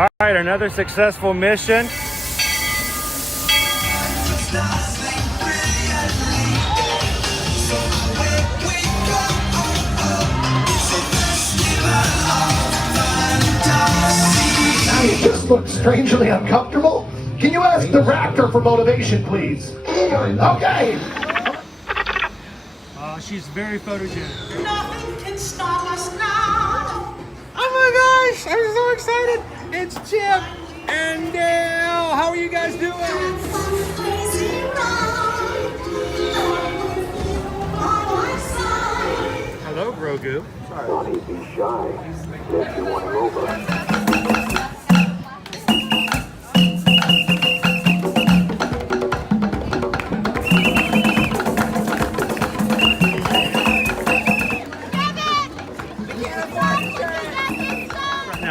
All right, another successful mission. You just look strangely uncomfortable. Can you ask the Raptor for motivation, please? Okay. She's very photogenic. Nothing can stop us now. Oh my gosh, I'm so excited. It's Chip and Dale. How are you guys doing? Hello, Grogu. Don't be shy. If you want to over.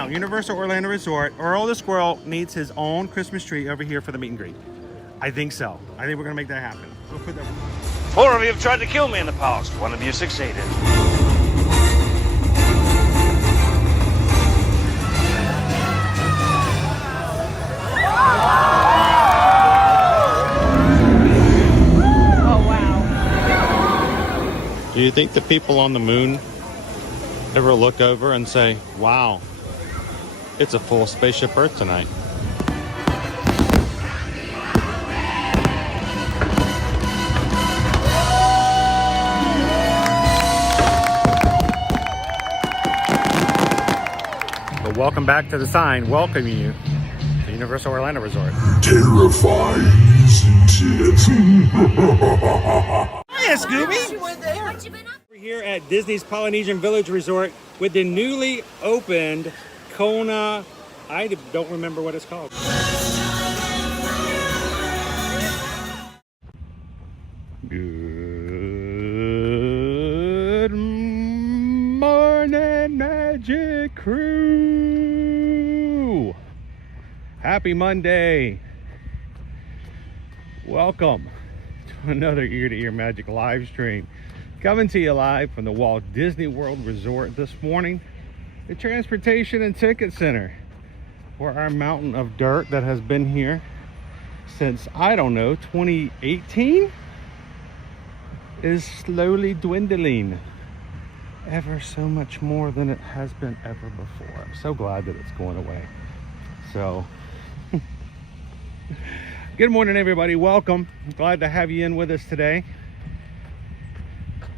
Universal Orlando Resort, Earl the Squirrel needs his own Christmas tree over here for the meet and greet. I think so. I think we're gonna make that happen. We'll put that. 4 of you have tried to kill me in the past. 1 of you succeeded. Oh wow. Do you think the people on the moon ever look over and say, wow, it's a full spaceship Earth tonight? But welcome back to the sign welcoming you to Universal Orlando Resort. Terrifying, isn't it? Hiya, Scooby! We're here at Disney's Polynesian Village Resort with the newly opened Kona, I don't remember what it's called. Good morning, Magic Crew! Happy Monday! Welcome to another ear-to-ear magic live stream. Coming to you live from the Walt Disney World Resort this morning. The Transportation and Ticket Center, where our mountain of dirt that has been here since, I don't know, 2018 is slowly dwindling ever so much more than it has been ever before. I'm so glad that it's going away. So, good morning, everybody. Welcome. Glad to have you in with us today.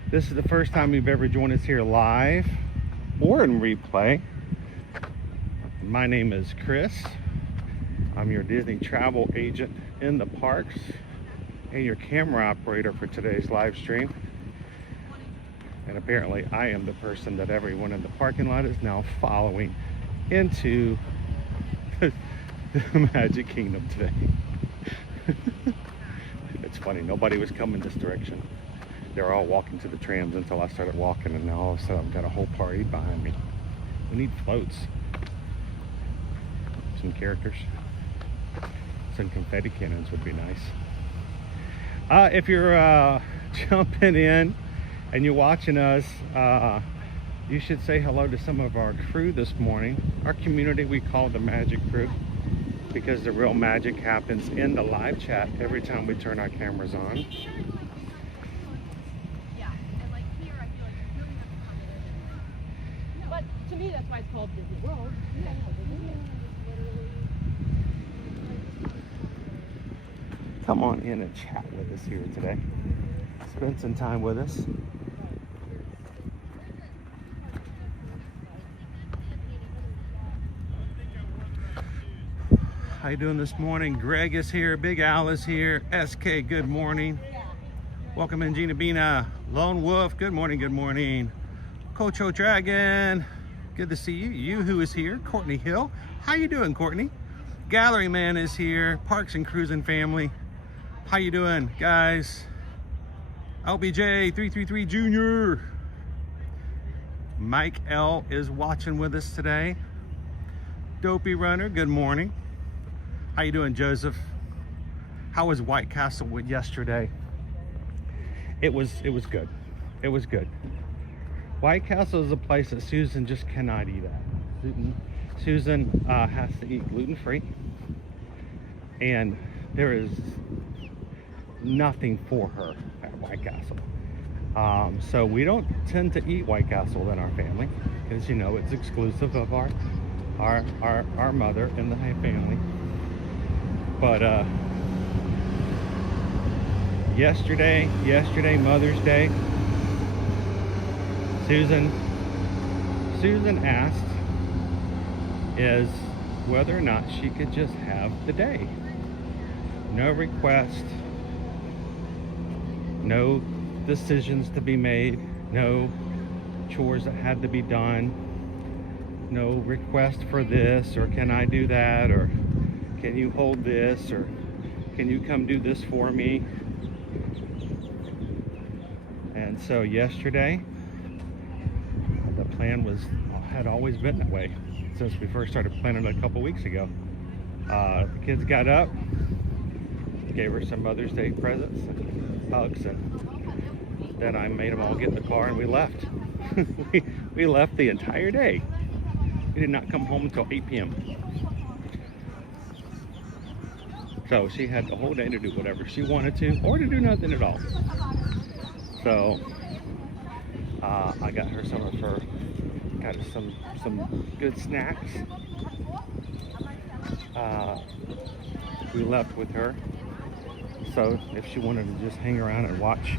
This is the first time you've ever joined us here live or in replay. My name is Chris. I'm your Disney travel agent in the parks and your camera operator for today's live stream. And apparently I am the person that everyone in the parking lot is now following into the Magic Kingdom today. It's funny, nobody was coming this direction. They were all walking to the trams until I started walking, and now all of a sudden I've got a whole party behind me. We need floats. Some characters. Some confetti cannons would be nice. If you're jumping in and you're watching us, you should say hello to some of our crew this morning. Our community we call the Magic Crew, because the real magic happens in the live chat every time we turn our cameras on. To me, that's why it's called Disney World. Come on in and chat with us here today. Spend some time with us. How you doing this morning? Greg is here. Big Al is here. SK, good morning. Welcome in, Gina Bina. Lone Wolf, good morning, good morning. Coach Dragon, good to see you. You who is here, Courtney Hill. How you doing, Courtney? Gallery Man is here. Parks and Cruising family. How you doing, guys? LBJ 333 Junior. Mike L is watching with us today. Dopey Runner, good morning. How you doing, Joseph? How was White Castle yesterday? It was good. It was good. White Castle is a place that Susan just cannot eat at. Susan has to eat gluten-free, and there is nothing for her at White Castle. So we don't tend to eat White Castle in our family because, you know, it's exclusive of our mother and the family. But yesterday, Mother's Day, Susan asked is whether or not she could just have the day. No request, no decisions to be made, no chores that had to be done, no request for this, or can I do that, or can you hold this, or can you come do this for me? And so yesterday, the plan had always been that way since we first started planning it a couple weeks ago. The kids got up, gave her some Mother's Day presents and hugs, and then I made them all get in the car and we left. we left the entire day. We did not come home until 8 p.m. So she had the whole day to do whatever she wanted to, or to do nothing at all. So I got her some good snacks. We left with her. So if she wanted to just hang around and watch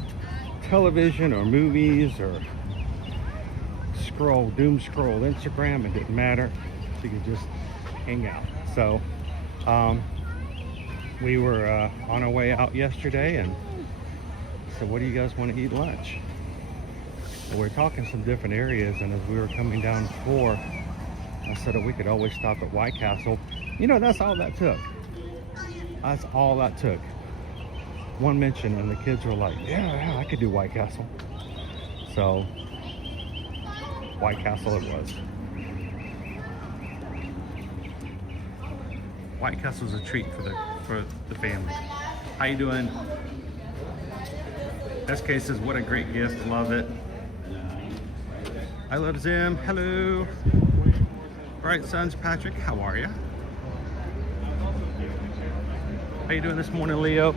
television or movies or doom scroll Instagram, it didn't matter. She could just hang out. So we were on our way out yesterday and said, what do you guys want to eat lunch? Well, we're talking some different areas, and as we were coming down 4, I said, we could always stop at White Castle. You know, that's all that took. That's all that took. One mention, and the kids were like, yeah, I could do White Castle. So White Castle it was. White Castle's a treat for the family. How you doing? SK says, what a great gift. Love it. I love Zim. Hello. Bright Sons Patrick, how are you? How you doing this morning, Leo?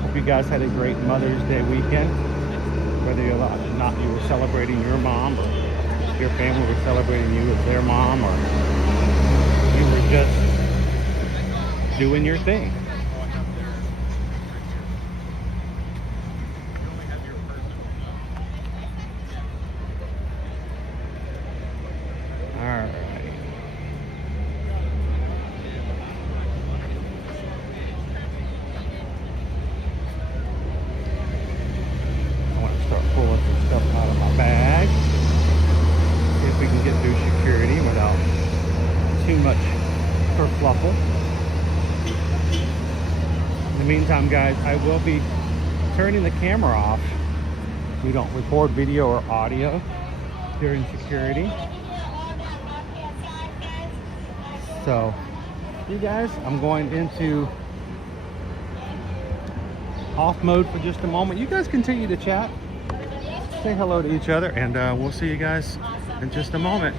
Hope you guys had a great Mother's Day weekend. Whether or not you were celebrating your mom, or your family was celebrating you as their mom, or you were just doing your thing. In the meantime, guys, I will be turning the camera off. We don't record video or audio during security. So, you guys, I'm going into off mode for just a moment. You guys continue to chat, say hello to each other, and we'll see you guys in just a moment.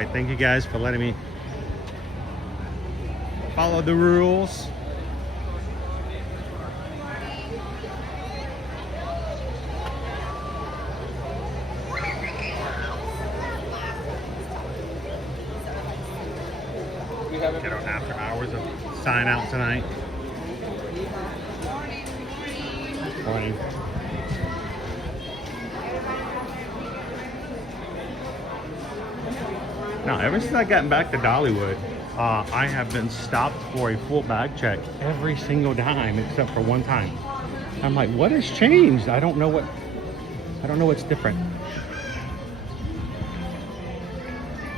right, thank you guys for letting me follow the rules. Get our after hours of sign out tonight. Morning. Now, ever since I gotten back to Dollywood, I have been stopped for a full bag check every single time except for one time. I'm like, what has changed? I don't know what's different.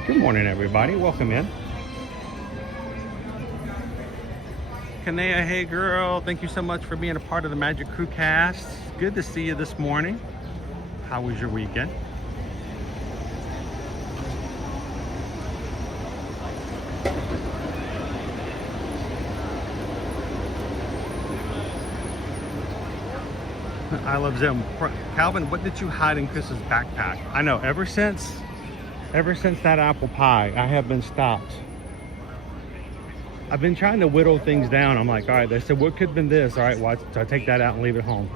Good morning, everybody. Welcome in. Kanea, hey girl, thank you so much for being a part of the Magic Crew cast. Good to see you this morning. How was your weekend? I love them. Calvin, what did you hide in Chris's backpack? I know, ever since that apple pie, I have been stopped. I've been trying to whittle things down. I'm like, all right, they said, what could have been this? All right, well, so I take that out and leave it home.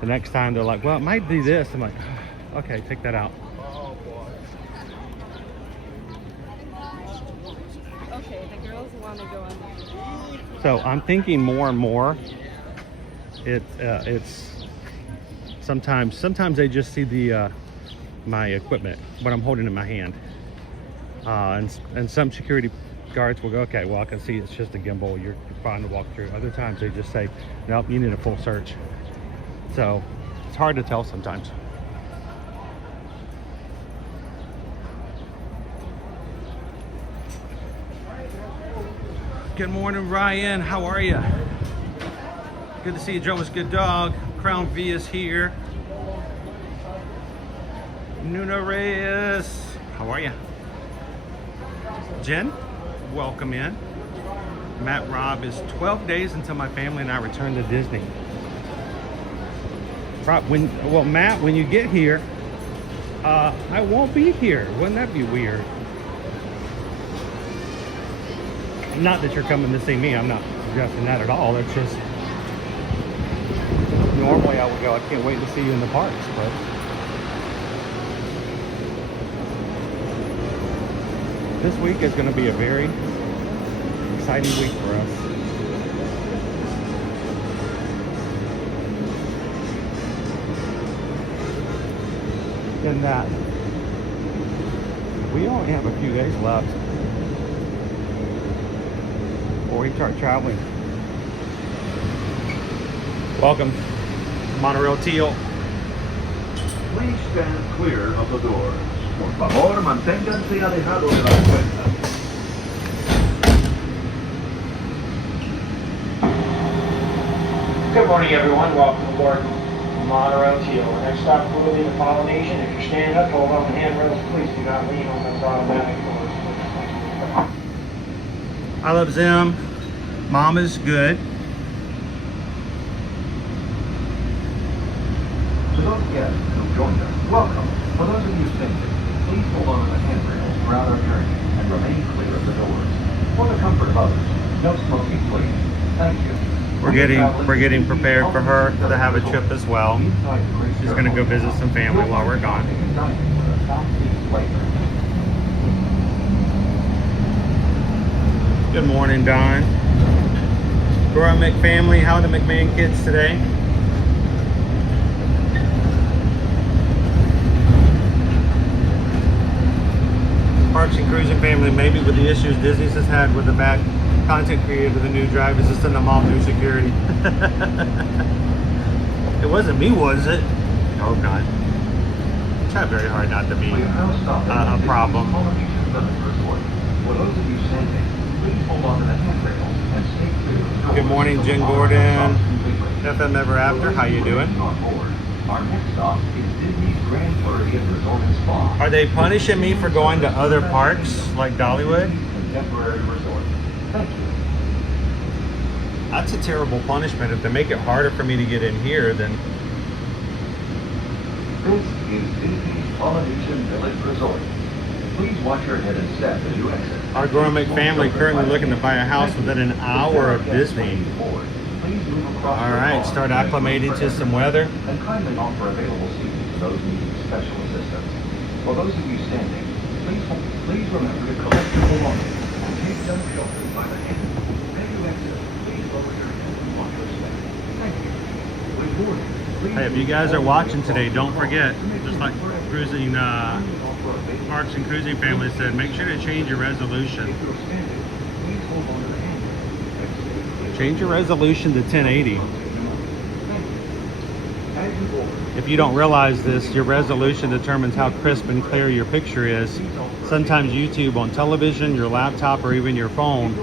The next time they're like, well, it might be this. I'm like, okay, take that out. Okay, the girls want to go on. So I'm thinking more and more. It's sometimes they just see the my equipment, what I'm holding in my hand, and some security guards will go, okay, well, I can see it's just a gimbal, you're fine to walk through. Other times they just say, nope, you need a full search. So it's hard to tell sometimes. Good morning, Ryan. How are you? Good to see you, Joe. Is good dog. Crown V is here. Nuna Reyes. How are you? Jen, welcome in. Matt Robb is 12 days until my family and I return to Disney. Well, Matt, when you get here, I won't be here. Wouldn't that be weird? Not that you're coming to see me. I'm not suggesting that at all. It's just normally I would go, I can't wait to see you in the parks, but this week is going to be a very exciting week for us. In that we only have a few days left before we start traveling. Welcome, Monorail Teal. Please stand clear of the doors. Por favor, manténganse alejados de las puertas. Good morning, everyone. Welcome aboard Monorail Teal. Next stop will be the Polynesian. If you're standing up, hold on the handrails. Please do not lean on those automatic doors. I love Zim. Mom is good. To those guests who joined us, welcome. For those of you seated, please hold on to the handrails throughout our journey and remain clear of the doors. For the comfort of others, no smoking, please. Thank you. We're getting prepared for her to have a trip as well. She's going to go visit some family while we're gone. Good morning, Don. Dora McFamily, how are the McMahon kids today? Parks and Cruising family, maybe with the issues Disney's has had with the bad content creator, the new drivers, just send them all through security. It wasn't me, was it? Oh God. Try very hard not to be a problem. Good morning, Jen Gordon. FM Ever After, how you doing? Our next stop is Disney's Grand Floridian Resort and Spa. Are they punishing me for going to other parks like Dollywood? Contemporary Resort. Thank you. That's a terrible punishment. If they make it harder for me to get in here, then This is Disney's Polynesian Village Resort. Please watch your head and step as you exit. Our Gormick family currently looking to buy a house within an hour of Disney. All right, start acclimating to some weather. And kindly offer available seating to those needing special assistance. For those of you standing, please remember to collect your belongings and take them shoulders by the hand. As you exit, please lower your head and watch your step. Thank you. Good morning. Hey, if you guys are watching today, don't forget, just like cruising Parks and Cruising family said, make sure to change your resolution. Change your resolution to 1080. If you don't realize this, your resolution determines how crisp and clear your picture is. Sometimes YouTube on television, your laptop, or even your phone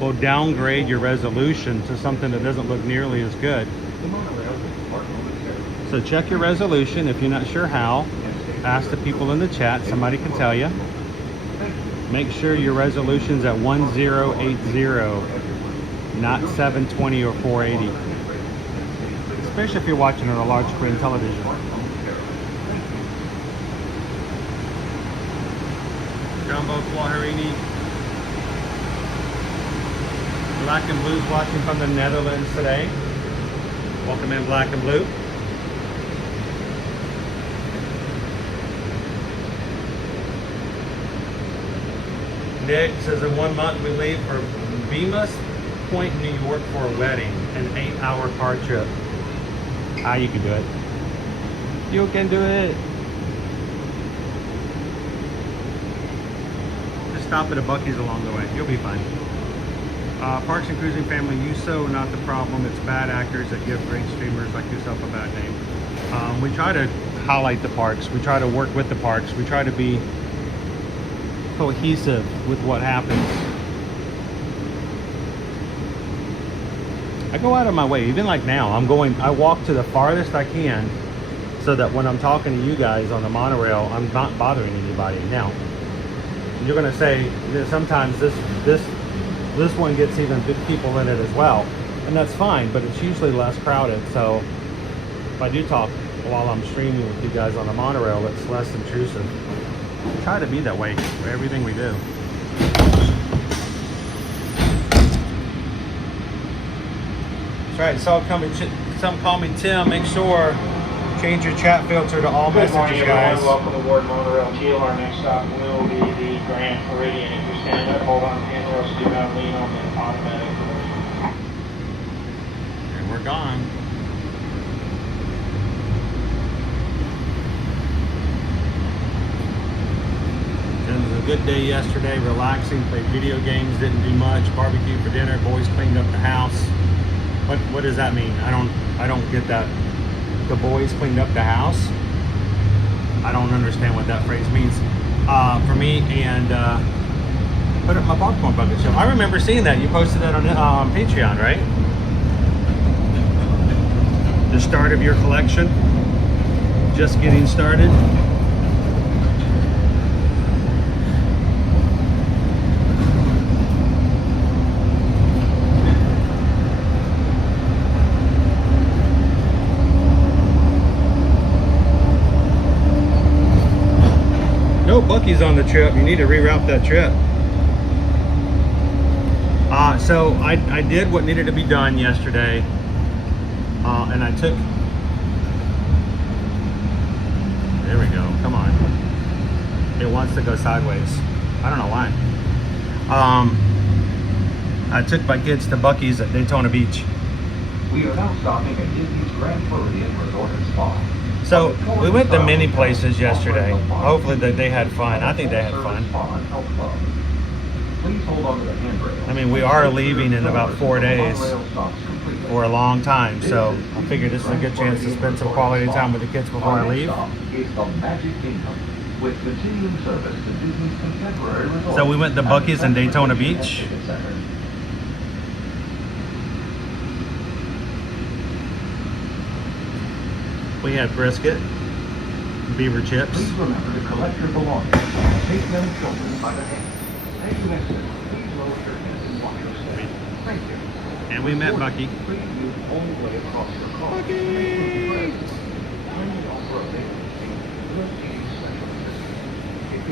will downgrade your resolution to something that doesn't look nearly as good. So check your resolution. If you're not sure how, ask the people in the chat. Somebody can tell you. Make sure your resolution's at 1080, not 720 or 480. Especially if you're watching on a large screen television. Jumbo Flaherini. Black and Blue's watching from the Netherlands today. Welcome in, Black and Blue. Nick says in 1 month we leave for Bemis Point, New York for a wedding, an 8-hour car trip. Ah, you can do it. You can do it. Just stop at a Buc-ee's along the way. You'll be fine. Parks and Cruising family, USO not the problem. It's bad actors that give great streamers like yourself a bad name. We try to highlight the parks. We try to work with the parks. We try to be cohesive with what happens. I go out of my way, even like now, I walk to the farthest I can so that when I'm talking to you guys on the monorail, I'm not bothering anybody. Now, you're gonna say that sometimes this one gets even big people in it as well, and that's fine, but it's usually less crowded. So if I do talk while I'm streaming with you guys on the monorail, it's less intrusive. We try to be that way for everything we do. That's right. Some call me Tim. Make sure change your chat filter to all Good morning, messages, everyone. guys. Welcome aboard Monorail Teal. Our next stop will be the Grand Floridian. If you're standing up, hold on to the handrails, do not lean on the automatic doors. And we're gone. It was a good day yesterday, relaxing, played video games, didn't do much, barbecue for dinner, boys cleaned up the house. What does that mean? I don't get that. The boys cleaned up the house? I don't understand what that phrase means for me. And put up my popcorn bucket show. I remember seeing that. You posted that on Patreon, right? The start of your collection. Just getting started. No Buc-ee's on the trip. You need to reroute that trip. So I did what needed to be done yesterday, and I took. There we go. Come on. It wants to go sideways. I don't know why. I took my kids to Buc-ee's at Daytona Beach. We are now stopping at Disney's Grand Floridian Resort and Spa. So we went to many places yesterday. Hopefully they had fun. I think they had fun. Please hold on to the handrail. I mean, we are leaving in about 4 days for a long time, so I figured this is a good chance to spend some quality time with the kids before I leave. So we went to Buc-ee's in Daytona Beach. We had brisket, beaver chips. Please remember to collect your belongings and take them shoulders by the hand. As you exit, please lower your head and watch your step. Thank you. And we met Bucky. Please move all the way across your car. Bucky! Kindly offer available seating to those needing special assistance. If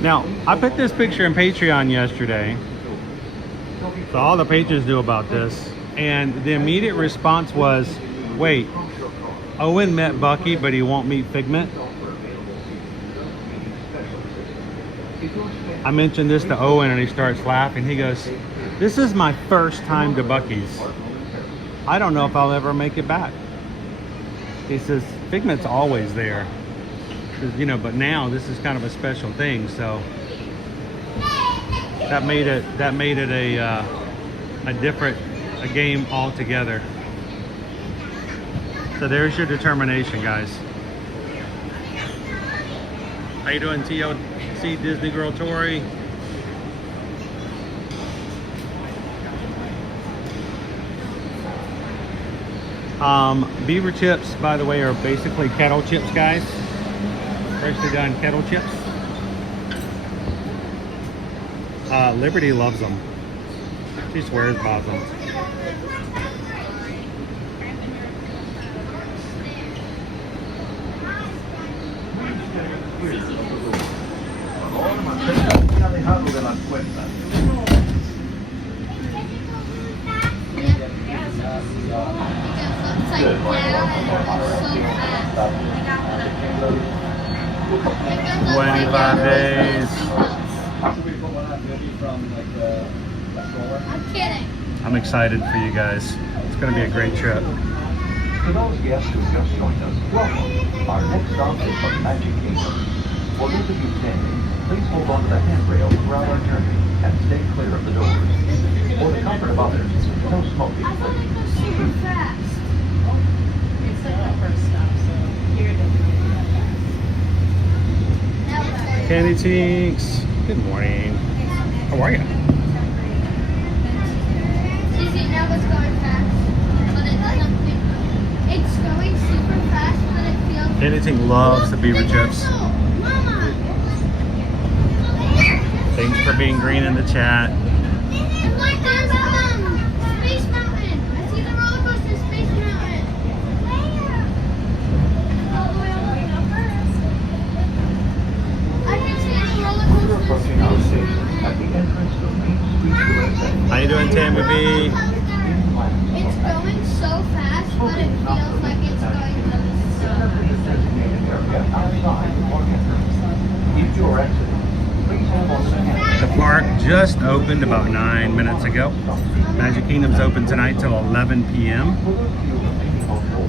Now, I put this picture in Patreon yesterday. So all the patrons knew about this. And the immediate response was, wait, Owen met Bucky, but he won't meet Figment? I mentioned this to Owen and he starts laughing. He goes, this is my first time to Bucky's. I don't know if I'll ever make it back. He says, Figment's always there. Says, you know, but now this is kind of a special thing, so that made it a game altogether. So there's your determination, guys. How you doing, TLC Disney Girl Tori? Beaver chips, by the way, are basically kettle chips, guys. Freshly done kettle chips. Liberty loves them. She swears by them. Upside down and so fast. 25 days. I'm kidding. I'm excited for you guys. It's going to be a great trip. For those guests who just joined us, welcome. Our next stop is the Magic Kingdom. For those of you standing, please hold on to the handrail throughout our journey and stay clear of the doors. For the comfort of others, no smoking, I thought please. it goes super fast. It's like the first stop, so you're definitely Candy Tinks. Good morning. How are you? See, now it's going fast, but it doesn't feel. It's going super fast, but it feels. Candy Tink loves the beaver chips. Mama! Thanks for being green in the chat. It's like there's Space Mountain. I see the roller coaster Space Mountain. All the way over. I can see the roller We're coaster approaching our station at the entrance to Main Street, USA. How you doing, Tammy B? It's going so fast, but it feels like it's going so Designated area outside the park entrance. If you're exiting, please hold on to the handrail. The park just opened about 9 minutes ago. Magic Kingdom's open tonight till 11 p.m.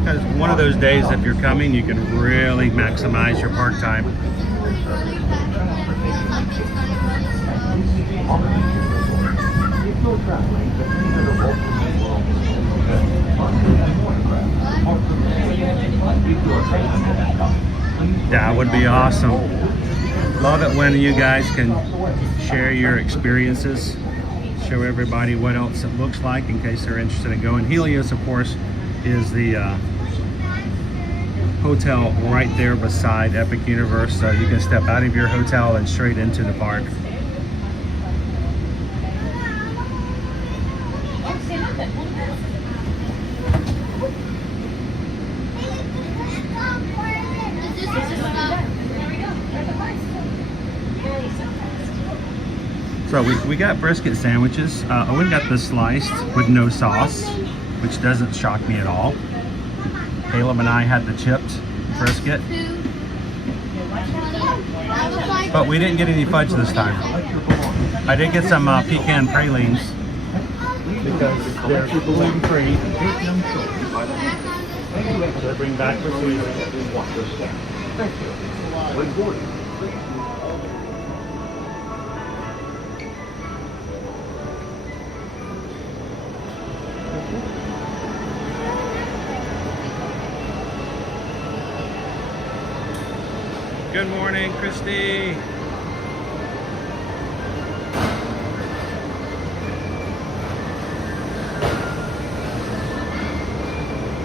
It's one of those days, if you're coming, you can really maximize your park time. If you're traveling to any other Walt Disney World That would be awesome. Love it when you guys can share your experiences, show everybody what else it looks like in case they're interested in going. Helios, of course, is the hotel right there beside Epic Universe, so you can step out of your hotel and straight into the park. So we got brisket sandwiches. Owen got the sliced with no sauce, which doesn't shock me at all. Caleb and I had the chipped brisket, but we didn't get any fudge this time. I did get some pecan pralines because they're gluten-free. So they bring back for sweet. Good morning, Christy.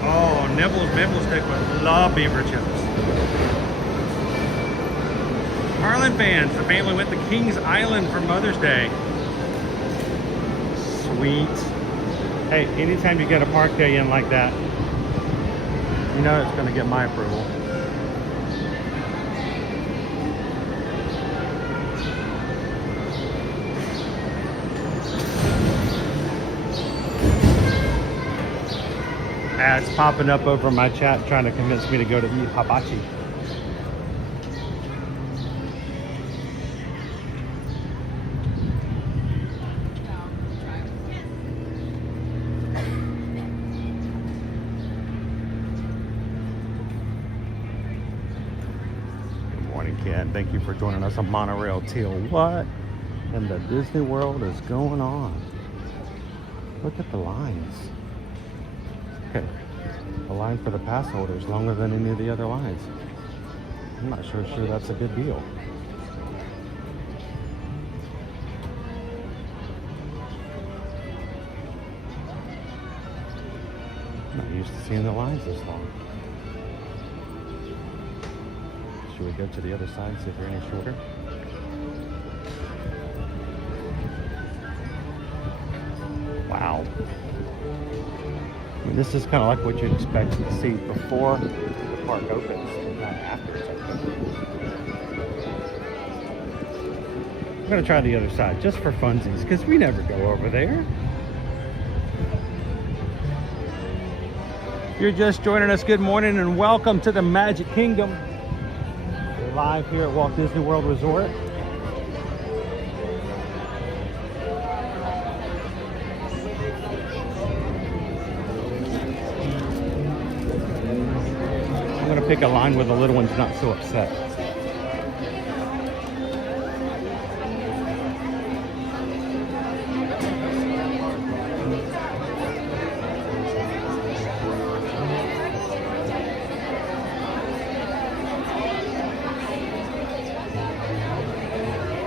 Oh, Nibblestick would love beaver chips. Harlan fans, the family went to Kings Island for Mother's Day. Sweet. Hey, anytime you get a park day in like that, you know it's going to get my approval. ads popping up over my chat trying to convince me to go to eat hibachi. Good morning, Ken. Thank you for joining us on Monorail till what? And the Disney World is going on. Look at the lines. Okay, the line for the pass holder is longer than any of the other lines. I'm not sure that's a good deal. I'm not used to seeing the lines this long. Should we go to the other side and see if they're any shorter? Wow. I mean, this is kind of like what you'd expect to see before the park opens, not after it's open. I'm going to try the other side just for funsies, because we never go over there. If you're just joining us, good morning and welcome to the Magic Kingdom. We're live here at Walt Disney World Resort. I'm going to pick a line where the little one's not so upset.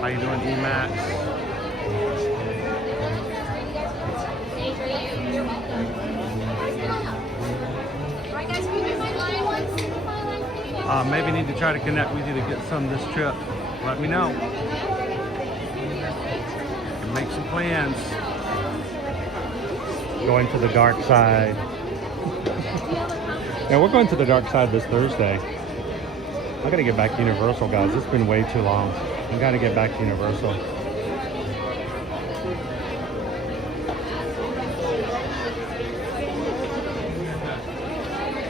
How you doing, E-Max? Maybe need to try to connect with you to get some this trip. Let me know. And make some plans. Going to the dark side. Yeah, we're going to the dark side this Thursday. I gotta get back to Universal, guys. It's been way too long. I gotta get back to Universal.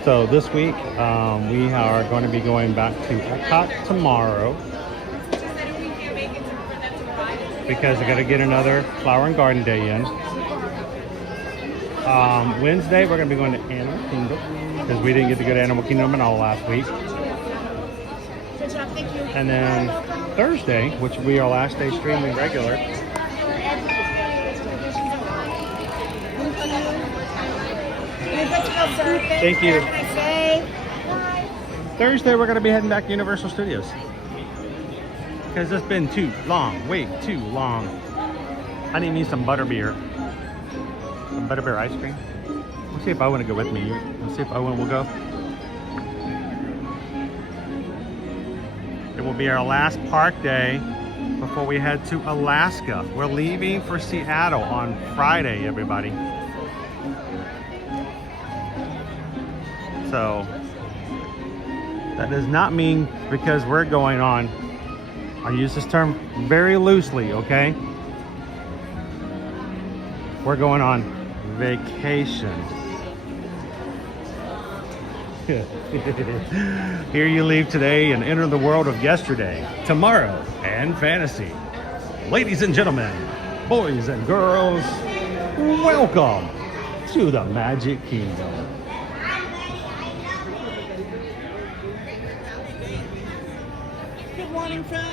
So this week, we are going to be going back to Epcot tomorrow because I got to get another Flower and Garden Day in. Wednesday, we're going to be going to Animal Kingdom because we didn't get to go to Animal Kingdom at all last week. And then Thursday, which will be our last day streaming regular, thank you. Thursday, we're going to be heading back to Universal Studios because it's been too long, way too long. I need me some butterbeer, some butterbeer ice cream. We'll see if I want to go with me. We'll see if Owen will go. It will be our last park day before we head to Alaska. We're leaving for Seattle on Friday, everybody. So that does not mean because we're going on, I use this term very loosely, okay? We're going on vacation. Here you leave today and enter the world of yesterday, tomorrow, and fantasy. Ladies and gentlemen, boys and girls, welcome to the Magic Kingdom. Good morning, friend.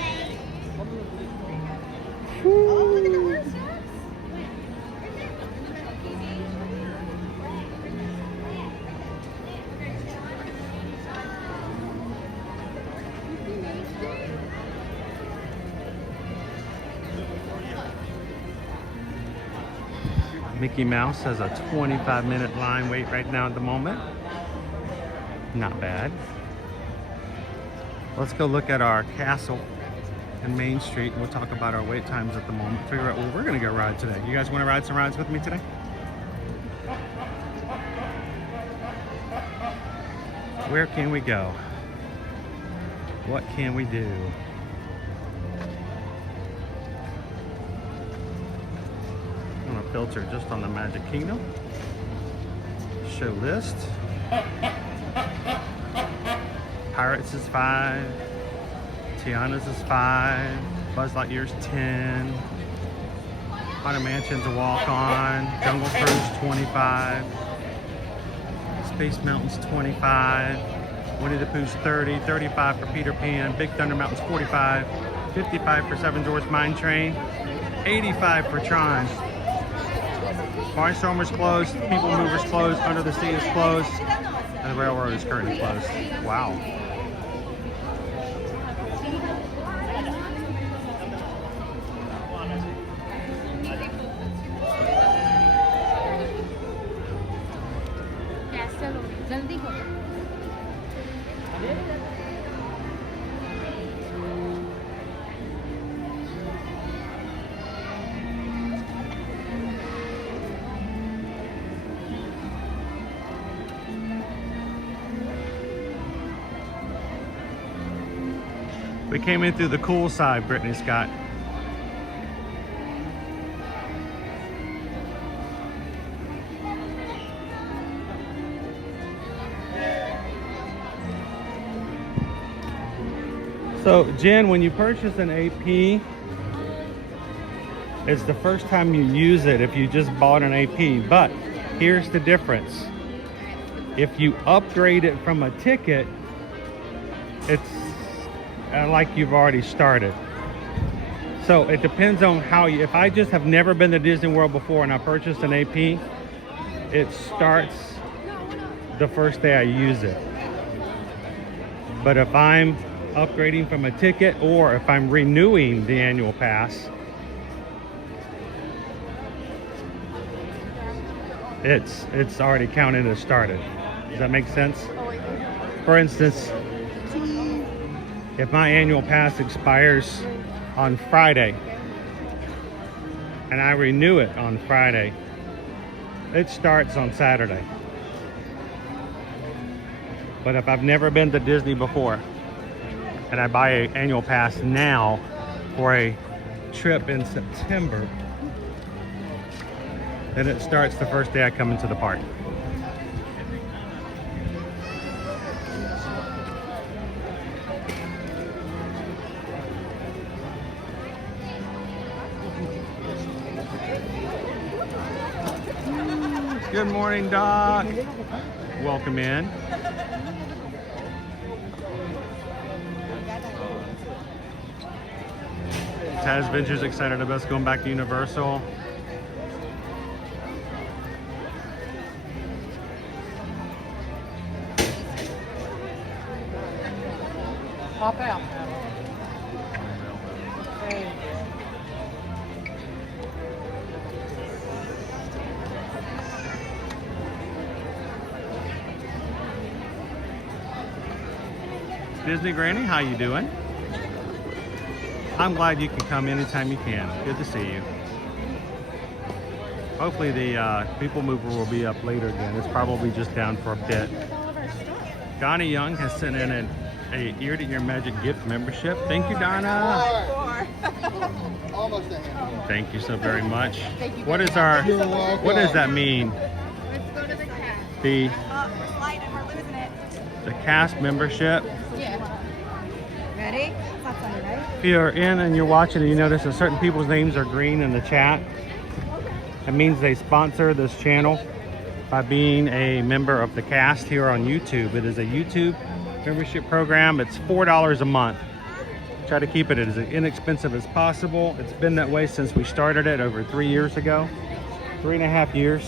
Mickey Mouse has a 25-minute line wait right now at the moment. Not bad. Let's go look at our castle and Main Street, and we'll talk about our wait times at the moment. Figure out where we're gonna go ride today. You guys want to ride some rides with me today? Where can we go? What can we do? I'm gonna filter just on the Magic Kingdom. show list. Pirates is 5. Tiana's is 5. Buzz Lightyear's 10. Haunted Mansion's a walk-on. Jungle Cruise 25. Space Mountain's 25. Winnie the Pooh's 30. 35 for Peter Pan. Big Thunder Mountain's 45. 55 for Seven Dwarfs Mine Train. 85 for Tron. Barnstormer's closed. People Mover's closed. Under the Sea is closed. And the railroad is currently closed. Wow. We came in through the cool side, Brittany Scott. So, Jen, when you purchase an AP, it's the first time you use it if you just bought an AP. But here's the difference. If you upgrade it from a ticket, it's like you've already started. So it depends on how you, if I just have never been to Disney World before and I purchased an AP, it starts the first day I use it. But if I'm upgrading from a ticket or if I'm renewing the annual pass, it's already counted as started. Does that make sense? For instance, if my annual pass expires on Friday and I renew it on Friday, it starts on Saturday. But if I've never been to Disney before and I buy an annual pass now for a trip in September, then it starts the first day I come into the park. Good morning, Doc. Welcome in. Taz Venture's excited about us going back to Universal. Pop out. Disney Granny, how you doing? I'm glad you can come anytime you can. Good to see you. Hopefully the People Mover will be up later again. It's probably just down for a bit. Donna Young has sent in a Ear to Ear Magic gift membership. Thank you, Donna. Almost a hand. Thank you so very much. What is our? What does that mean? Let's go to the cast. The We're sliding, we're losing it. the cast membership. Yeah. Ready? It's not funny, right? If you're in and you're watching and you notice that certain people's names are green in the chat, that means they sponsor this channel by being a member of the cast here on YouTube. It is a YouTube membership program. It's $4 a month. Try to keep it as inexpensive as possible. It's been that way since we started it over 3 years ago. 3.5 years.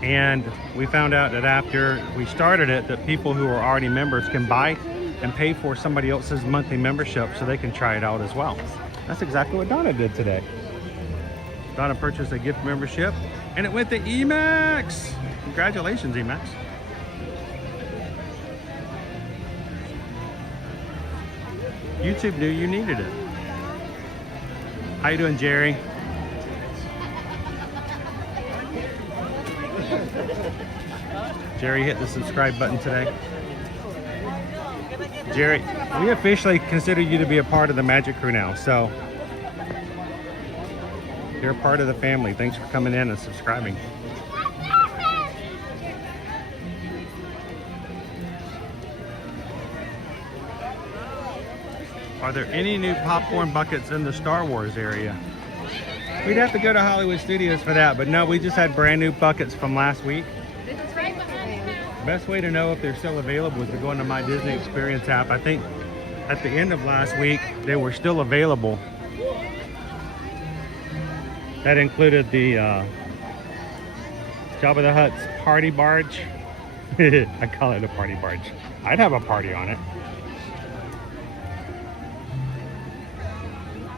And we found out that after we started it, that people who are already members can buy and pay for somebody else's monthly membership so they can try it out as well. That's exactly what Donna did today. Donna purchased a gift membership and it went to Emax. Congratulations, Emax. YouTube knew you needed it. How you doing, Jerry? Jerry hit the subscribe button today. Jerry, we officially consider you to be a part of the Magic Crew now, so You're a part of the family. Thanks for coming in and subscribing. Are there any new popcorn buckets in the Star Wars area? We'd have to go to Hollywood Studios for that, but no, we just had brand new buckets from last week. Best way to know if they're still available is to go into my Disney Experience app. I think at the end of last week, they were still available. That included the Jabba the Hutt's party barge. I call it a party barge. I'd have a party on it.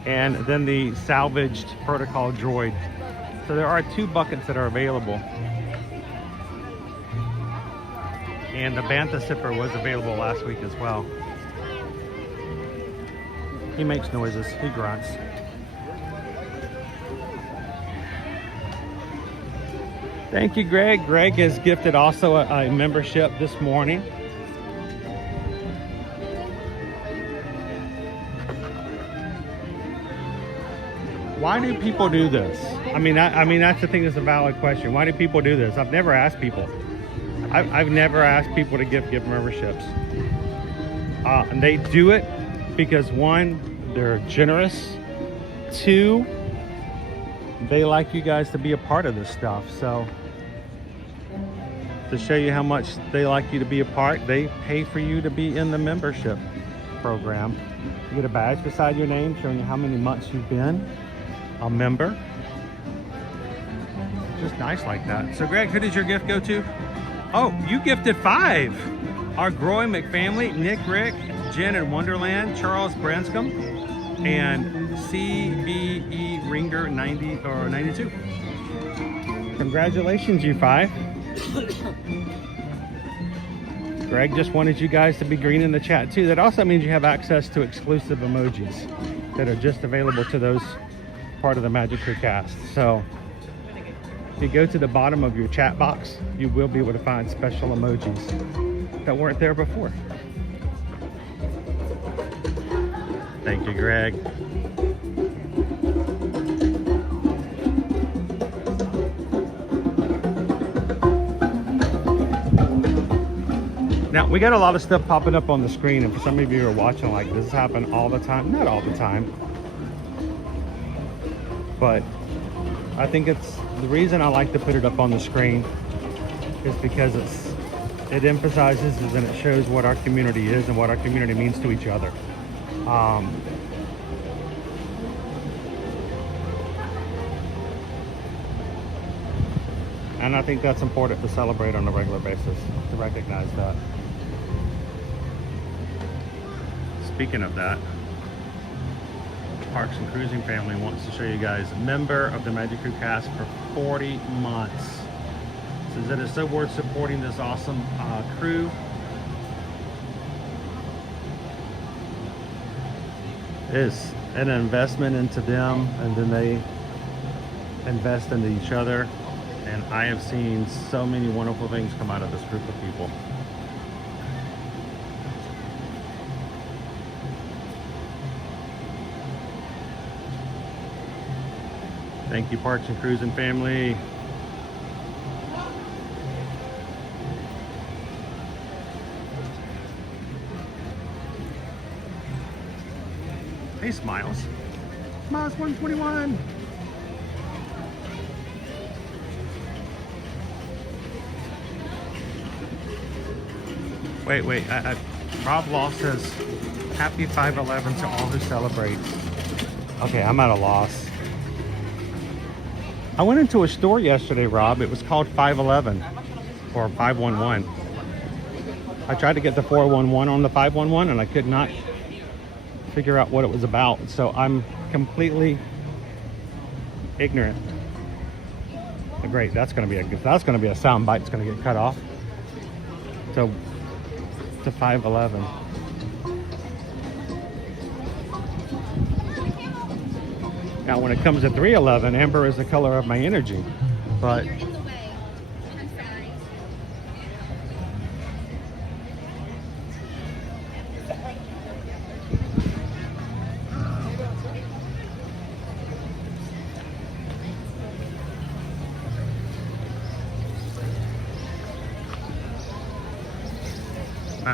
And then the salvaged protocol droid. So there are 2 buckets that are available. And the Bantha Sipper was available last week as well. He makes noises, he grunts. Thank you, Greg. Greg has gifted also a membership this morning. Why do people do this? I mean, that's the thing that's a valid question. Why do people do this? I've never asked people. I've never asked people to gift memberships. And they do it because 1, they're generous. 2, they like you guys to be a part of this stuff. So to show you how much they like you to be a part, they pay for you to be in the membership program. You get a badge beside your name showing you how many months you've been a member. Just nice like that. So Greg, who did your gift go to? Oh, you gifted 5. Our growing McFamily, Nick, Rick, Jen in Wonderland, Charles Branscombe, and CBE Ringer 90 or 92. Congratulations, you 5. Greg just wanted you guys to be green in the chat too. That also means you have access to exclusive emojis that are just available to those part of the Magic Crew cast. So if you go to the bottom of your chat box, you will be able to find special emojis that weren't there before. Thank you, Greg. Now, we got a lot of stuff popping up on the screen, and for some of you who are watching, like, this happen all the time. Not all the time, but I think it's the reason I like to put it up on the screen is because it emphasizes and it shows what our community is and what our community means to each other. And I think that's important to celebrate on a regular basis, to recognize that. Speaking of that, Parks and Cruising family wants to show you guys member of the Magic Crew cast for 40 months. Says that it's so worth supporting this awesome crew. It's an investment into them, and then they invest into each other. And I have seen so many wonderful things come out of this group of people. Thank you, Parks and Cruising family. Hey, Smiles. Smiles 121. Wait. Rob Law says, happy 5/11 to all who celebrate. Okay, I'm at a loss. I went into a store yesterday, Rob. It was called 511 or 511. I tried to get the 411 on the 511 and I could not figure out what it was about. So I'm completely ignorant. Great, that's gonna be a sound bite that's gonna get cut off. So to 511. Now when it comes to 311, amber is the color of my energy, but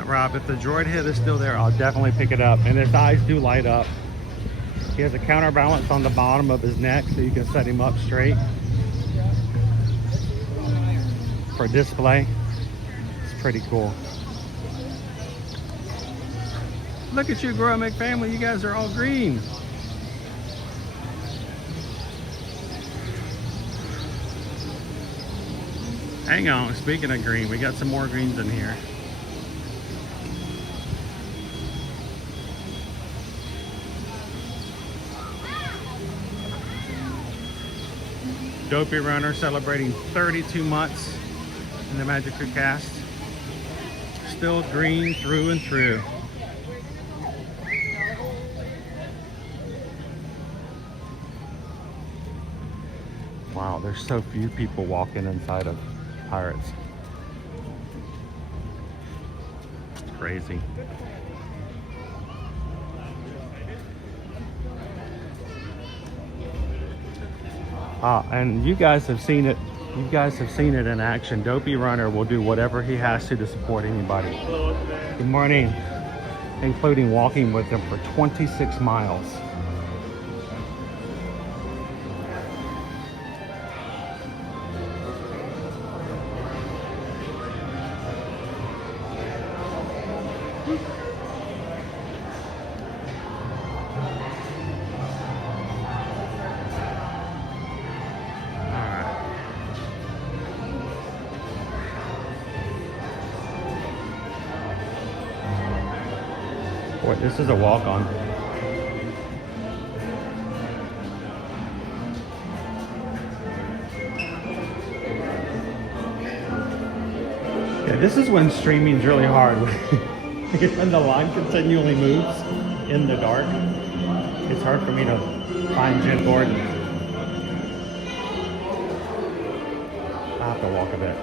Rob, if the droid head is still there, I'll definitely pick it up. And his eyes do light up. He has a counterbalance on the bottom of his neck so you can set him up straight for display. It's pretty cool. Look at you, Grow Make family. You guys are all green. Hang on, speaking of green, we got some more greens in here. Dopey Runner celebrating 32 months in the Magic Crew cast. Still green through and through. Wow, there's so few people walking inside of Pirates. It's crazy. And you guys have seen it. You guys have seen it in action. Dopey Runner will do whatever he has to support anybody. Good morning. Including walking with them for 26 miles. Boy, this is a walk-on. Yeah, this is when streaming's really hard. When the line continually moves in the dark, it's hard for me to find Jim Gordon. I have to walk a bit.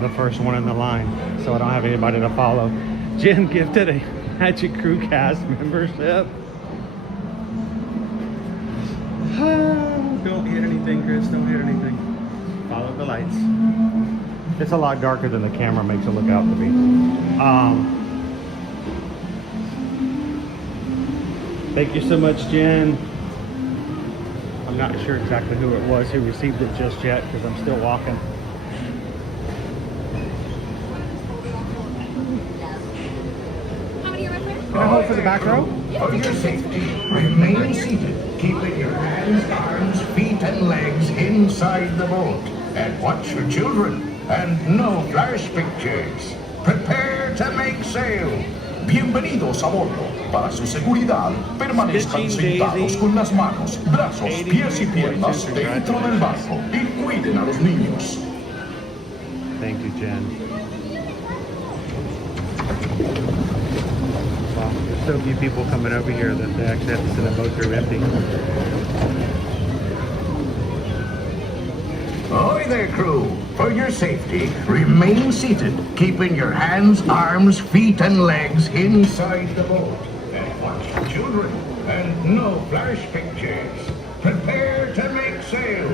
The first one in the line, so I don't have anybody to follow. Jen gifted a Magic Crew cast membership. Don't hit anything, Chris. Don't hit anything. Follow the lights. It's a lot darker than the camera makes it look out to be. Thank you so much, Jen. I'm not sure exactly who it was who received it just yet because I'm still walking. Can I hold for the back row? For your safety, remain seated, keeping your hands, arms, feet, and legs inside the boat. And watch your children, and no flash pictures. Prepare to make sail. Bienvenidos a bordo. Para su seguridad, permanezcan sentados con las manos, brazos, pies y piernas dentro del barco y cuiden a los niños. Thank you, Jen. Wow, there's so few people coming over here that they actually have to send a boat through empty. Ahoy there, crew. For your safety, remain seated, keeping your hands, arms, feet, and legs inside the boat. And watch your children, and no flash pictures. Prepare to make sail.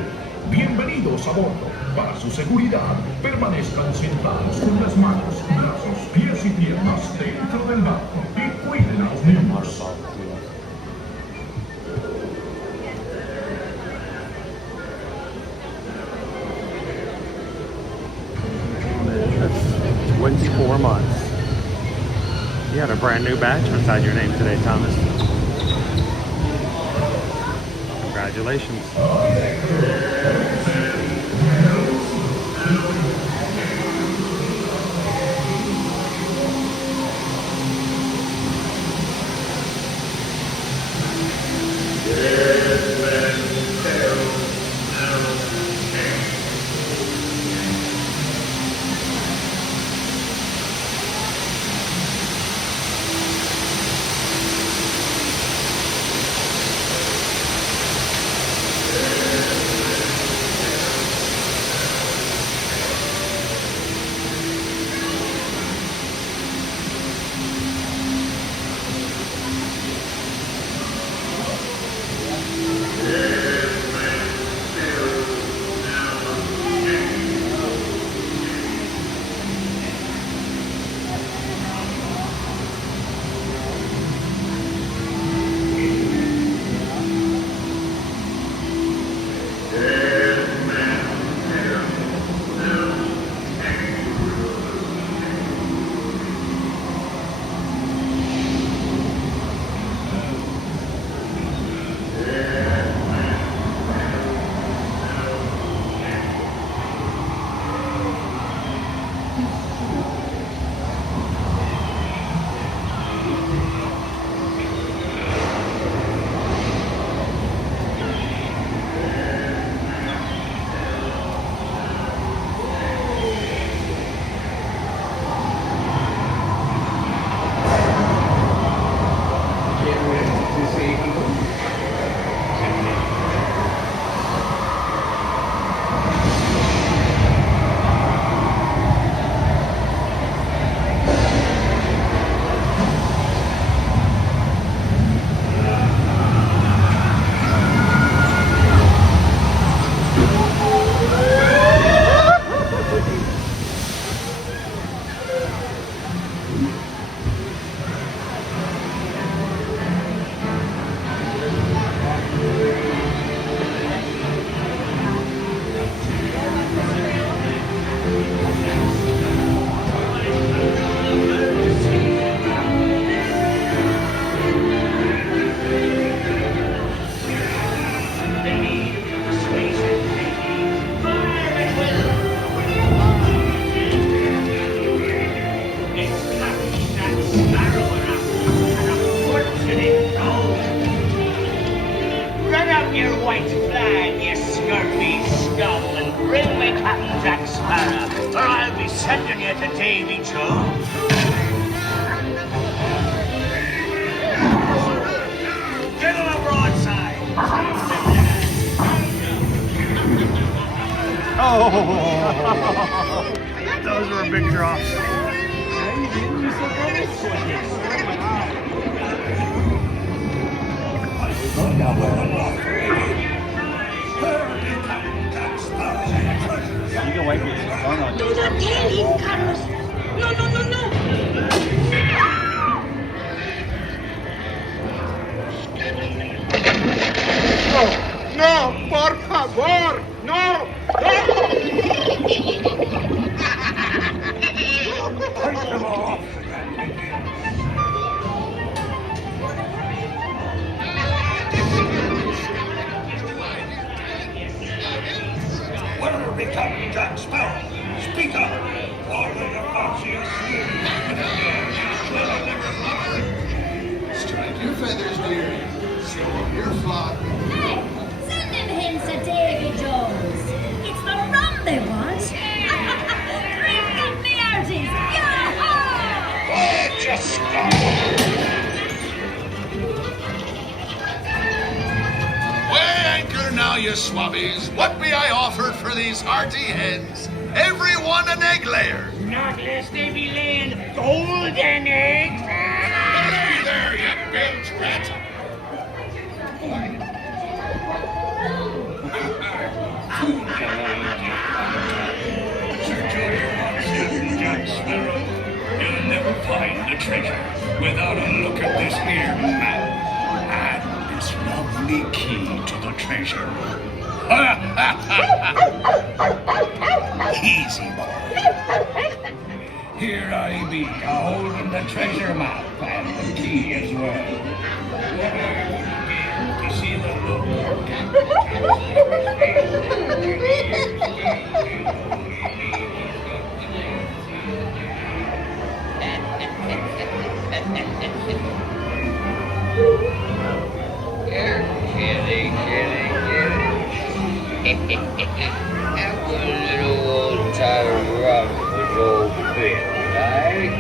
Bienvenidos a bordo. Para su seguridad, permanezcan sentados con las manos, brazos, pies y piernas dentro del barco y cuiden a los niños. That's 24 months. You had a brand new badge beside your name today, Thomas. Congratulations. right flag, you scurvy scum, and bring me Captain Jack Sparrow, or I'll be sending you to Davy Jones. Get on a broadside. Oh, those were big drops. You can wait for this. Do not tell him, Carlos. No, no, no, no. No, por favor, no, Where are we Captain Jack Sparrow? Speak up! Or will your foxy strike your feathers, dear. Show them your flock. Hey, send him to Davy Jones. It's the rum they want. Bring them the arties. Yah-ho! Just go! Weigh anchor now, you swabbies. What be I offered for these hearty heads? Every one an egg layer. Not lest they be laying golden eggs. Hey there, you bilge rat. Jack Sparrow, you'll never find the treasure without a look at this here map and this lovely key to the treasure. Easy, boy. Here I be, holding the treasure map and the key as well. What are you begin to see the You're kidding. That one little old time rum was old Bill, right?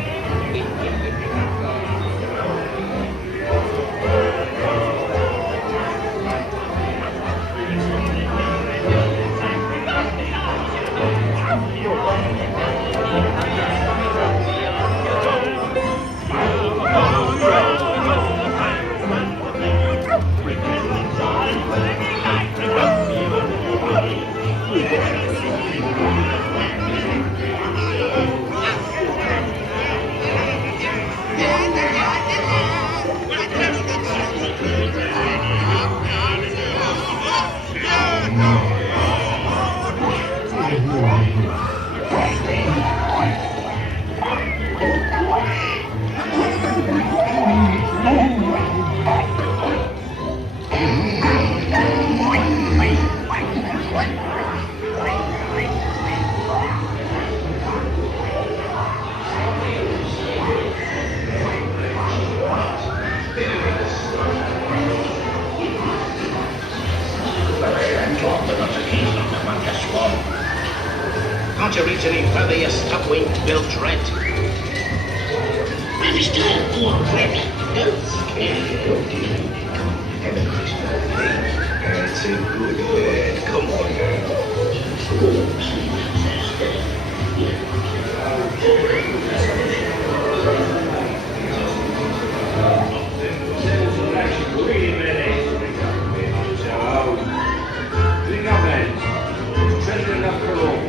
Can't you reach any further, you stuck-winged bilge rat? Maybe still more rat. That's a good head. Come on now. Treasure enough for all.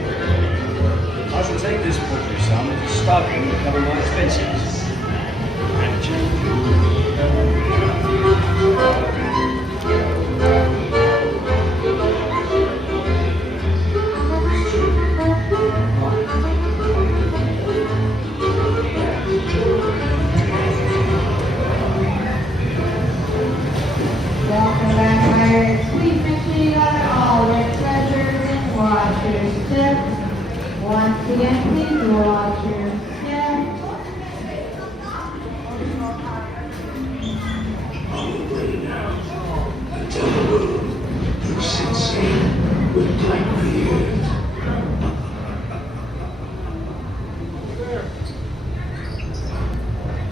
I shall take this poultry sum as a stipend to cover my expenses.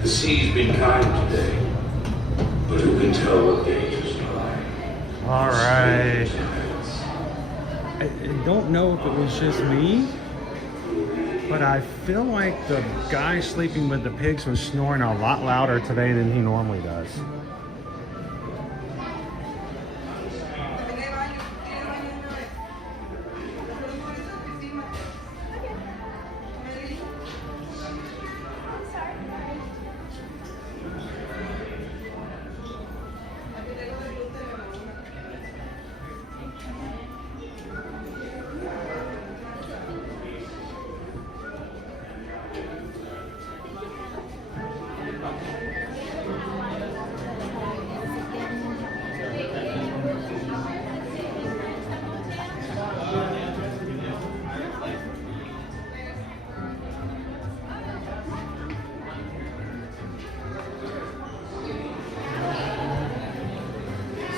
The sea's been kind today, but who can tell what dangers lie? All right. I don't know if it was just me, but I feel like the guy sleeping with the pigs was snoring a lot louder today than he normally does.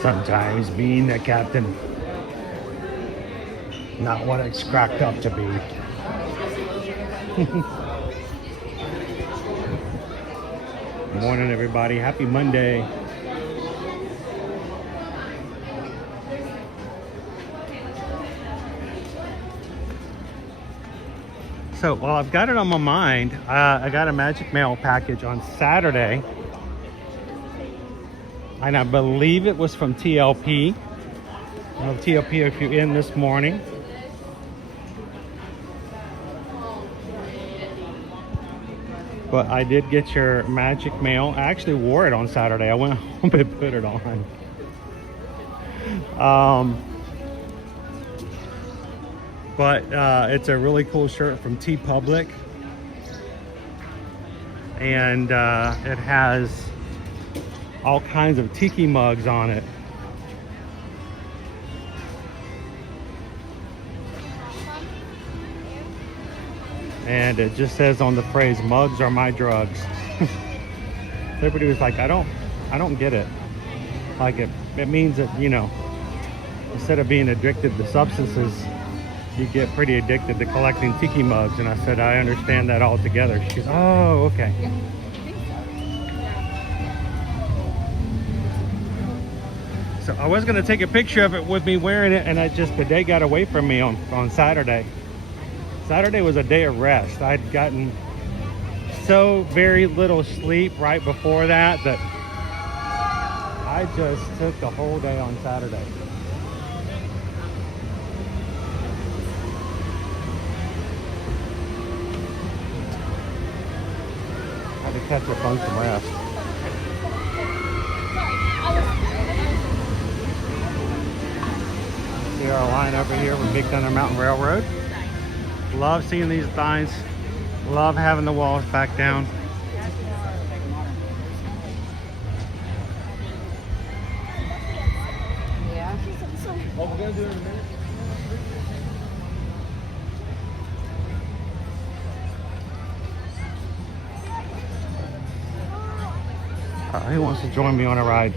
Sometimes being the captain, not what it's cracked up to be. Morning, everybody. Happy Monday. So, well, I've got it on my mind. I got a Magic Mail package on Saturday. And I believe it was from TLP. TLP, if you're in this morning. But I did get your Magic Mail. I actually wore it on Saturday. I went home and put it on. But it's a really cool shirt from TeePublic. And it has all kinds of tiki mugs on it. And it just says on the phrase, "Mugs are my drugs." Everybody was like, I don't get it. Like it means that, you know, instead of being addicted to substances, you get pretty addicted to collecting tiki mugs. And I said, I understand that altogether. She goes, oh, okay. So I was gonna take a picture of it with me wearing it, and the day got away from me on Saturday. Saturday was a day of rest. I'd gotten so very little sleep right before that I just took the whole day on Saturday. I had to catch up on some rest. See our line over here with Big Thunder Mountain Railroad. Love seeing these signs. Love having the walls back down. Yeah. What we're gonna do in a minute. He wants to join me on a ride.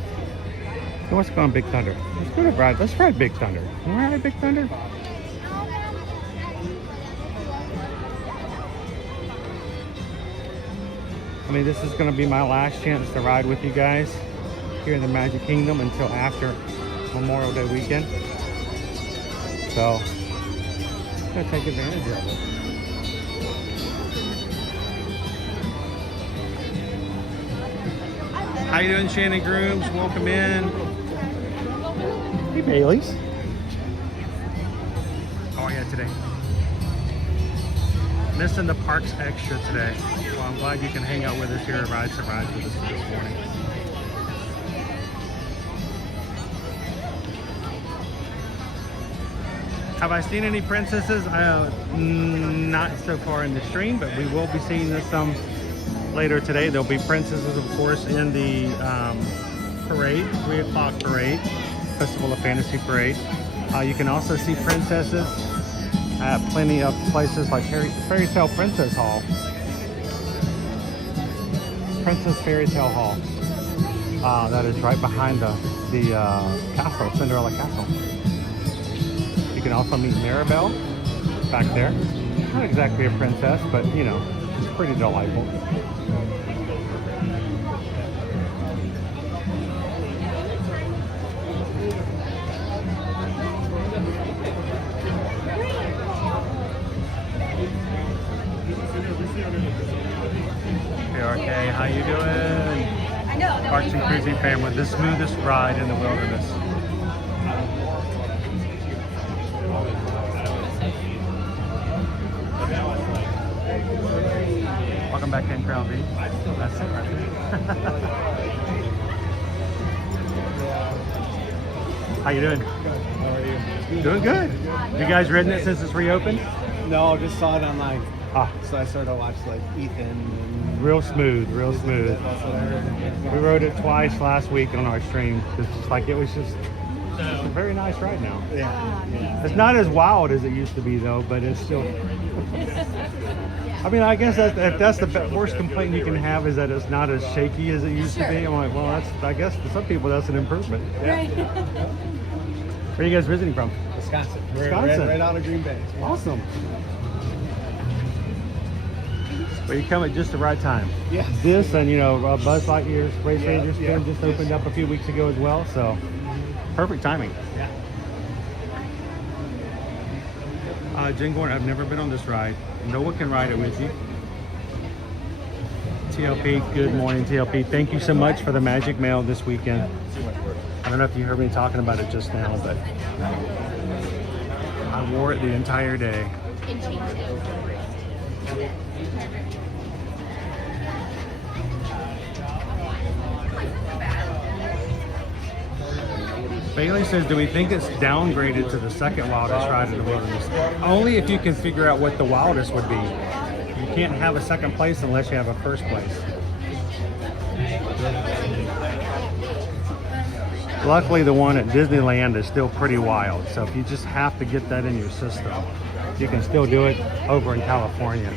He wants to go on Big Thunder. Let's go to ride. Let's ride Big Thunder. You want to ride Big Thunder? I mean, this is going to be my last chance to ride with you guys here in the Magic Kingdom until after Memorial Day weekend. So, I'm going to take advantage of it. How you doing, Shannon Grooms? Welcome in. Hey, Bailey's. How are you today? Missing the parks extra today. Well, I'm glad you can hang out with us here and ride some rides with us this morning. Have I seen any princesses? Not so far in the stream, but we will be seeing some later today. There'll be princesses, of course, in the parade, 3 o'clock parade, Festival of Fantasy parade. You can also see princesses at plenty of places like Fairy Tale Princess Hall. Princess Fairy Tale Hall. That is right behind the castle, Cinderella Castle. You can also meet Mirabelle back there. Not exactly a princess, but you know, it's pretty delightful. Hey, how you doing? I know. Parks and Cruising family, the smoothest ride in the wilderness. Welcome back in, Crown V. That's it right there. How you doing? How are you? Doing good. You guys ridden it since it's reopened? No, just saw it online. Ah, So I sort of watched like Ethan. And real smooth, real smooth. That's what I heard. We rode it twice last week on our stream. It's like it was just a very nice ride now. Yeah. It's not as wild as it used to be though, but it's still. I mean, I guess if that's the worst complaint you can have is that it's not as shaky as it used to be. I'm like, well, I guess to some people that's an improvement. Right. Where are you guys visiting from? Wisconsin. Wisconsin. Right out of Green Bay. Awesome. But you come at just the right time. Yes. This and, you know, Buzz Lightyear's Race Rangers yeah. just opened up a few weeks ago as well, so perfect timing. Yeah. Jen Gordon, I've never been on this ride. No one can ride it with you. TLP, good morning, TLP. Thank you so much for the Magic Mail this weekend. I don't know if you heard me talking about it just now, but I wore it the entire day. Bailey says, do we think it's downgraded to the second wildest ride in the wilderness? Only if you can figure out what the wildest would be. You can't have a second place unless you have a first place. Luckily, the one at Disneyland is still pretty wild. So if you just have to get that in your system, you can still do it over in California.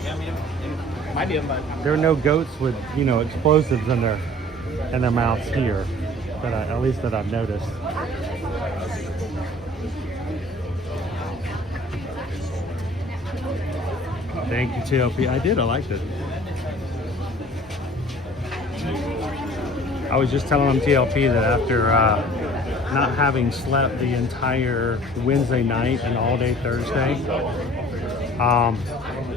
There are no goats with, you know, explosives in their mouths here, that at least that I've noticed. Thank you, TLP. I did. I liked it. I was just telling them, TLP, that after not having slept the entire Wednesday night and all day Thursday, I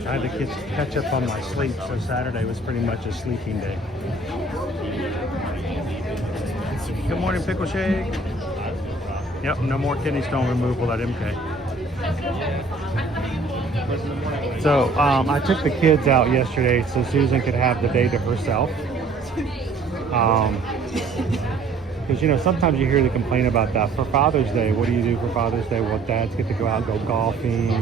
had to catch up on my sleep. So Saturday was pretty much a sleeping day. Good morning, Pickle Shake. Yep, no more kidney stone removal at MK. So I took the kids out yesterday so Susan could have the day to herself. Because, you know, sometimes you hear the complaint about that. For Father's Day, what do you do for Father's Day? Well, dads get to go out and go golfing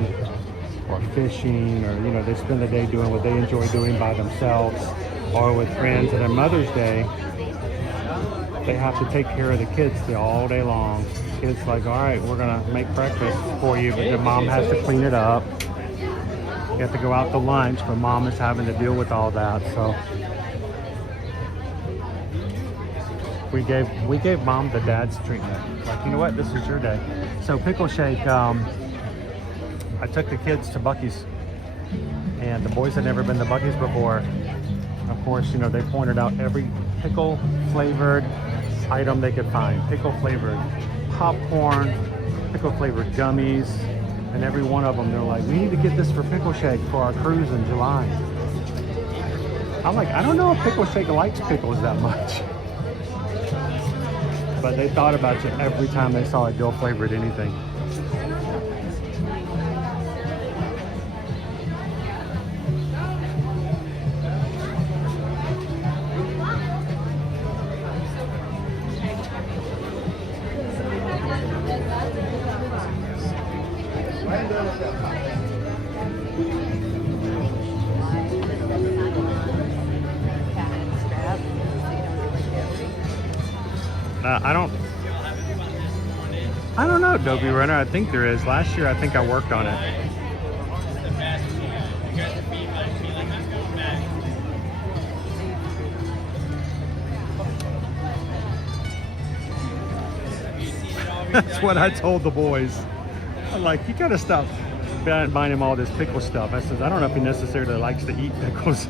or fishing, or, you know, they spend the day doing what they enjoy doing by themselves or with friends. And on Mother's Day, they have to take care of the kids all day long. Kids like, all right, we're gonna make breakfast for you, but the mom has to clean it up. You have to go out to lunch, but mom is having to deal with all that. So we gave mom the dad's treatment. Like, you know what, this is your day. So Pickle Shake, I took the kids to Buc-ee's, and the boys had never been to Buc-ee's before. Of course, you know, they pointed out every pickle flavored item they could find. Pickle flavored popcorn, pickle flavored gummies, and every one of them, they're like, we need to get this for Pickle Shake for our cruise in July. I'm like, I don't know if Pickle Shake likes pickles that much. But they thought about you every time they saw a dill flavored anything. I don't know, Adobe Runner. I think there is. Last year, I think I worked on it. That's what I told the boys. I'm like, you gotta stop buying him all this pickle stuff. I says, I don't know if he necessarily likes to eat pickles.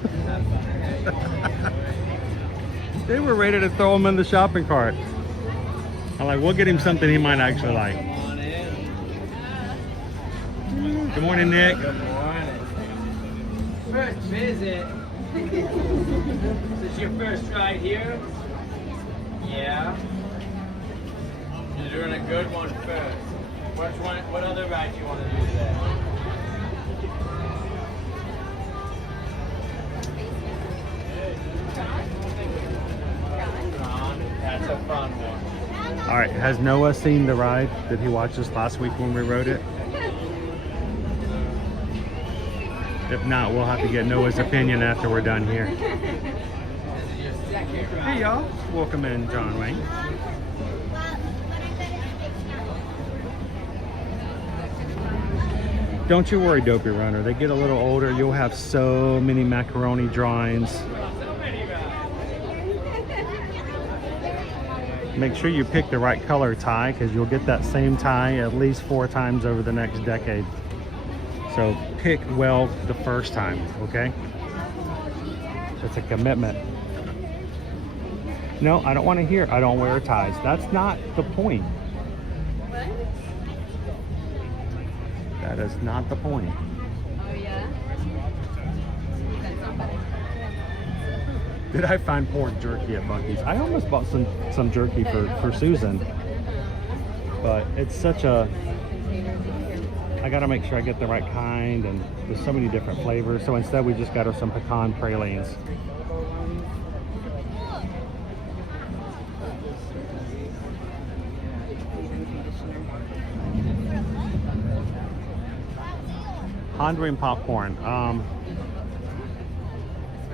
They were ready to throw him in the shopping cart. I'm like, we'll get him something he might actually like. Good morning, Nick. Good morning. First visit. Is this your first ride here? Yeah. You're doing a good one first. What other ride do you want to do today? That's a fun one. All right, has Noah seen the ride? Did he watch us last week when we rode it? If not, we'll have to get Noah's opinion after we're done here. Hey y'all, welcome in, John Wayne. Don't you worry, Dopey Runner. They get a little older, you'll have so many macaroni drawings. Make sure you pick the right color tie, because you'll get that same tie at least 4 times over the next decade. So pick well the first time, okay? It's a commitment. No, I don't want to hear I don't wear ties. That's not the point. That is not the point. Oh yeah? Did I find pork jerky at Buc-ee's? I almost bought some jerky for Susan. But it's such a... I gotta make sure I get the right kind, and there's so many different flavors. So instead we just got her some pecan pralines. Honduran popcorn.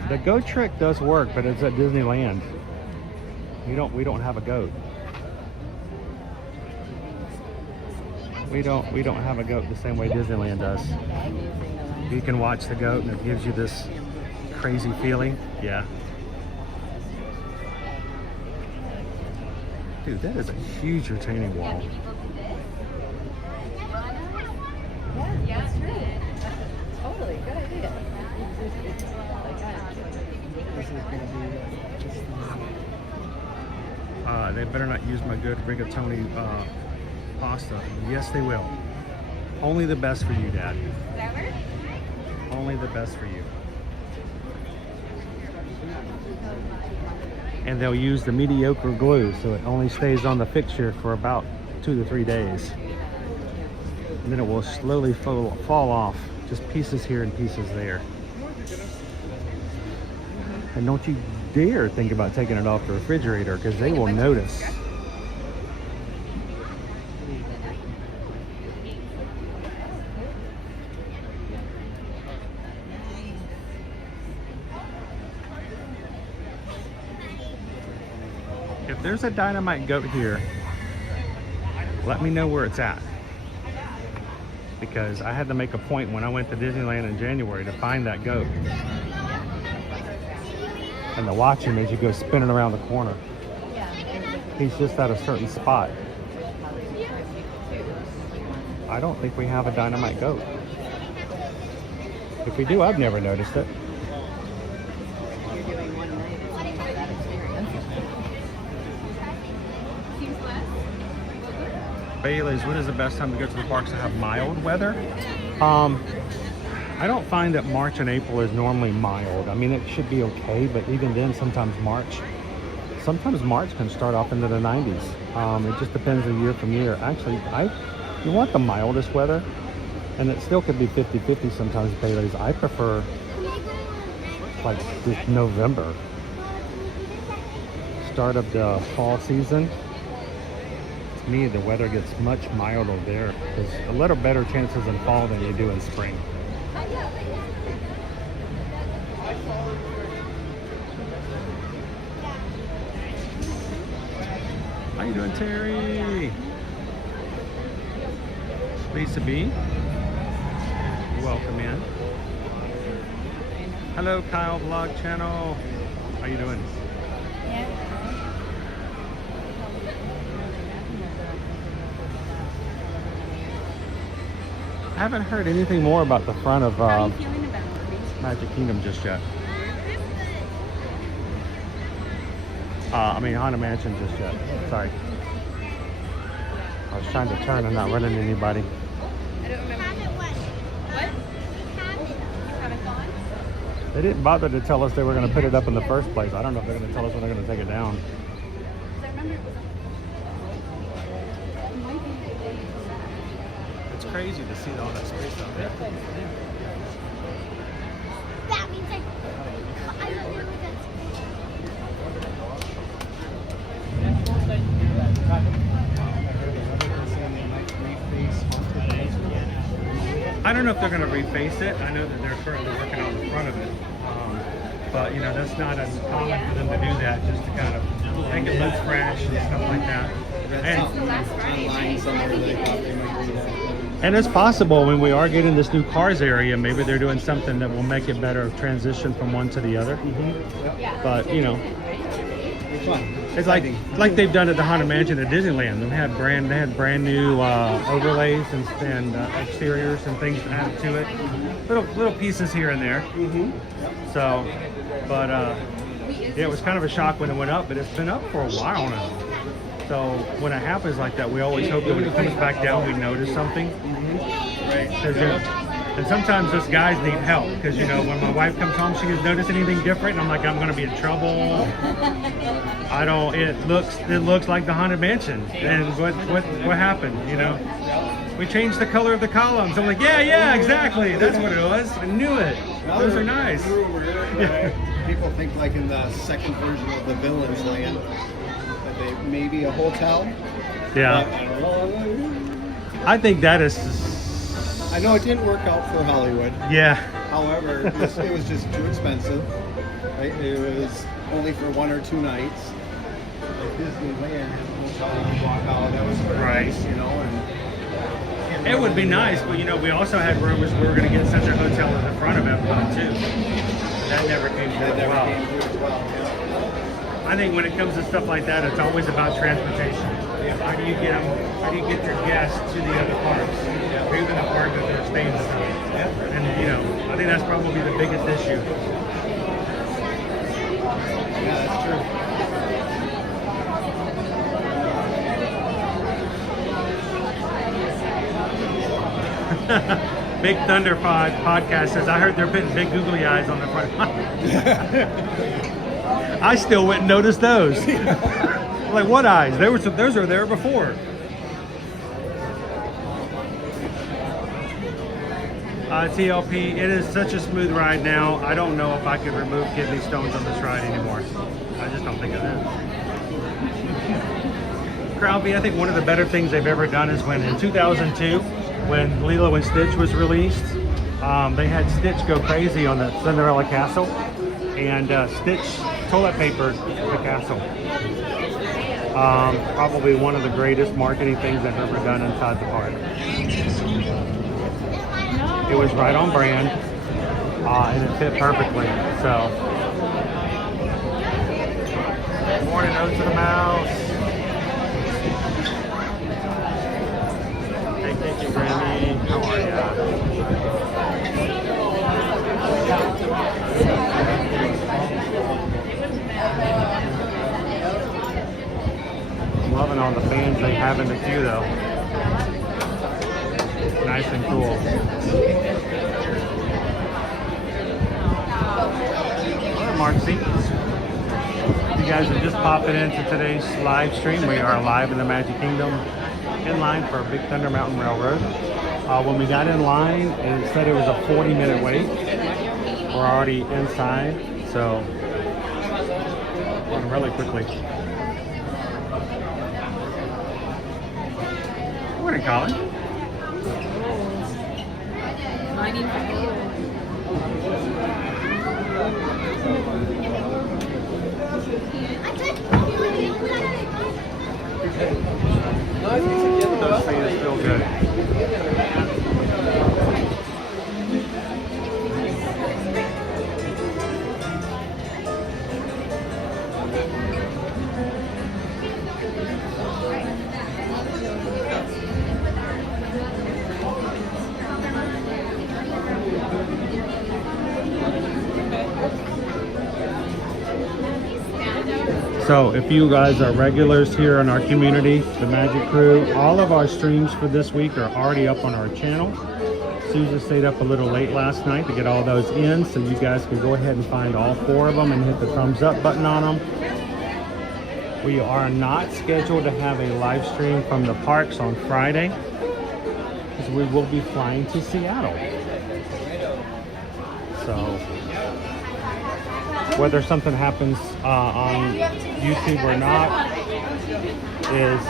The goat trick does work, but it's at Disneyland. We don't have a goat. We don't have a goat the same way Disneyland does. You can watch the goat and it gives you this crazy feeling. Yeah. Dude, that is a huge retaining wall. Yeah, totally, good idea. They better not use my good rigatoni pasta. Yes, they will. Only the best for you, Dad. Only the best for you. And they'll use the mediocre glue, so it only stays on the fixture for about 2 to 3 days. And then it will slowly fall off. Just pieces here and pieces there. And don't you dare think about taking it off the refrigerator, because they will notice. If there's a dynamite goat here, let me know where it's at. Because I had to make a point when I went to Disneyland in January to find that goat. And to watch him as you go spinning around the corner. He's just at a certain spot. I don't think we have a dynamite goat. If we do, I've never noticed it. Bailey's, when is the best time to go to the parks to have mild weather? I don't find that March and April is normally mild. I mean, it should be okay, but even then, sometimes March can start off into the 90s. It just depends on year from year. Actually, you want the mildest weather, and it still could be 50-50 sometimes, Bailey's. I prefer like this November, start of the fall season. To me, the weather gets much milder there. There's a little better chances in fall than you do in spring. How you doing, Terry? Lisa B, welcome in. Hello, Kyle Vlog Channel. How you doing? I haven't heard anything more about the front of How are you feeling about it? Magic Kingdom just yet. I mean, Haunted Mansion just yet. Sorry. I was trying to turn and not run into anybody. I don't remember. What? You haven't gone? They didn't bother to tell us they were going to put it up in the first place. I don't know if they're going to tell us when they're going to take it down. I remember it was It's crazy to see all that space out there. That means I don't know what that's. I don't know if they're going to reface it. I know that they're currently working on the front of it. But, you know, that's not uncommon for them to do that, just to kind of make it look fresh and stuff like that. And it's possible when we are getting this new cars area, maybe they're doing something that will make it better transition from one to the other. But, you know, it's like they've done at the Haunted Mansion at Disneyland. They had brand new overlays and exteriors and things added to it. Little pieces here and there. So, but yeah, it was kind of a shock when it went up, but it's been up for a while now. So when it happens like that, we always hope that when it comes back down, we notice something. And sometimes us guys need help because, you know, when my wife comes home, she doesn't notice anything different, and I'm like, I'm going to be in trouble. I don't. It looks like the Haunted Mansion. And what happened? You know, we changed the color of the columns. I'm like, yeah, exactly. That's what it was. I knew it. Those are nice. People think like in the second version of the Villains Land that they maybe a hotel. Yeah. I think that is. I know it didn't work out for Hollywood. Yeah. However, it was just too expensive. Right? It was only for 1 or 2 nights. Like Disneyland has a hotel you can walk out. That was sort of nice, you know. And it would be nice, but you know, we also had rumors we were going to get such a hotel at the front of Epcot too. That never came through as well. I think when it comes to stuff like that, it's always about transportation. How do you get them? How do you get your guests to the other parks, or even the park that they're staying at? And you know, I think that's probably the biggest issue. Yeah, that's true. Big Thunder podcast says, I heard they're putting big googly eyes on the front. I still wouldn't notice those. Like, what eyes? Those were there before. TLP, it is such a smooth ride now. I don't know if I could remove kidney stones on this ride anymore. I just don't think it is. Crowley, I think one of the better things they've ever done is when in 2002, when Lilo and Stitch was released, they had Stitch go crazy on the Cinderella castle, and Stitch toilet papered the castle. Probably one of the greatest marketing things they've ever done inside the park. It was right on brand, and it fit perfectly. So, good morning, Note to the Mouse. Hey, thank you, Granny. How are ya? I'm loving all the fans they have in the queue, though. Nice and cool. Hello, Marcy. You guys are just popping into today's live stream. We are live in the Magic Kingdom, in line for Big Thunder Mountain Railroad. When we got in line, it said it was a 40-minute wait. We're already inside, so going really quickly. Morning, Colin. Those fans feel good. So if you guys are regulars here in our community, the Magic Crew, all of our streams for this week are already up on our channel. Susan stayed up a little late last night to get all those in, so you guys can go ahead and find all 4 of them and hit the thumbs up button on them. We are not scheduled to have a live stream from the parks on Friday, because we will be flying to Seattle. So whether something happens on YouTube or not is,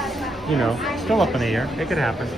you know, still up in the air. It could happen.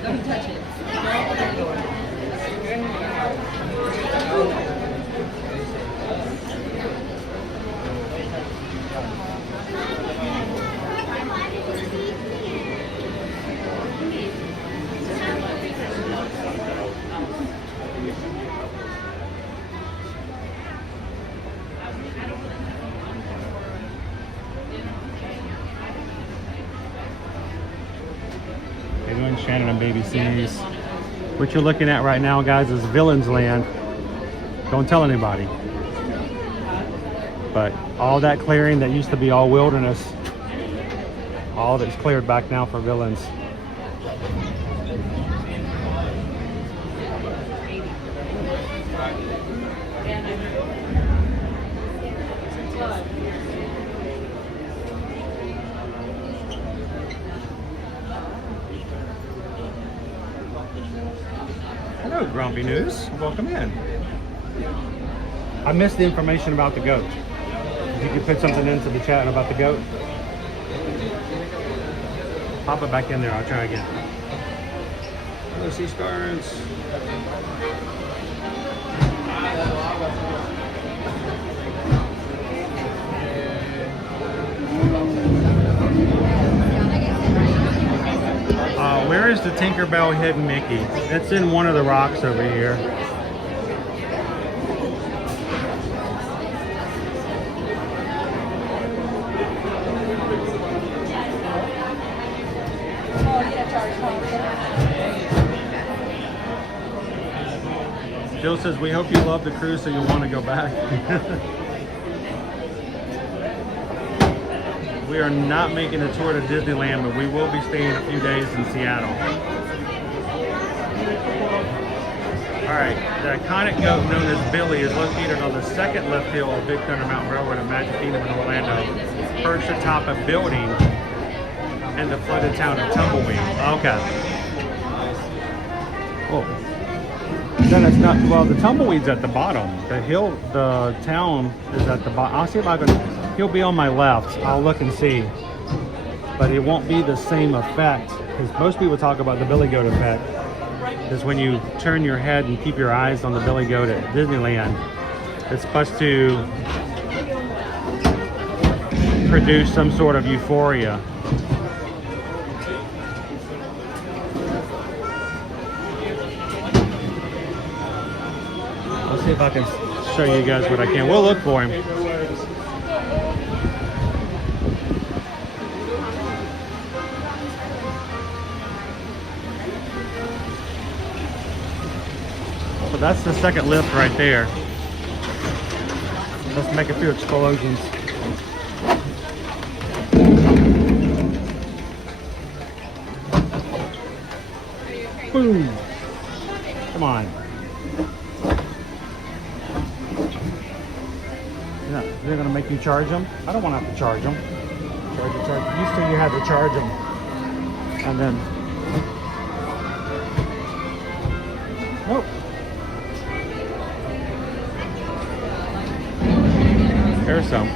Shannon and Baby C's. What you're looking at right now, guys, is Villain's Land. Don't tell anybody. But all that clearing that used to be all wilderness, all that's cleared back now for Villains. Hello, Grumpy News. Welcome in. I missed the information about the goat. If you could put something into the chat about the goat. Pop it back in there. I'll try again. Hello, Sea Stars. Where is the Tinkerbell hidden Mickey? It's in one of the rocks over here. Jill says, we hope you love the cruise so you'll want to go back. We are not making a tour to Disneyland, but we will be staying a few days in Seattle. Alright, the iconic goat known as Billy is located on the second left hill of Big Thunder Mountain Railroad at Magic Kingdom in Orlando, perched atop a building in the flooded town of Tumbleweed. Okay. Oh. Then it's not, well, the Tumbleweed's at the bottom. The town is at the bottom. I'll see if I can... He'll be on my left. I'll look and see. But it won't be the same effect. Because most people talk about the Billy Goat effect. Is when you turn your head and keep your eyes on the Billy Goat at Disneyland. It's supposed to produce some sort of euphoria. I'll see if I can show you guys what I can. We'll look for him. So that's the second lift right there. Let's make a few explosions. Boom! Come on. Yeah, they're gonna make you charge them? I don't want to have to charge them. Charge. Used to you had to charge them. And then... Nope. There's some.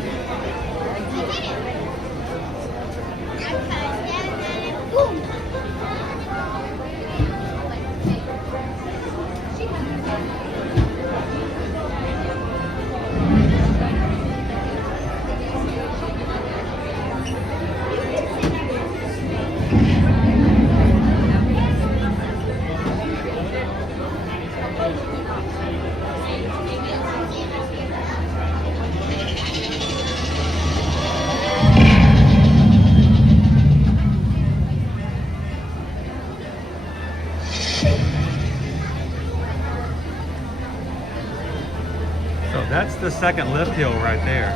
That's the second lift hill right there.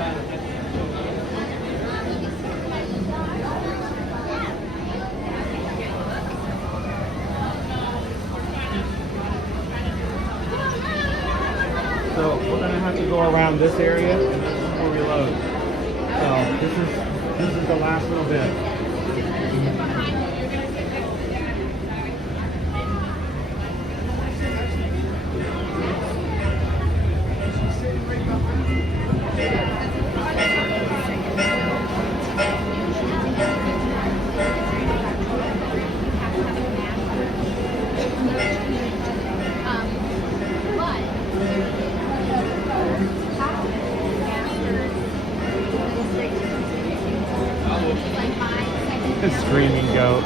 So we're gonna have to go around this area before we load. So this is the last little bit. Screaming goat.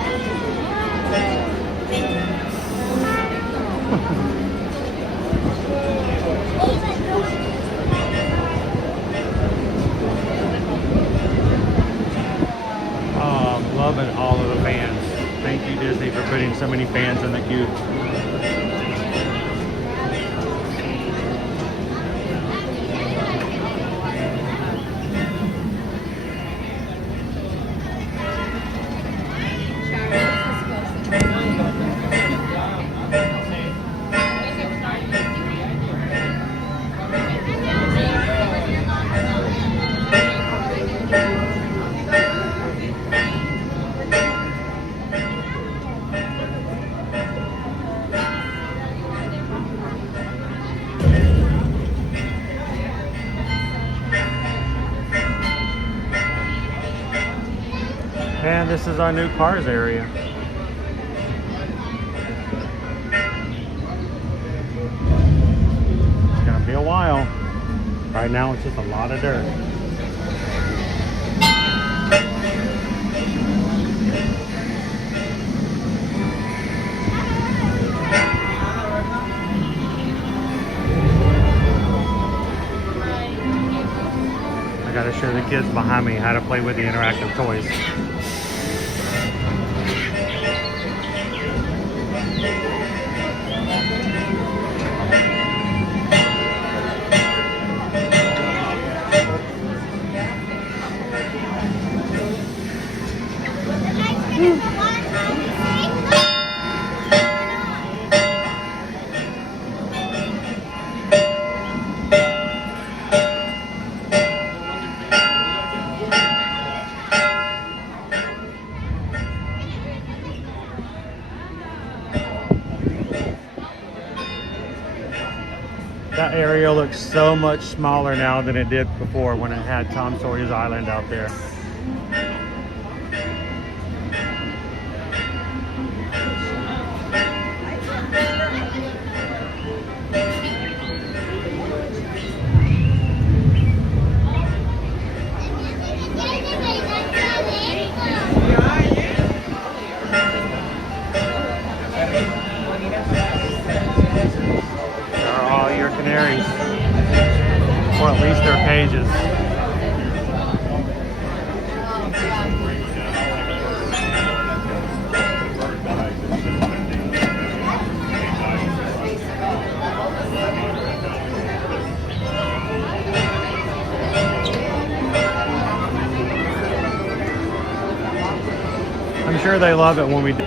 Oh, I'm loving all of the fans. Thank you, Disney, for putting so many fans in the queue. And this is our new cars area. It's gonna be a while. Right now it's just a lot of dirt. I gotta show the kids behind me how to play with the interactive toys. That area looks so much smaller now than it did before when it had Tom Sawyer's Island out there. Canaries, or at least their cages. I'm sure they love it when we do.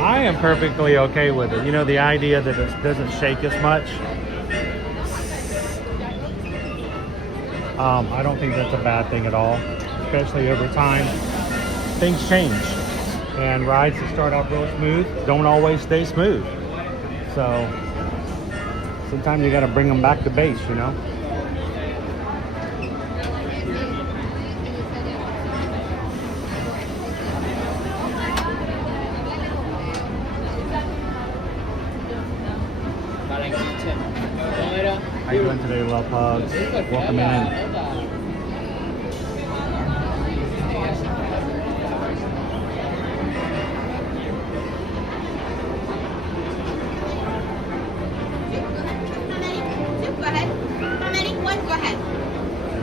I am perfectly okay with it. You know, the idea that it doesn't shake as much. I don't think that's a bad thing at all, especially over time. Things change, and rides that start out real smooth don't always stay smooth. So sometimes you got to bring them back to base, you know. How you doing today, love hugs? Welcome in.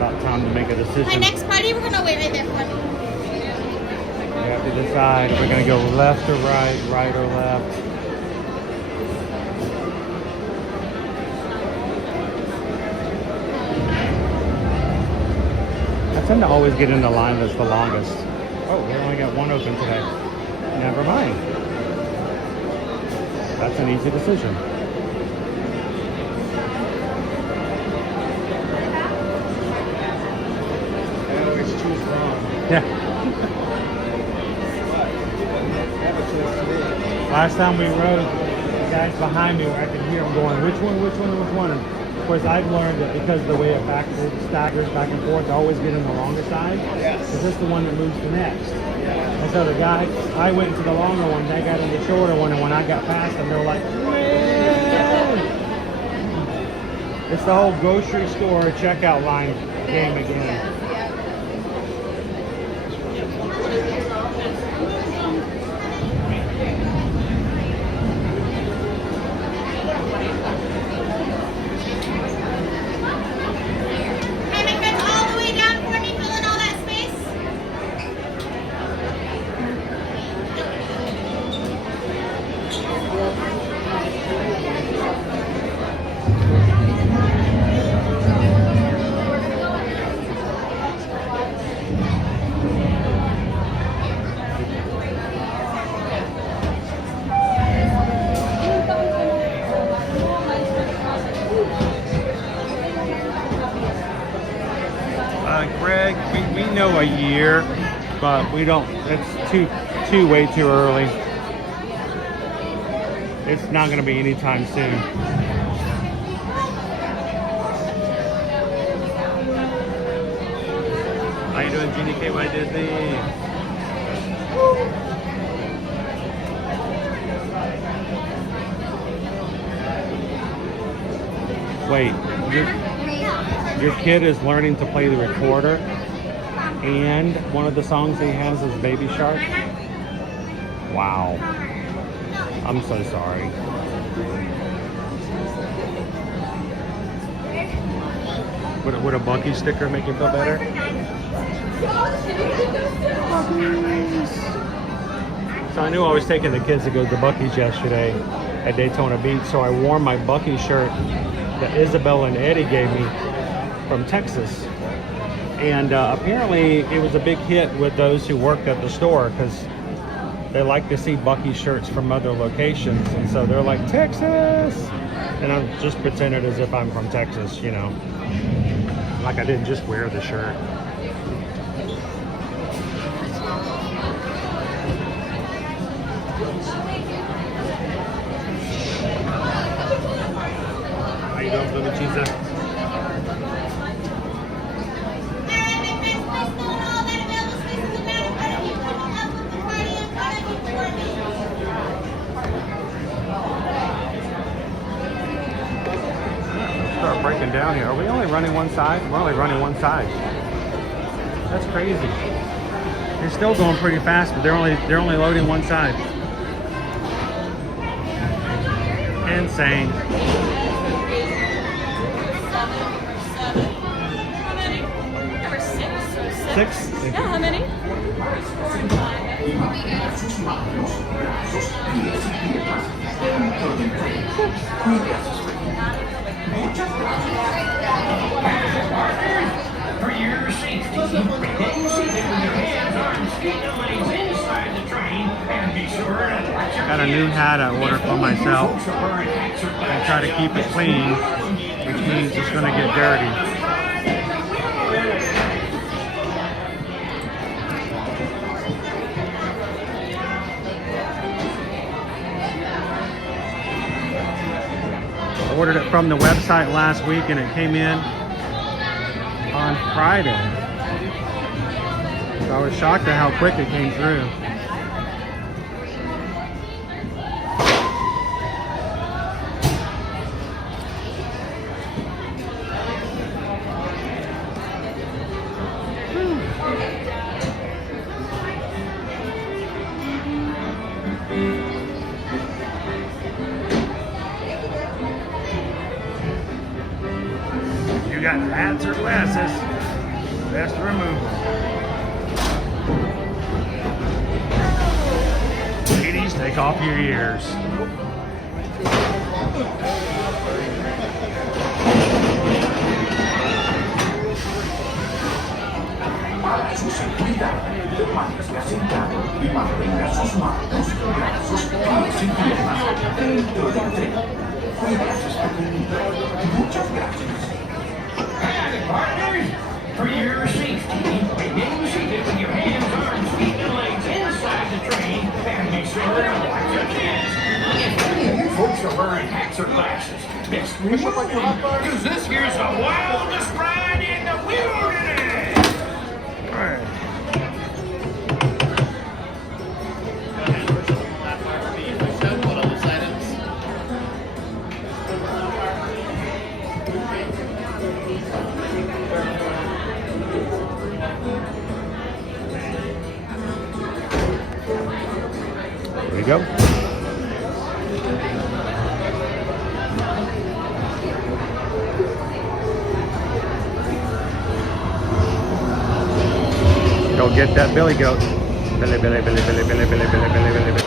about time to make a decision. My next party, we're gonna wait right there for me. We have to decide if we're gonna go left or right, right or left. I tend to always get in the line that's the longest. Oh, we only got one open today. Never mind. That's an easy decision. I always choose wrong. Yeah. Have a choice today. Last time we rode, the guys behind me, I could hear them going, which one, which one, which one? And of course, I've learned that because of the way it staggers back and forth, I always get in the longer side. Yes. Because this is the one that moves the next. And so the guy, I went into the longer one, they got in the shorter one, and when I got past them, they were like, man! It's the whole grocery store checkout line game again. Hey, my friends, all the way down for me, filling all that space. Greg, we know a year, but we don't, it's way too early. It's not going to be anytime soon. How you doing, Jeannie KY Disney? Wait, your kid is learning to play the recorder, and one of the songs he has is Baby Shark? Wow. I'm so sorry. Would a Bucky sticker make you feel better? So I knew I was taking the kids to go to Bucky's yesterday at Daytona Beach, so I wore my Bucky shirt that Isabel and Eddie gave me from Texas. And apparently it was a big hit with those who worked at the store because they like to see Bucky shirts from other locations. And so they're like, Texas! And I'm just pretending as if I'm from Texas, you know. Like I didn't just wear the shirt. How you doing, Blue Cheese? Start breaking down here. Are we only running one side? We're only running one side. That's crazy. They're still going pretty fast, but they're only loading one side. Insane. Number 6. 6? Yeah, how many? For your safety, remain seated with your hands, arms, feet, and legs inside the train, and be sure to watch your Got a new hat I ordered for myself. I try to keep it clean, which means it's going to get dirty. I ordered it from the website last week and it came in on Friday. So I was shocked at how quick it came through. You got hats or glasses? Best removal. Ladies, take off your ears. Para su seguridad, manténgase sentado y mantenga sus manos, brazos, pies y piernas dentro del tren. Cuídese, pequeñito. Muchas gracias. And partners, for your safety, remain seated with your hands, arms, feet, and legs inside the train, and make sure to watch your kids. If any of you folks are wearing hats or glasses, best remove them, because this here's the wildest ride in the wilderness. There you go. Go get that billy goat. Billy, Billy, Billy, Billy, Billy, Billy, Billy, Billy, Billy, Billy.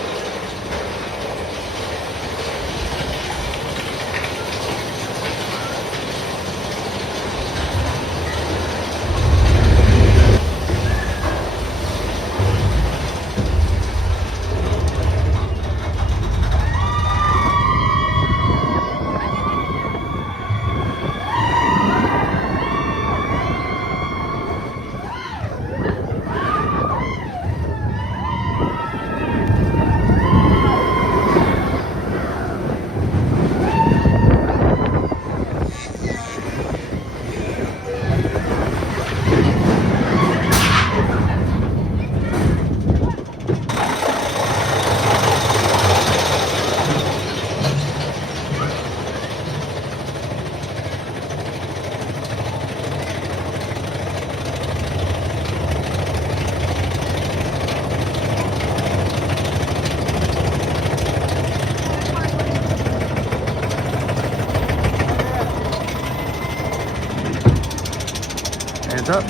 Hands up.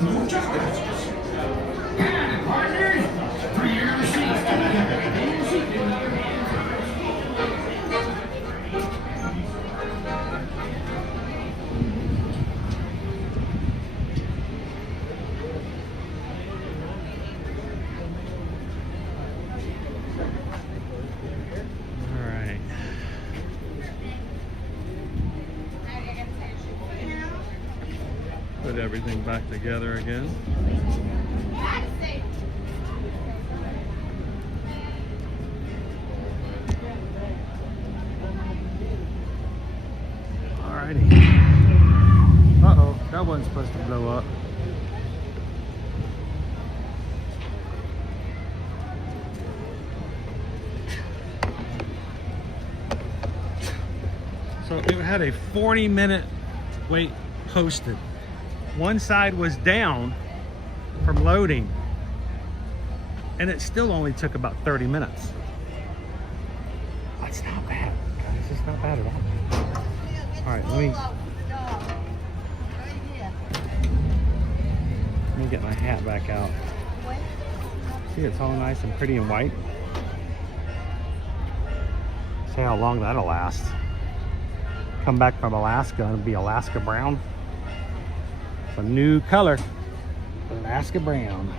Muchas gracias. And partners, for your safety. Put everything back together again. Alrighty. Uh-oh, that wasn't supposed to blow up. So it had a 40-minute wait posted. One side was down from loading, and it still only took about 30 minutes. That's not bad, guys. It's not bad at all. All right, let me get my hat back out. See, it's all nice and pretty and white. See how long that'll last. Come back from Alaska and it'll be Alaska brown. It's a new color, Alaska brown.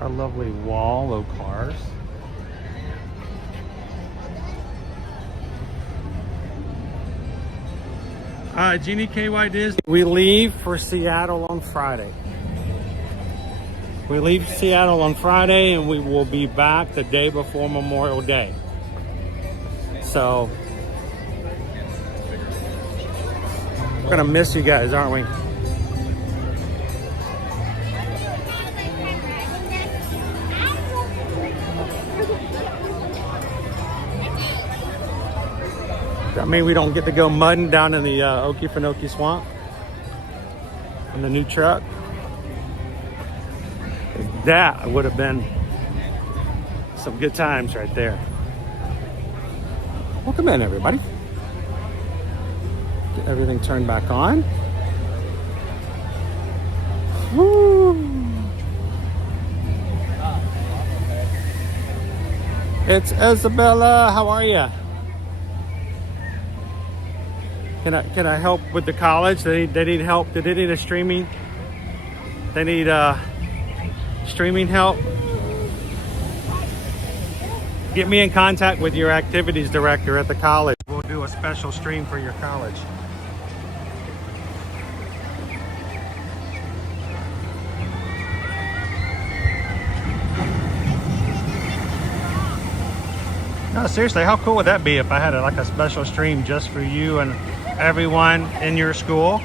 Our lovely wall of cars. Jeannie KY Disney. We leave for Seattle on Friday. We leave Seattle on Friday and we will be back the day before Memorial Day. So we're gonna miss you guys, aren't we? I mean, we don't get to go mudding down in the Okefenokee Swamp in the new truck. That would have been some good times right there. Welcome in, everybody. Get everything turned back on. Woo. It's Isabella. How are you? Can I help with the college? They need help. They need a streaming. They need streaming help. Get me in contact with your activities director at the college. We'll do a special stream for your college. No, seriously, how cool would that be if I had like a special stream just for you and everyone in your school?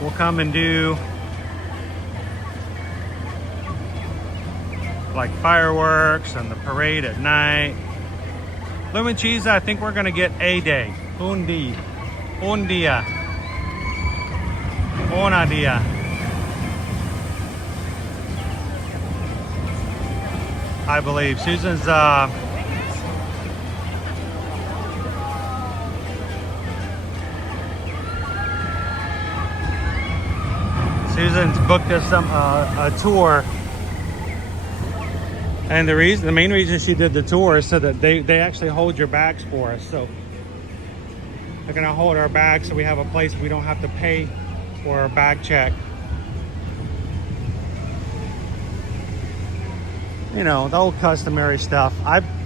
We'll come and do like fireworks and the parade at night. Lumen Cheese, I think we're gonna get a day. Un dia. Una dia. I believe. Susan's booked us a tour, and the main reason she did the tour is so that they actually hold your bags for us. So they're gonna hold our bags so we have a place we don't have to pay for a bag check. You know, the old customary stuff.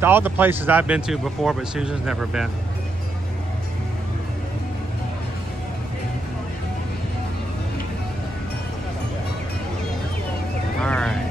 All the places I've been to before, but Susan's never been. All right.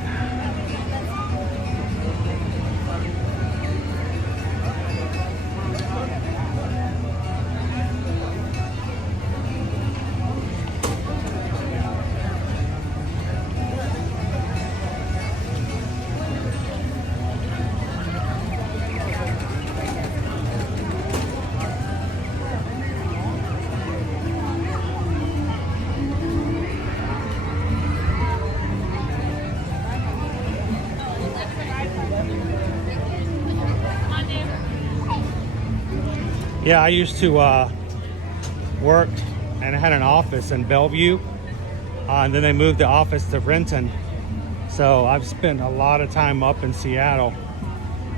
Yeah, I used to work and I had an office in Bellevue, and then they moved the office to Renton. So I've spent a lot of time up in Seattle,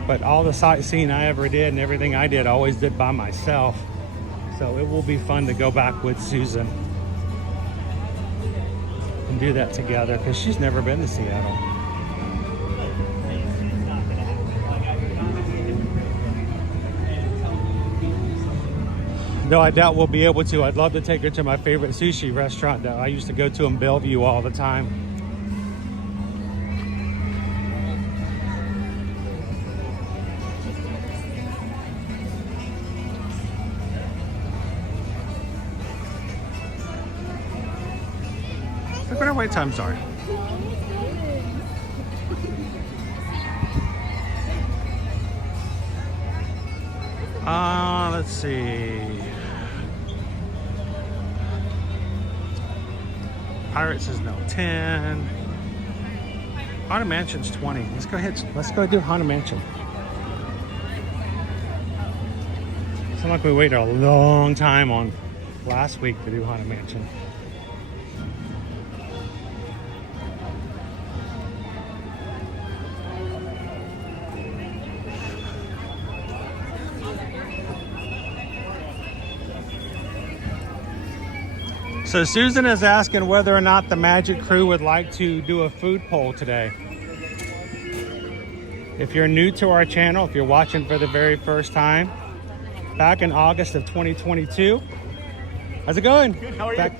but all the sightseeing I ever did and everything I did, I always did by myself. So it will be fun to go back with Susan and do that together, because she's never been to Seattle. Though I doubt we'll be able to. I'd love to take her to my favorite sushi restaurant that I used to go to in Bellevue all the time. Look what our wait times are. Let's see. Pirates is no 10. Haunted Mansion's 20. Let's go ahead. Let's go do Haunted Mansion. Seemed like we waited a long time on last week to do Haunted Mansion. So Susan is asking whether or not the Magic Crew would like to do a food poll today. If you're new to our channel, if you're watching for the very first time, back in August of 2022, how's it going? Good, how are you?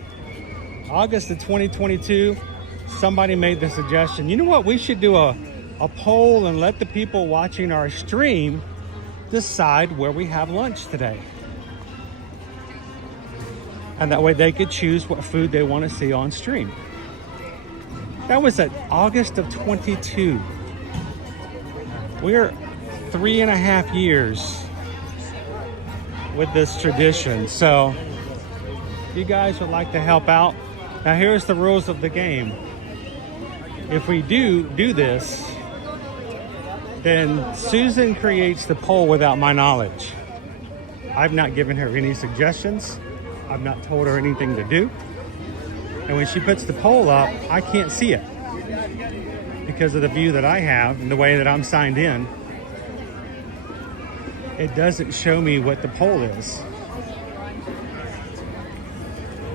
August of 2022, somebody made the suggestion, you know what, we should do a poll and let the people watching our stream decide where we have lunch today. And that way they could choose what food they want to see on stream. That was at August of 22. We're 3.5 years with this tradition. So if you guys would like to help out, now here's the rules of the game. If we do this, then Susan creates the poll without my knowledge. I've not given her any suggestions. I've not told her anything to do. And when she puts the poll up, I can't see it because of the view that I have and the way that I'm signed in. It doesn't show me what the poll is.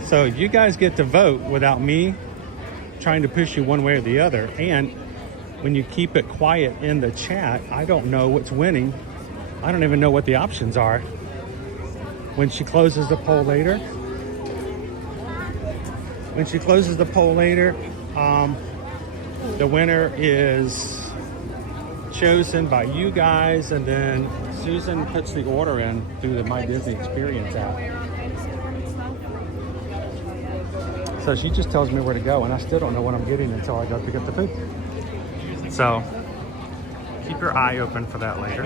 So you guys get to vote without me trying to push you one way or the other. And when you keep it quiet in the chat, I don't know what's winning. I don't even know what the options are. When she closes the poll later, the winner is chosen by you guys, and then Susan puts the order in through the My Disney Experience app. So she just tells me where to go, and I still don't know what I'm getting until I go pick up the food. So keep your eye open for that later.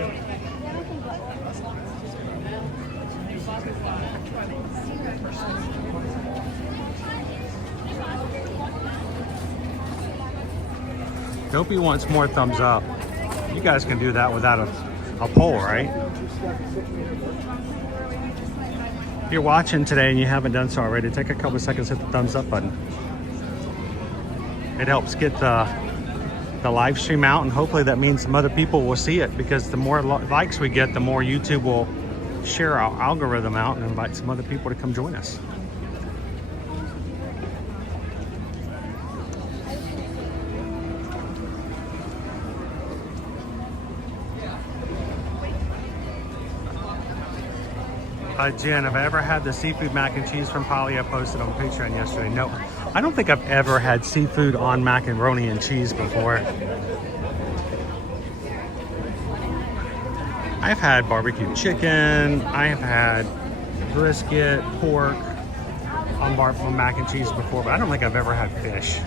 Dopey wants more thumbs up. You guys can do that without a poll, right? If you're watching today and you haven't done so already, take a couple of seconds to hit the thumbs up button. It helps get the live stream out, and hopefully that means some other people will see it, because the more likes we get, the more YouTube will share our algorithm out and invite some other people to come join us. Jen, have I ever had the seafood mac and cheese from Polly I posted on Patreon yesterday? No, I don't think I've ever had seafood on macaroni and cheese before. I've had barbecue chicken, I have had brisket, pork on mac and cheese before, but I don't think I've ever had fish.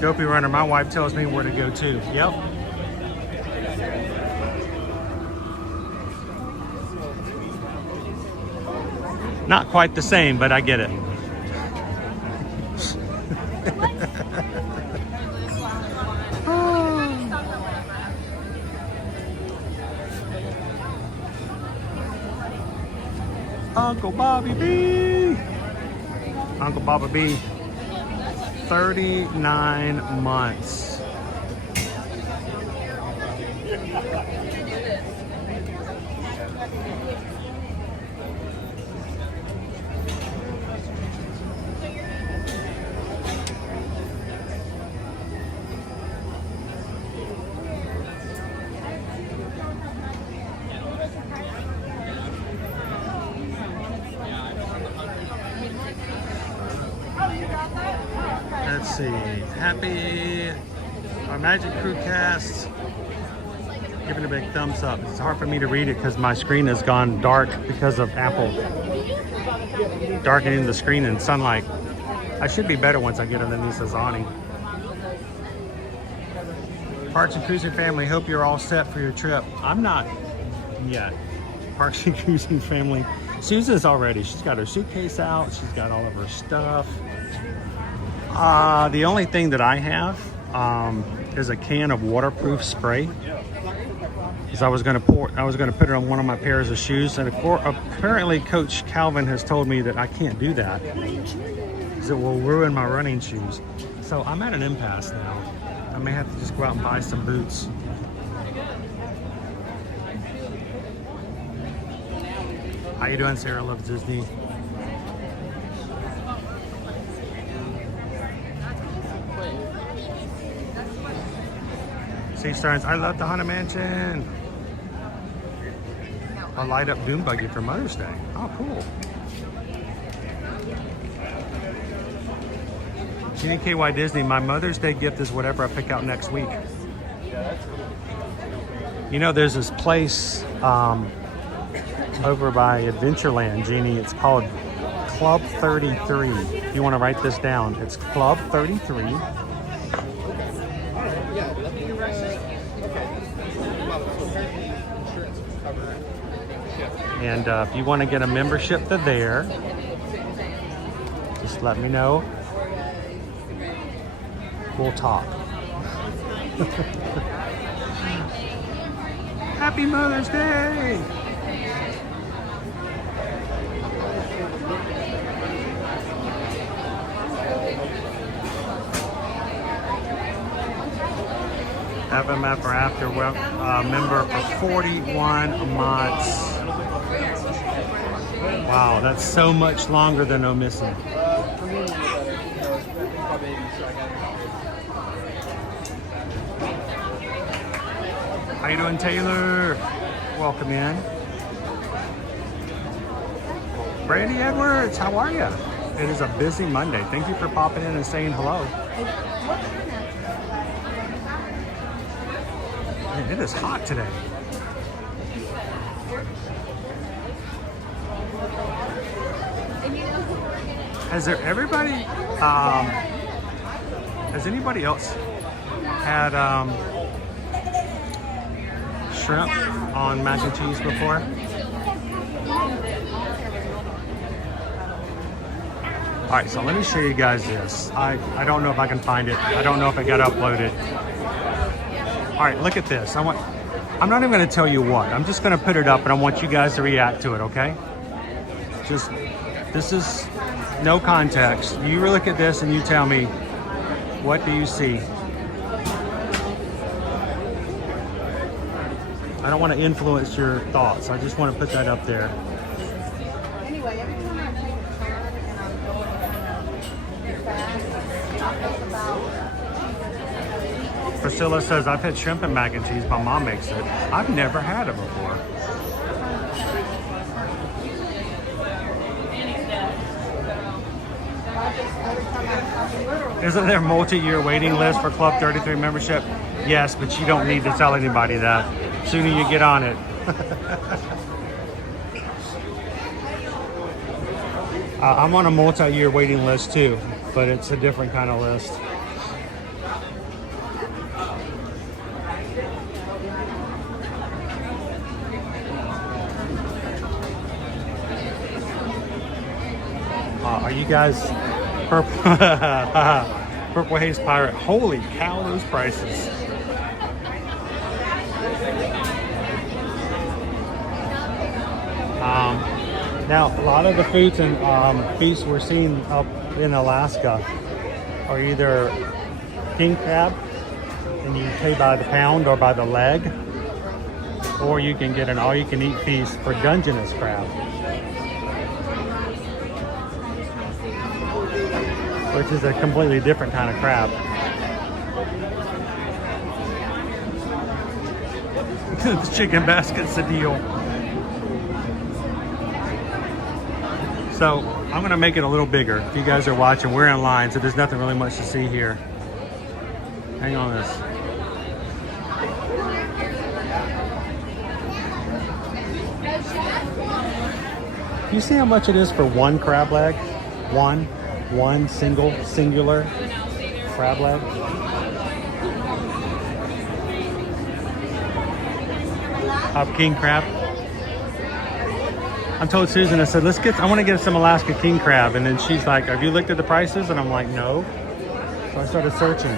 Dopey Runner, my wife tells me where to go to. Yep. Not quite the same, but I get it. Uncle Bobby B. Uncle Bobby B, 39 months. Let's see. Happy our Magic Crew cast. Giving a big thumbs up. It's hard for me to read it because my screen has gone dark because of Apple darkening the screen in sunlight. I should be better once I get underneath this awning. Parks and Cruising family, hope you're all set for your trip. I'm not yet. Parks and Cruising family. Susan's already. She's got her suitcase out. She's got all of her stuff. The only thing that I have is a can of waterproof spray. Because I was going to put it on one of my pairs of shoes, and apparently Coach Calvin has told me that I can't do that because it will ruin my running shoes. So I'm at an impasse now. I may have to just go out and buy some boots. How you doing, Sarah Loves Disney? Sea Starns, I love the Haunted Mansion. A light up Doom Buggy for Mother's Day. Oh, cool. Genie KY Disney, my Mother's Day gift is whatever I pick out next week. You know, there's this place over by Adventureland, Jeannie. It's called Club 33. If you want to write this down, it's Club 33. And if you want to get a membership to there, just let me know. We'll talk. Happy Mother's Day! FMF or After member for 41 months. Wow, that's so much longer than No Missing. How you doing, Taylor? Welcome in. Brandy Edwards, how are you? It is a busy Monday. Thank you for popping in and saying hello. Man, it is hot today. Has anybody else had shrimp on mac and cheese before? All right, so let me show you guys this. I don't know if I can find it. I don't know if it got uploaded. All right, look at this. I'm not even going to tell you what. I'm just going to put it up, and I want you guys to react to it, okay? This is no context. You look at this and you tell me, what do you see? I don't want to influence your thoughts. I just want to put that up there. Priscilla says, I've had shrimp and mac and cheese. My mom makes it. I've never had it before. Isn't there a multi-year waiting list for Club 33 membership? Yes, but you don't need to tell anybody that. The sooner you get on it. I'm on a multi-year waiting list too, but it's a different kind of list. Are you guys Purple Haze Pirate? Holy cow, those prices. Now, a lot of the foods and feasts we're seeing up in Alaska are either king crab, and you pay by the pound or by the leg, or you can get an all-you-can-eat feast for Dungeness crab, which is a completely different kind of crab. The chicken basket's the deal. So I'm gonna make it a little bigger. If you guys are watching, we're in line, so there's nothing really much to see here. Hang on this. You see how much it is for one crab leg? One singular crab leg. Of king crab. I told Susan, I said, I want to get some Alaska king crab. And then she's like, have you looked at the prices? And I'm like, no. So I started searching.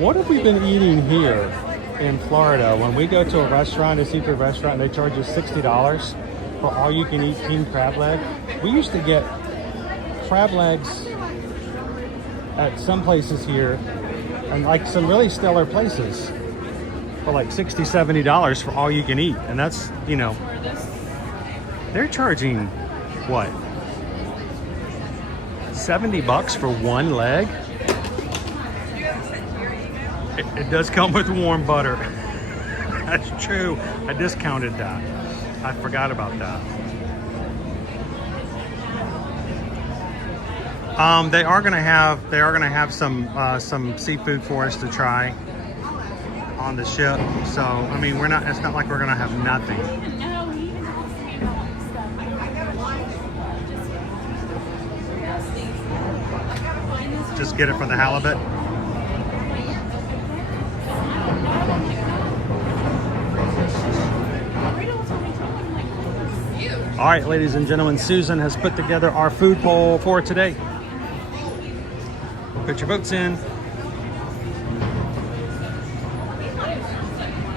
What have we been eating here in Florida? When we go to a restaurant, a seafood restaurant, they charge us $60 for all you can eat king crab leg. We used to get crab legs at some places here, and like some really stellar places, for like $60, $70 for all you can eat. And that's, you know, they're charging what, $70 for one leg? It does come with warm butter. That's true. I discounted that. I forgot about that. They are gonna have some seafood for us to try on the ship. So I mean, it's not like we're gonna have nothing. Just get it for the halibut. All right, ladies and gentlemen, Susan has put together our food poll for today. Put your votes in.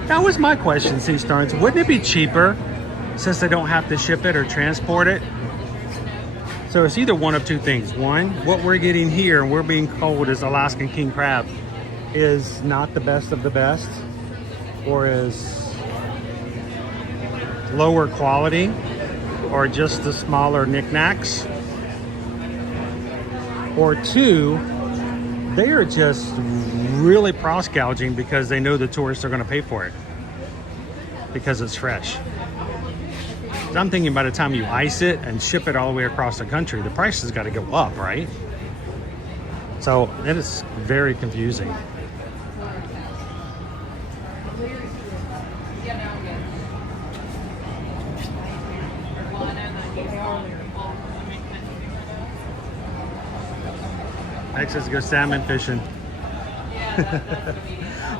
That was my question, Sea Starns. Wouldn't it be cheaper since they don't have to ship it or transport it? So it's either one of two things. One, what we're getting here and we're being told is Alaskan king crab is not the best of the best, or is lower quality, or just the smaller knickknacks. Or two, they are just really price gouging because they know the tourists are going to pay for it because it's fresh. I'm thinking by the time you ice it and ship it all the way across the country, the price has got to go up, right? So it is very confusing. Next, let's go salmon fishing.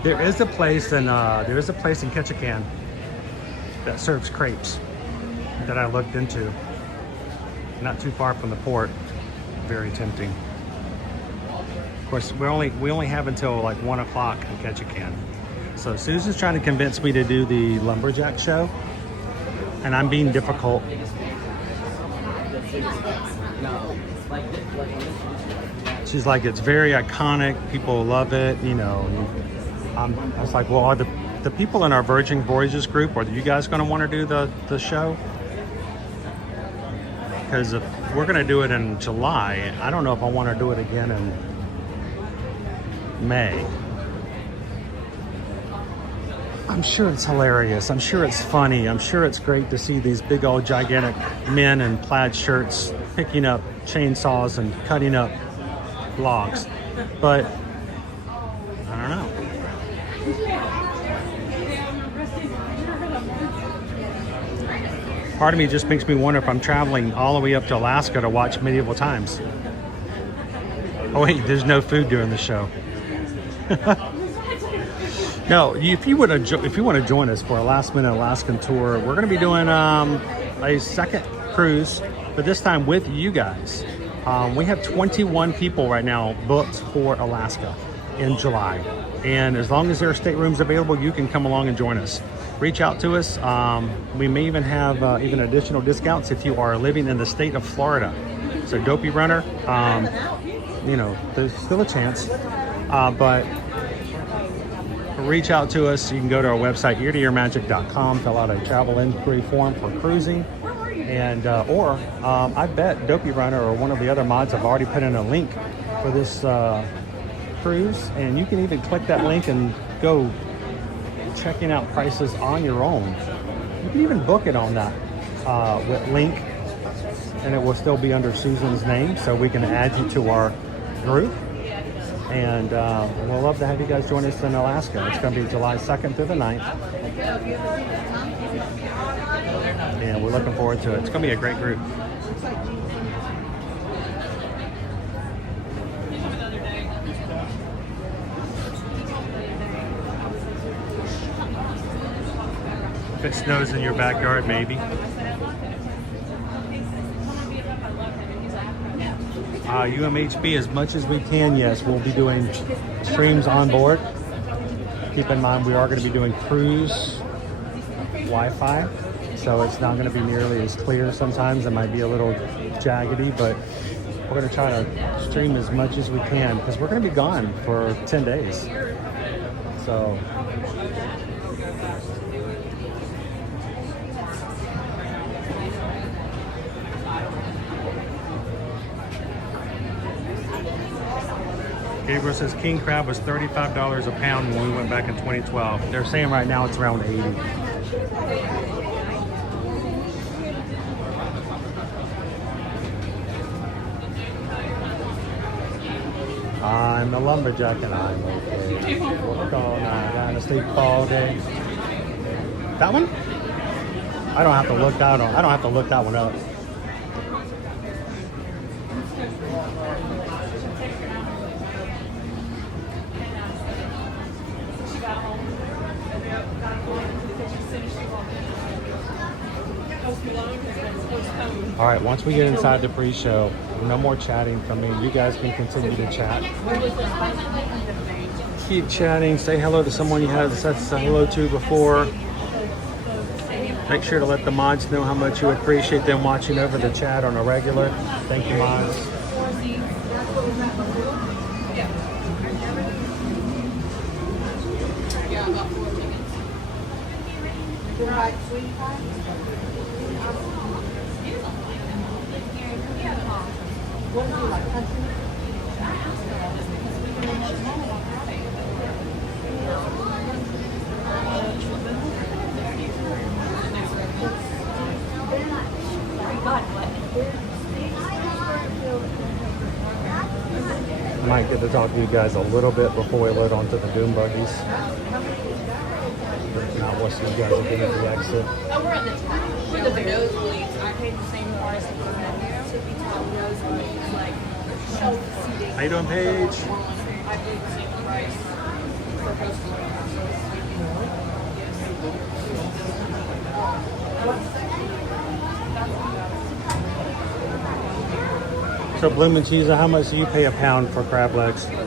There is a place in Ketchikan that serves crepes that I looked into. Not too far from the port. Very tempting. Of course, we only have until like 1 o'clock in Ketchikan. So Susan's trying to convince me to do the lumberjack show, and I'm being difficult. She's like, it's very iconic, people love it, you know. I was like, well, are the people in our Virgin Voyages group, are you guys going to want to do the show? Because if we're going to do it in July, I don't know if I want to do it again in May. I'm sure it's hilarious. I'm sure it's funny. I'm sure it's great to see these big old gigantic men in plaid shirts picking up chainsaws and cutting up logs. But I don't know. Part of me just makes me wonder if I'm traveling all the way up to Alaska to watch medieval times. Oh wait, there's no food during the show. No, if you want to join us for a last-minute Alaskan tour, we're going to be doing a second cruise, but this time with you guys. We have 21 people right now booked for Alaska. in July. And as long as there are staterooms available, you can come along and join us. Reach out to us. We may even have even additional discounts if you are living in the state of Florida. So Dopey Runner, you know, there's still a chance, but reach out to us. You can go to our website, eartoearmagic.com, fill out a travel inquiry form for cruising, and I bet Dopey Runner or one of the other mods have already put in a link for this cruise, and you can even click that link and go checking out prices on your own. You can even book it on that link, and it will still be under Susan's name, so we can add you to our group. And we'll love to have you guys join us in Alaska. It's going to be July 2nd through the 9th. And we're looking forward to it. It's going to be a great group. If it snows in your backyard, maybe. UMHB, as much as we can, yes, we'll be doing streams on board. Keep in mind, we are going to be doing cruise Wi-Fi, so it's not going to be nearly as clear sometimes. It might be a little jaggedy, but we're going to try to stream as much as we can because we're going to be gone for 10 days. So Gabriel says king crab was $35 a pound when we went back in 2012. They're saying right now it's around 80. I'm the lumberjack and I'm okay. Work all night, gotta sleep all day. That one? I don't have to look that one. I don't have to look that one up. All right, once we get inside the pre-show, no more chatting from me. You guys can continue to chat. Keep chatting. Say hello to someone you had said hello to before. Make sure to let the mods know how much you appreciate them watching over the chat on a regular. Thank you, mods. I might get to talk to you guys a little bit before we load onto the doom buggies. But not we'll see you guys again at the exit. Oh, we're at the top. We're the nosebleeds. I paid the same price for the tippy top nosebleeds, like shelf seating. How you doing, Paige? I paid the same price for coastal. So Bloomin' Cheese, how much do you pay a pound for crab legs? There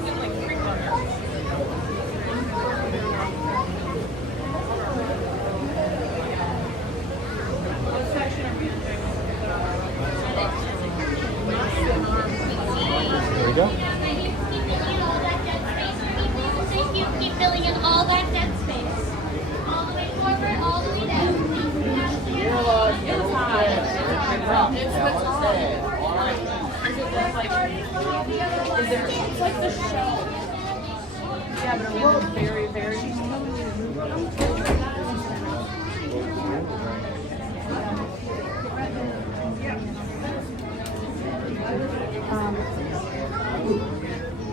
we go. Keep filling in all that dead space. All the way forward, all the way down. It's like the shell. Yeah, but are we very, very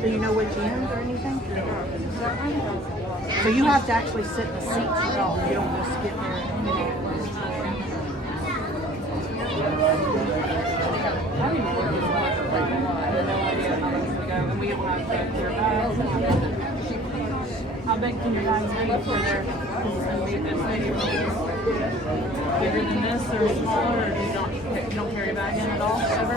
Do you know which end or anything? So you have to actually sit in the seat yourself. You don't just get there. How big can your guys be for their? Is it going to be this bigger than this or smaller, or you don't carry a bag in at all ever?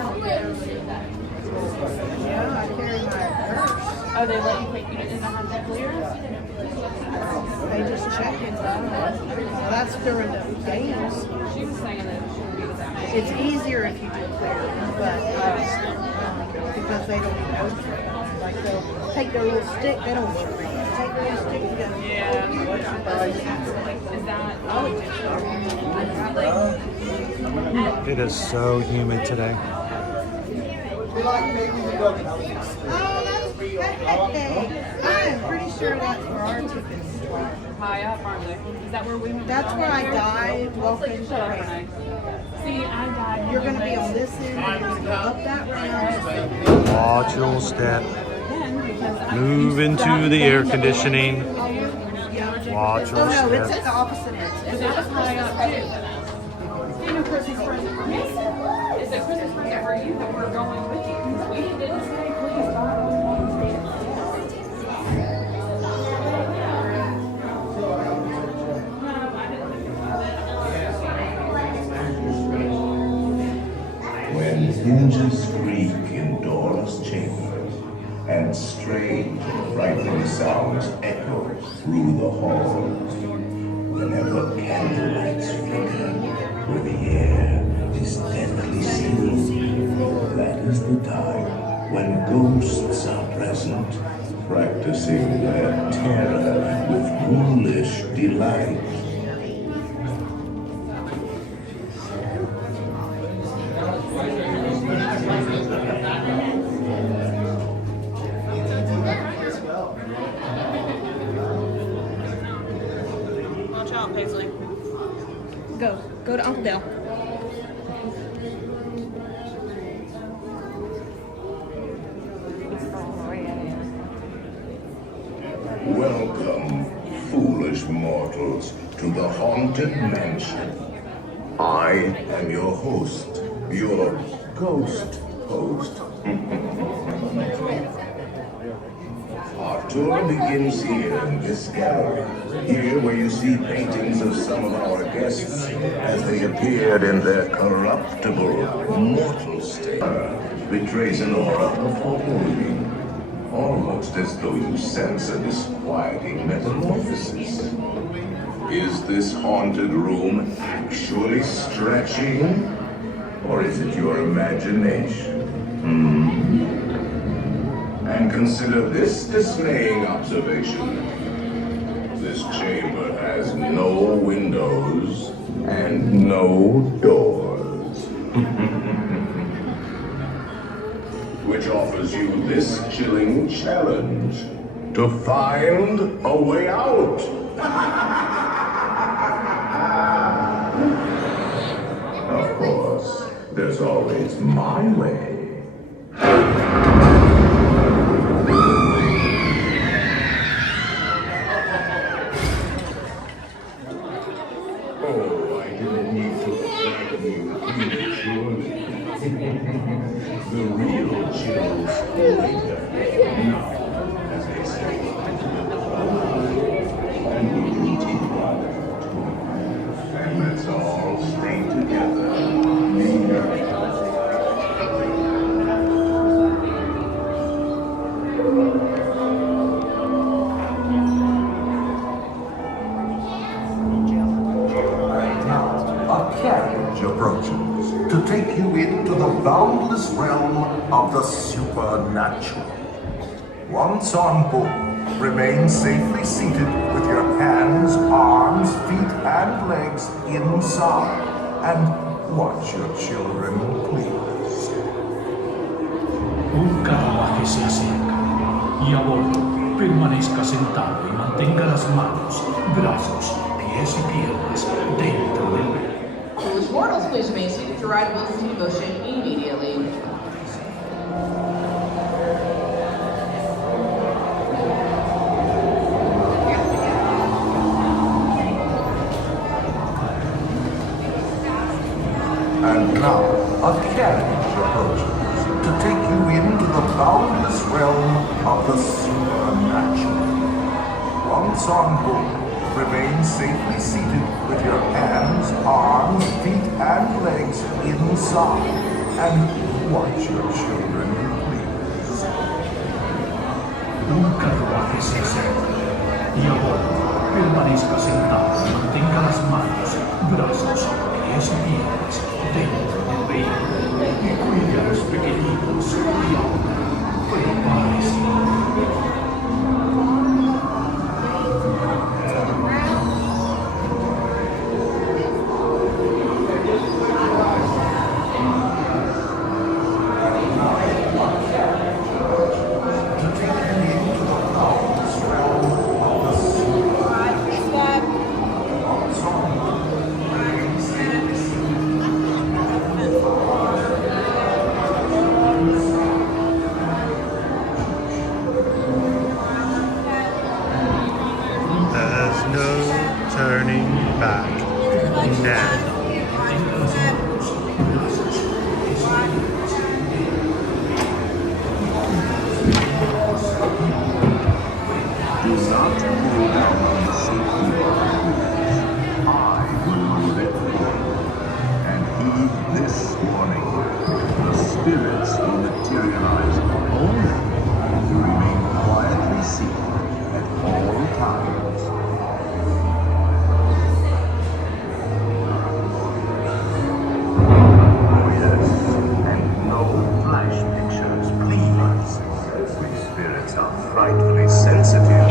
Yeah, I carry my purse. Oh, they let you pick units in the hunter clear? They just check it. That's during the games. She was saying that it shouldn't be that much. It's easier if you do clear, but because they don't even open it. Like they'll take their little stick, they don't look at it. Take their little stick and go, Yeah. Is that, I would do It is so humid today. I'm pretty sure that's where our tickets are. high up, aren't they? Is that where we went? That's where I died walking Shut up, around. Renee. See, I died. You're going to be on this end, and you're going to go up that round. Watch your step. Move into the air conditioning. Watch your Oh no, it's step. at the opposite end. Because that was high up too. You know Christmas present for me? Is it Christmas present for you that we're going with you? We didn't say please God on When hinges creak in doors chamber, and strange and frightening sounds echo through the halls, whenever candlelights flicker, where the air is deathly still, that is the time when ghosts are present, practicing their terror with ghoulish delight. Watch out, Paisley. Go to Uncle Dale. Welcome, foolish mortals, to the Haunted Mansion. I am your host, your ghost host. Our tour begins here in this gallery, here where you see paintings of some of our guests as they appeared in their corruptible, mortal state. Betrays an aura of foreboding, almost as though you sense a disquieting metamorphosis. Is this haunted room actually stretching? Or is it your imagination? And consider this dismaying observation. This chamber has no windows and no doors. Which offers you this chilling challenge to find a way out. Of course, there's always my way. Oh, I didn't need to frighten you prematurely. The real chills later. Now, as they say, and we continue on the tour. And let's all stay together. A carriage approaches to take you into the boundless realm of the supernatural. Once on board, remain safely seated with your hands, arms, feet, and legs inside, and watch your children please. Un carruaje se acerca y a bordo permanezca sentado y mantenga las manos, brazos, pies y piernas dentro del vehículo. Foolish mortals, please remain seated. Your ride will cease motion immediately. And now, a carriage approaches to take you into the boundless realm of the supernatural. Once on board, remain safely seated with your hands, arms, feet, and legs inside, and watch your children please. nunca lo haces ese. Y ahora permanezca sentado y mantenga las manos, brazos, pies y piernas dentro del vehículo y cuide a los pequeñitos. Y ahora, prepárese. There's no turning back now. Do not pull down on the safety belt. I will let you. And heed this warning. The spirits will materialize only if you remain quietly seated at all times. Oh yes, and no flash pictures, please. We spirits are frightfully sensitive.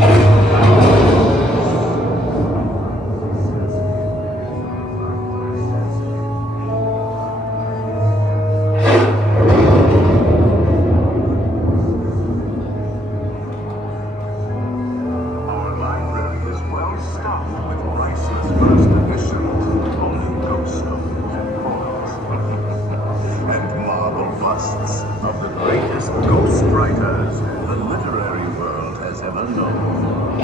Our library is well stocked with priceless first editions, only ghost-stones and poems, and marble busts of the greatest ghost writers the literary world has ever known.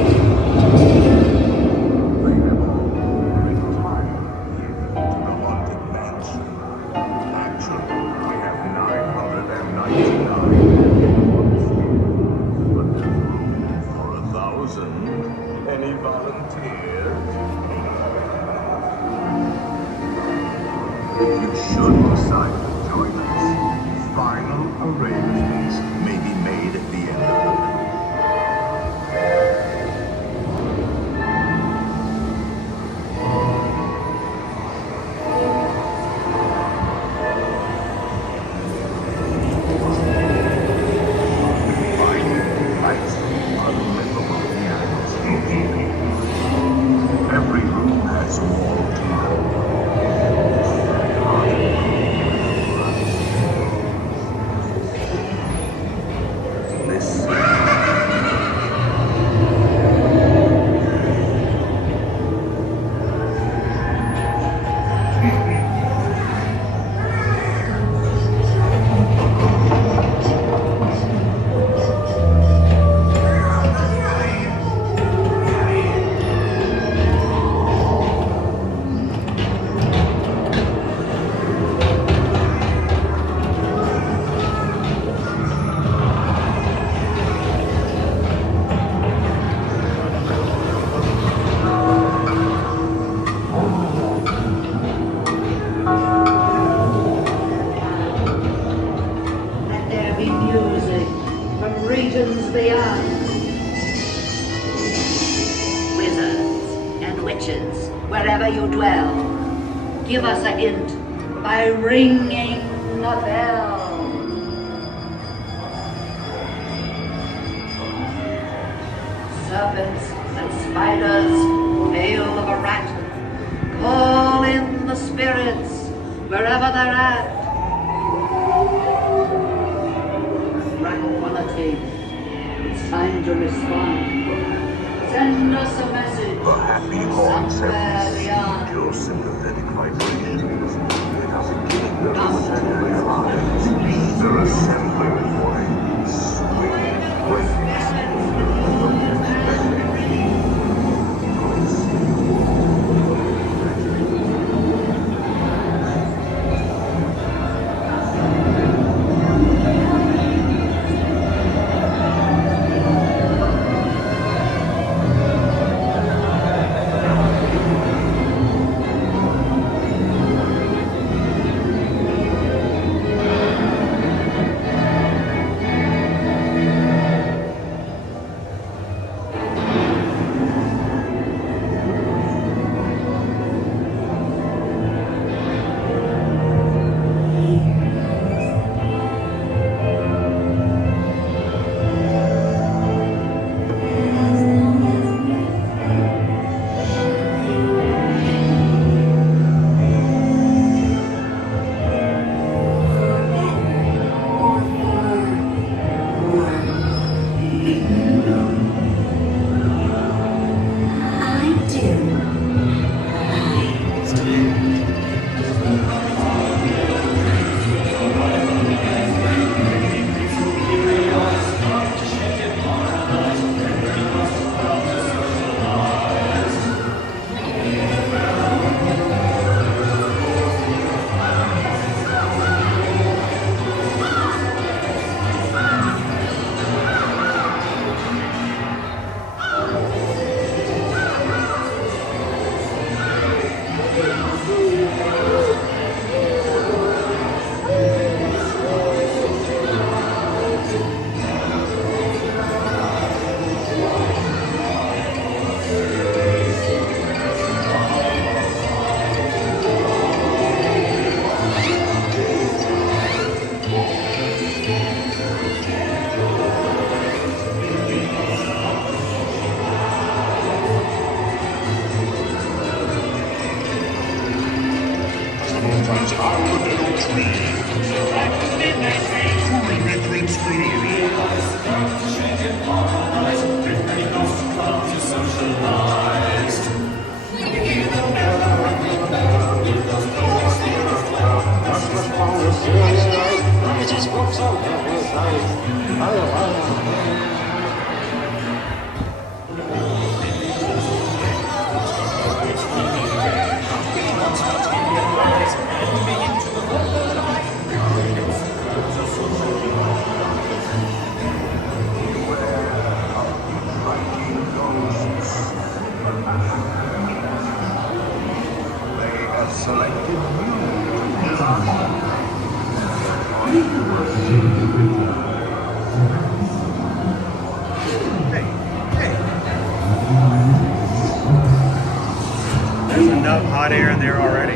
They have all retired here to the haunted mansion. Actually, we have 999 but there's room for 1,000. Any volunteers? If you should decide to join us, final arrangements may be made at the end of the night. Every room has wall to this Let there be music from regions beyond. Wizards and witches, wherever you dwell, give us a hint by ringing a bell. Serpents and spiders, tail of a rat, call in the spirits wherever they're at. Tranquility, it's time to respond. Send us a message. the happy haunts somewhere have beyond. received your sympathetic vibrations. It has given them to their eyes. They're assembling for a sweet witness. comes out of the little tree. Midnight scream. There's enough hot air in there already.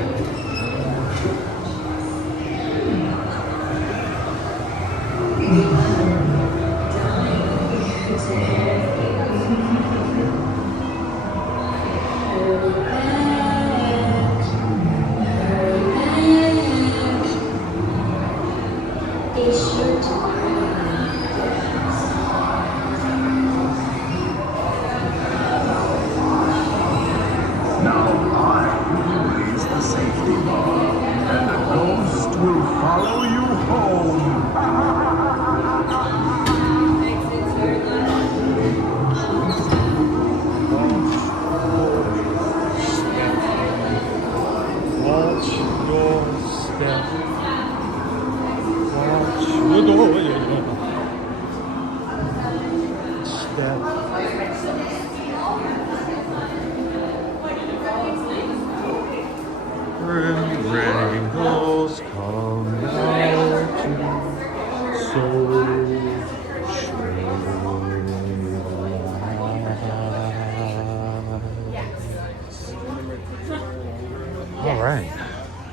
All right,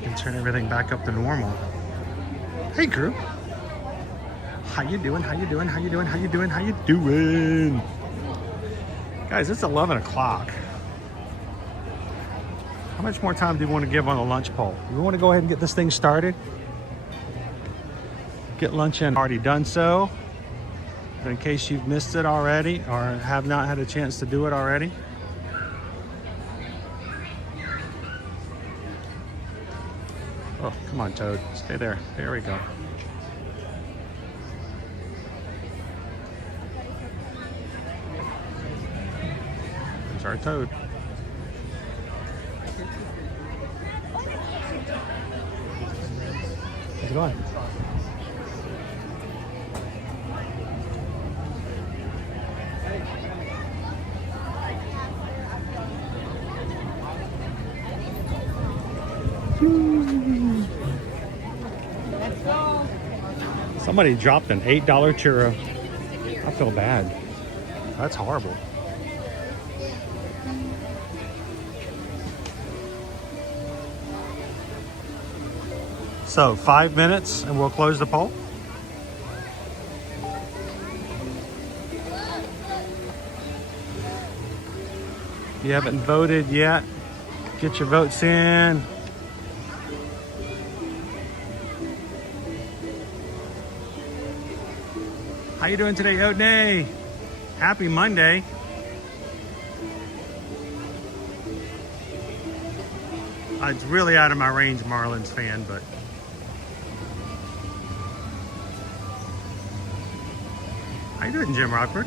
we can turn everything back up to normal. Hey crew, how you doing? How you doing? How you doing? How you doing? How you doing? Guys, it's 11 o'clock. How much more time do you want to give on the lunch poll? You want to go ahead and get this thing started? Get lunch in. Already done so. But in case you've missed it already or have not had a chance to do it already. Oh, come on, Toad. Stay there. There we go. There's our Toad. How's it going? Somebody dropped an $8 churro. I feel bad. That's horrible. So 5 minutes and we'll close the poll. If you haven't voted yet, get your votes in. How you doing today, Odney? Happy Monday. It's really out of my range, Marlins fan, but how you doing, Jim Rockford?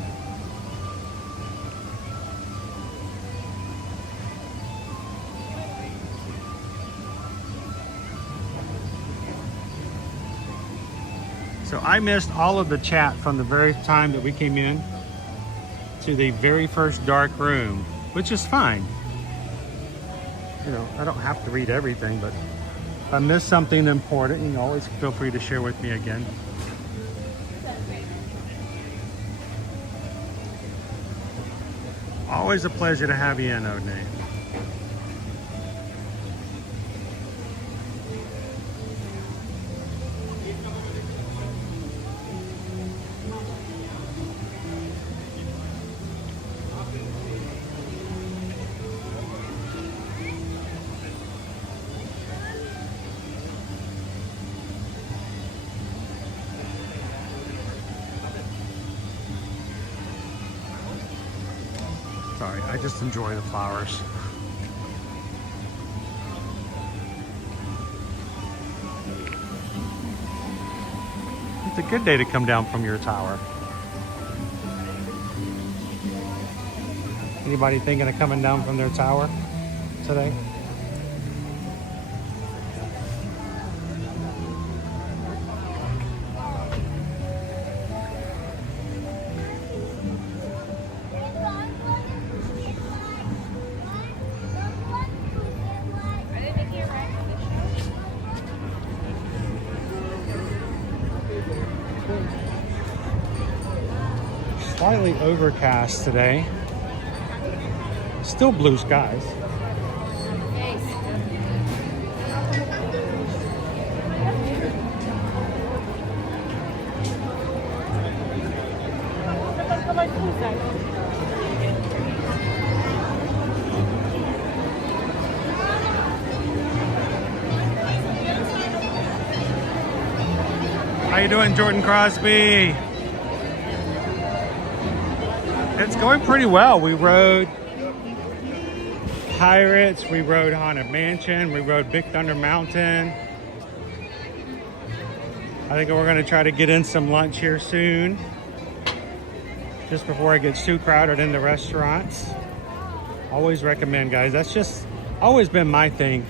So I missed all of the chat from the very time that we came in to the very first dark room, which is fine. You know, I don't have to read everything, but if I missed something important, you can always feel free to share with me again. Always a pleasure to have you in, Odney. I just enjoy the flowers. It's a good day to come down from your tower. Anybody thinking of coming down from their tower today? Slightly overcast today. Still blue skies. How you doing, Jordan Crosby? It's going pretty well. We rode Pirates, we rode Haunted Mansion, we rode Big Thunder Mountain. I think we're gonna try to get in some lunch here soon, just before it gets too crowded in the restaurants. Always recommend, guys. That's just always been my thing.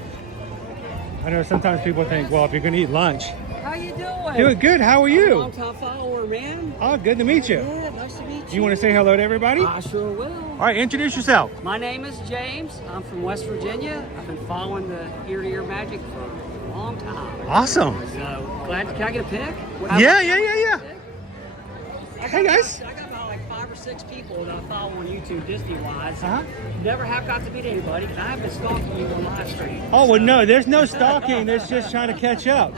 I know sometimes people think, well, if you're gonna eat lunch. How you doing? Doing good. How are you? Long-time follower, man. Oh, good to meet you. Yeah, nice to meet you. You want to say hello to everybody? I sure will. All right, introduce yourself. My name is James. I'm from West Virginia. I've been following the ear-to-ear magic for a long time. Awesome. So glad. Can I get a pic? Yeah. Hey guys. I got about like 5 or 6 people that I follow on YouTube Disney-wise. Never have got to meet anybody, and I have been stalking you on live stream. Oh, well, no, there's no stalking. There's just trying to catch up.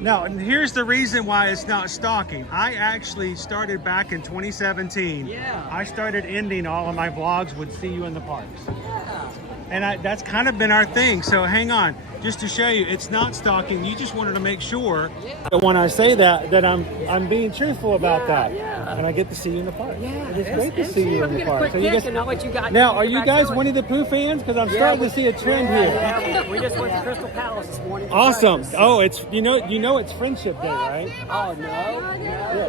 Now, and here's the reason why it's not stalking. I actually started back in 2017. Yeah. I started ending all of my vlogs with "See you in the parks." Yeah. And that's kind of been our thing. So hang on, just to show you, it's not stalking. You just wanted to make sure that when I say that I'm being truthful about that. Yeah. And I get to see you in the park. Yeah. It's great to see you in the park. So now, are you guys Winnie the Pooh fans? Because I'm starting to see a trend here. Yeah, we just went to Crystal Palace this morning. Awesome. Oh, it's you know it's Friendship Day, right? Oh no. Yeah.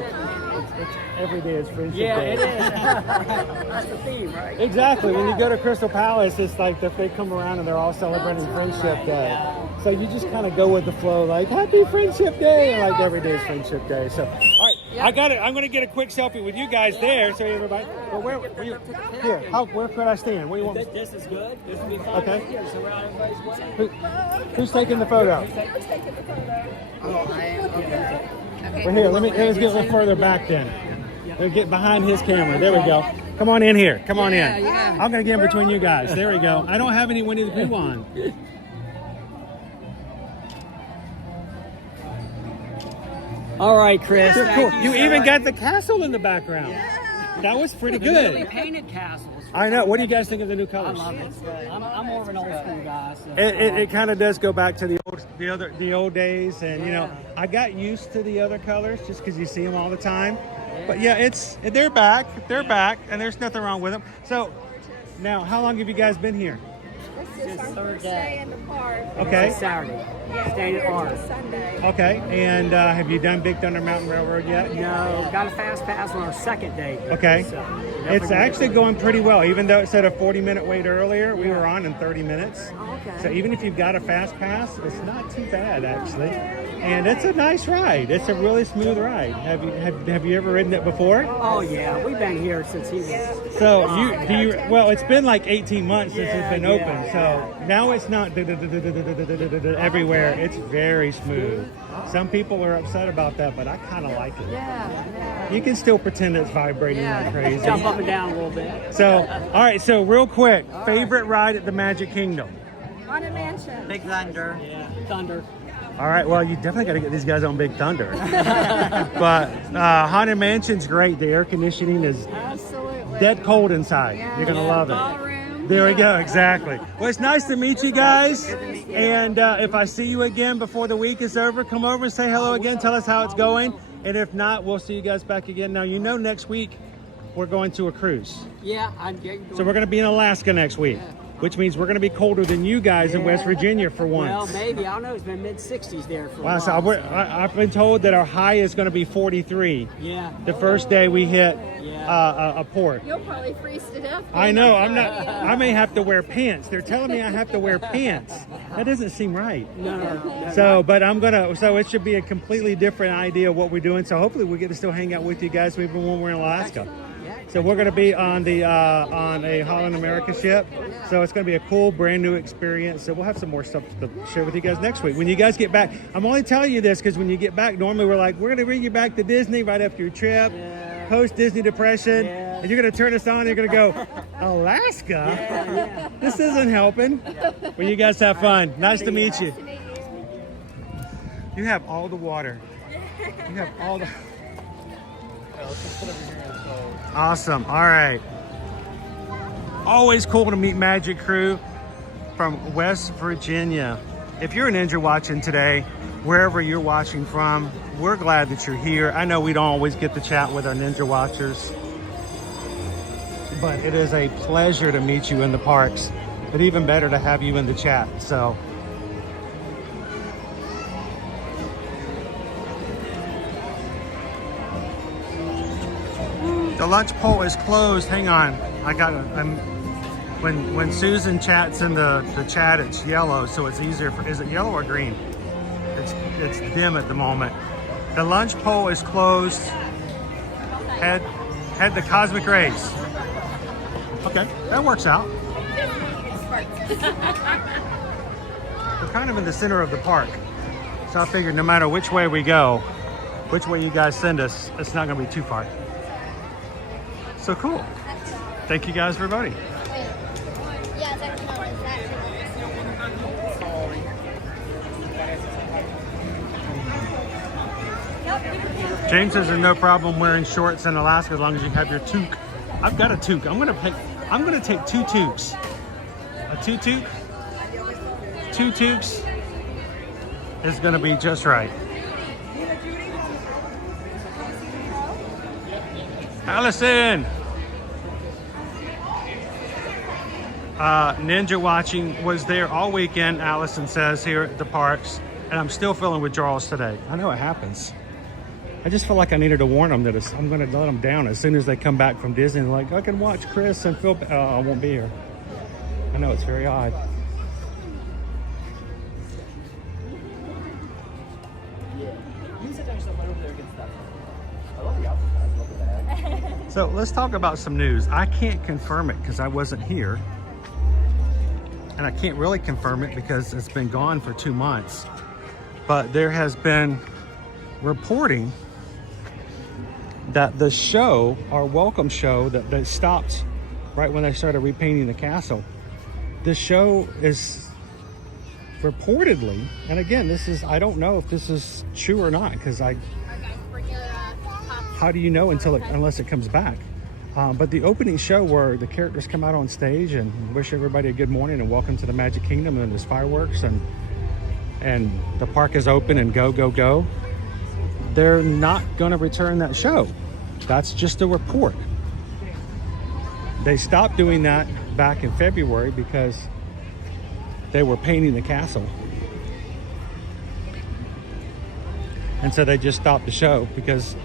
It's every day is Friendship Day. Yeah, it is. That's the theme, right? Exactly. When you go to Crystal Palace, it's like they come around and they're all celebrating Friendship Day. So you just kind of go with the flow, like Happy Friendship Day, and like every day is Friendship Day. So, all right, I got it. I'm going to get a quick selfie with you guys there, so everybody. Well, where you? Here, where could I stand? What do you want? This is good. This will be fun. Okay. So around everybody's way. Who's taking the photo? Oh, I am. Okay. Well, here, let's get a little further back then. We'll get behind his camera. There we go. Come on in here. Come on in. I'm going to get in between you guys. There we go. I don't have any Winnie the Pooh on. All right, Chris. Cool. You even got the castle in the background. That was pretty good. Really painted castles. I know. What do you guys think of the new colors? I love it. I'm more of an old school guy. So. It kind of does go back to the old days, and you know, I got used to the other colors just because you see them all the time. But yeah, they're back, and there's nothing wrong with them. So now, how long have you guys been here? This is our first day in the park. Okay. It's Saturday. Yeah, Staying at we're here Art. till Sunday. Okay, and have you done Big Thunder Mountain Railroad yet? No, got a fast pass on our second day. Okay. So, it's actually going pretty well. Even though it said a 40-minute wait earlier, we were on in 30 minutes. Okay. So even if you've got a fast pass, it's not too bad actually. And it's a nice ride. It's a really smooth ride. Have you ever ridden it before? Oh yeah, we've been here since he was. So well, it's been like 18 months since it's been open. So now it's not everywhere. It's very smooth. Some people are upset about that, but I kind of like it. Yeah. You can still pretend it's vibrating like crazy. Jump up and down a little bit. So, all right. So real quick, favorite ride at the Magic Kingdom? Haunted Mansion. Big Thunder. Yeah. Thunder. All right, well, you definitely got to get these guys on Big Thunder. But Haunted Mansion's great. The air conditioning is dead cold inside. You're going to love it. There we go, exactly. Well, it's nice to meet you guys. And if I see you again before the week is over, come over and say hello again. Tell us how it's going. And if not, we'll see you guys back again. Now, you know next week we're going to a cruise. Yeah, I'm getting. So we're going to be in Alaska next week, which means we're going to be colder than you guys in West Virginia for once. Well, maybe. I don't know. It's been mid-60s there for a Wow, while. so I've been told that our high is going to be 43. Yeah. The first day we hit a port. You'll probably freeze to death. I know. I'm not. I may have to wear pants. They're telling me I have to wear pants. That doesn't seem right. No. So, but I'm gonna. So it should be a completely different idea of what we're doing. So hopefully we get to still hang out with you guys even when we're in Alaska. So we're gonna be on the on a Holland America ship. So it's gonna be a cool, brand new experience. So we'll have some more stuff to share with you guys next week when you guys get back. I'm only telling you this because when you get back, normally we're like, we're gonna bring you back to Disney right after your trip. Post Disney depression, and you're gonna turn us on and you're gonna go, Alaska? This isn't helping. Well, you guys have fun. Nice to meet you. You have all the water. You have all the... Awesome, all right. Always cool to meet Magic Crew from West Virginia. If you're a Ninja watching today, wherever you're watching from, we're glad that you're here. I know we don't always get to chat with our Ninja watchers, but it is a pleasure to meet you in the parks, but even better to have you in the chat. So the lunch poll is closed. Hang on, when Susan chats in the chat, it's yellow, so it's easier for, is it yellow or green? It's dim at the moment. The lunch poll is closed. Head the cosmic rays. Okay, that works out. We're kind of in the center of the park, so I figured no matter which way we go, which way you guys send us, it's not gonna be too far. So cool. Thank you guys for voting. James says there's no problem wearing shorts in Alaska as long as you have your toque. I've got a toque. I'm gonna take 2 toques. A 2 toque. 2 toques is gonna be just right. Allison. Ninja watching was there all weekend, Allison says, here at the parks, and I'm still feeling withdrawals today. I know it happens. I just feel like I needed to warn them that I'm going to let them down as soon as they come back from Disney. Like, I can watch Chris and Phil. I won't be here. I know, it's very odd. So let's talk about some news. I can't confirm it because I wasn't here. And I can't really confirm it because it's been gone for 2 months. But there has been reporting that the show, our welcome show that stopped right when they started repainting the castle, the show is reportedly, and again, this is, I don't know if this is true or not, because how do you know unless it comes back? But the opening show where the characters come out on stage and wish everybody a good morning and welcome to the Magic Kingdom, and there's fireworks and the park is open and go, go, go. They're not going to return that show. That's just a report. They stopped doing that back in February because they were painting the castle. And so they just stopped the show because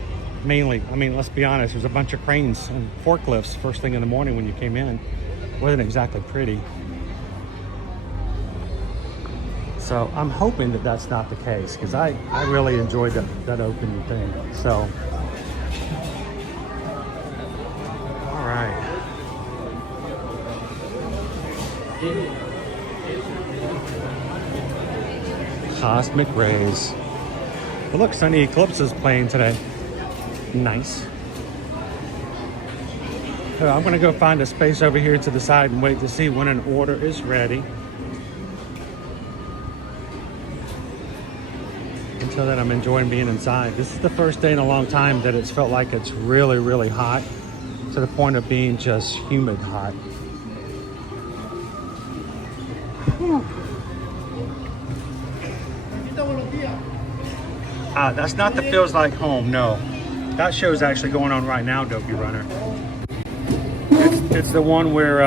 mainly, I mean, let's be honest, there's a bunch of cranes and forklifts first thing in the morning when you came in. It wasn't exactly pretty. So I'm hoping that that's not the case because I really enjoyed that opening thing. So, all right. Cosmic Rays. Well, look, Sunny Eclipse is playing today. Nice. So I'm gonna go find a space over here to the side and wait to see when an order is ready. Until then, I'm enjoying being inside. This is the first day in a long time that it's felt like it's really, really hot, to the point of being just humid hot. That's not the Feels Like Home, no. That show is actually going on right now, Dopey Runner. It's the one where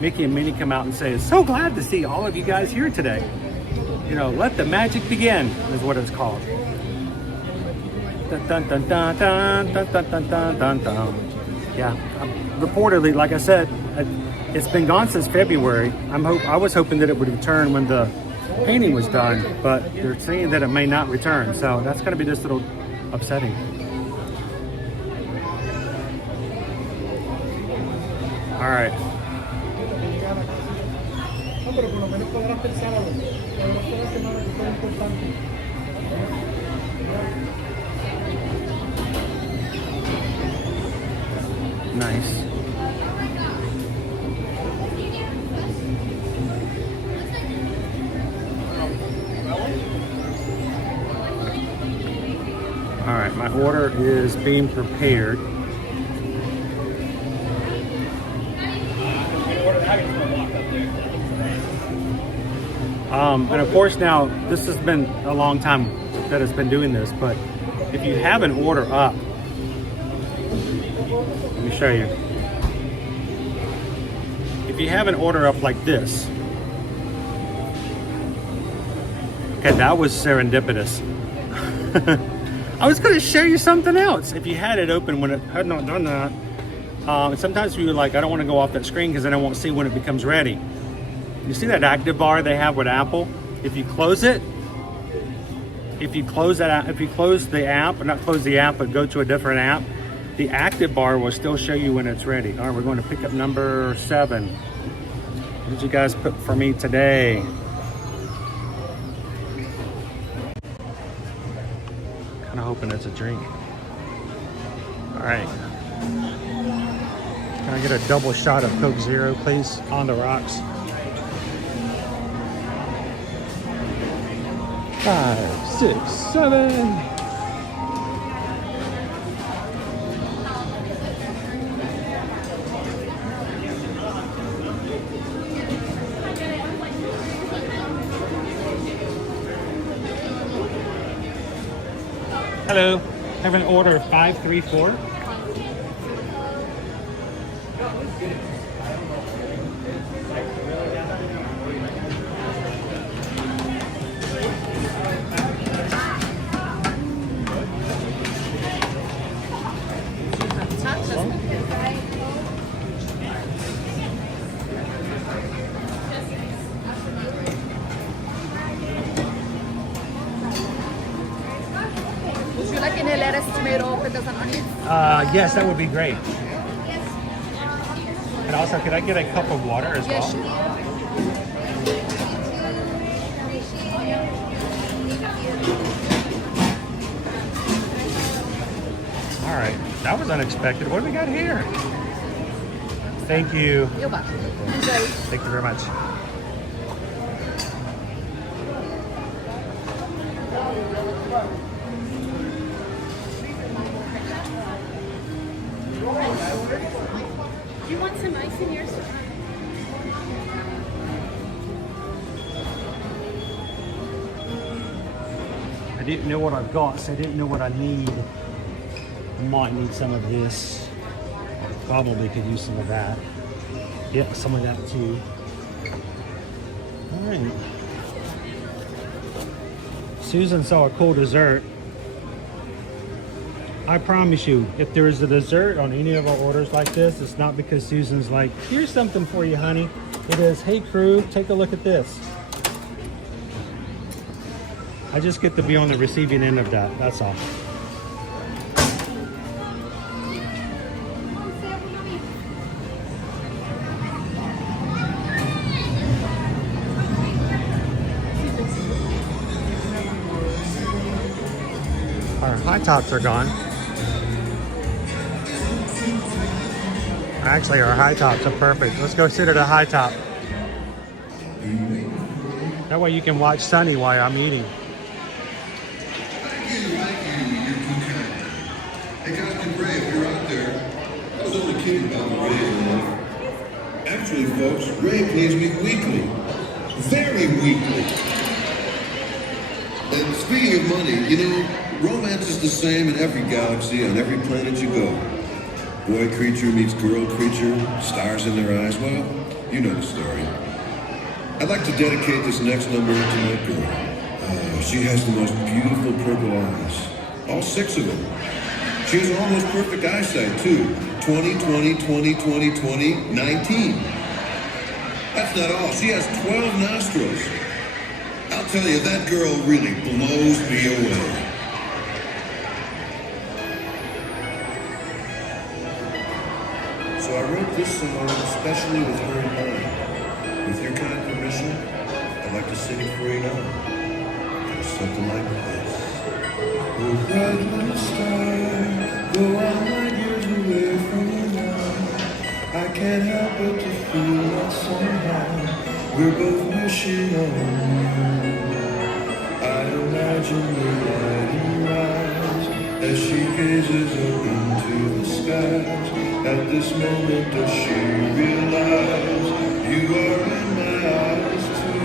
Mickey and Minnie come out and say, "So glad to see all of you guys here today." You know, let the magic begin is what it's called. Dun, dun, dun, dun, dun, dun, dun, dun, dun, dun, dun. Yeah, reportedly, like I said, it's been gone since February. I was hoping that it would return when the painting was done, but they're saying that it may not return. So that's going to be just a little upsetting. All right. Nice. All right, my order is being prepared. And of course now, this has been a long time that it's been doing this, but if you have an order up, let me show you. If you have an order up like this, okay, that was serendipitous. I was going to show you something else. If you had it open when it had not done that, and sometimes we were like, I don't want to go off that screen because then I won't see when it becomes ready. You see that active bar they have with Apple? If you close it, if you close the app, or not close the app, but go to a different app, the active bar will still show you when it's ready. All right, we're going to pick up number 7. What did you guys put for me today? Kind of hoping it's a drink. All right. Can I get a double shot of Coke Zero, please, on the rocks? 5, 6, 7. Hello, I have an order of 534. Would you like any lettuce, tomato, potatoes, and onions? Yes, that would be great. And also, could I get a cup of water as well? Sure. All right, that was unexpected. What do we got here? Thank you. You're welcome. Enjoy. Thank you very much. Do you want some ice in yours? I didn't know what I've got, so I didn't know what I need. I might need some of this. Probably could use some of that. Yeah, some of that too. All right. Susan saw a cool dessert. I promise you, if there is a dessert on any of our orders like this, it's not because Susan's like, here's something for you, honey. It is, hey crew, take a look at this. I just get to be on the receiving end of that, that's all. Our high tops are gone. Actually, our high tops are perfect. Let's go sit at a high top. That way you can watch Sunny while I'm eating. Hey guys, be brave. If you're out there, I was only kidding about the raise, man. Actually, folks, Ray pays me weekly. Very weekly. And speaking of money, you know, romance is the same in every galaxy, on every planet you go. Boy creature meets girl creature, stars in their eyes. Well, you know the story. I'd like to dedicate this next number to my girl. She has the most beautiful purple eyes. All 6 of them. She has almost perfect eyesight, too. 20, 20, 20, 20, 20, 19. That's not all. She has 12 nostrils. I'll tell you, that girl really blows me away. So I wrote this song especially with her in mind. With your kind permission, I'd like to sing it for you now. It's something like this. Oh, bright little star, though I'm light years away from you now, I can't help but to feel that somehow we're both wishing on you. I imagine the light in her eyes as she gazes up into the skies. At this moment does she realize you are in my eyes too.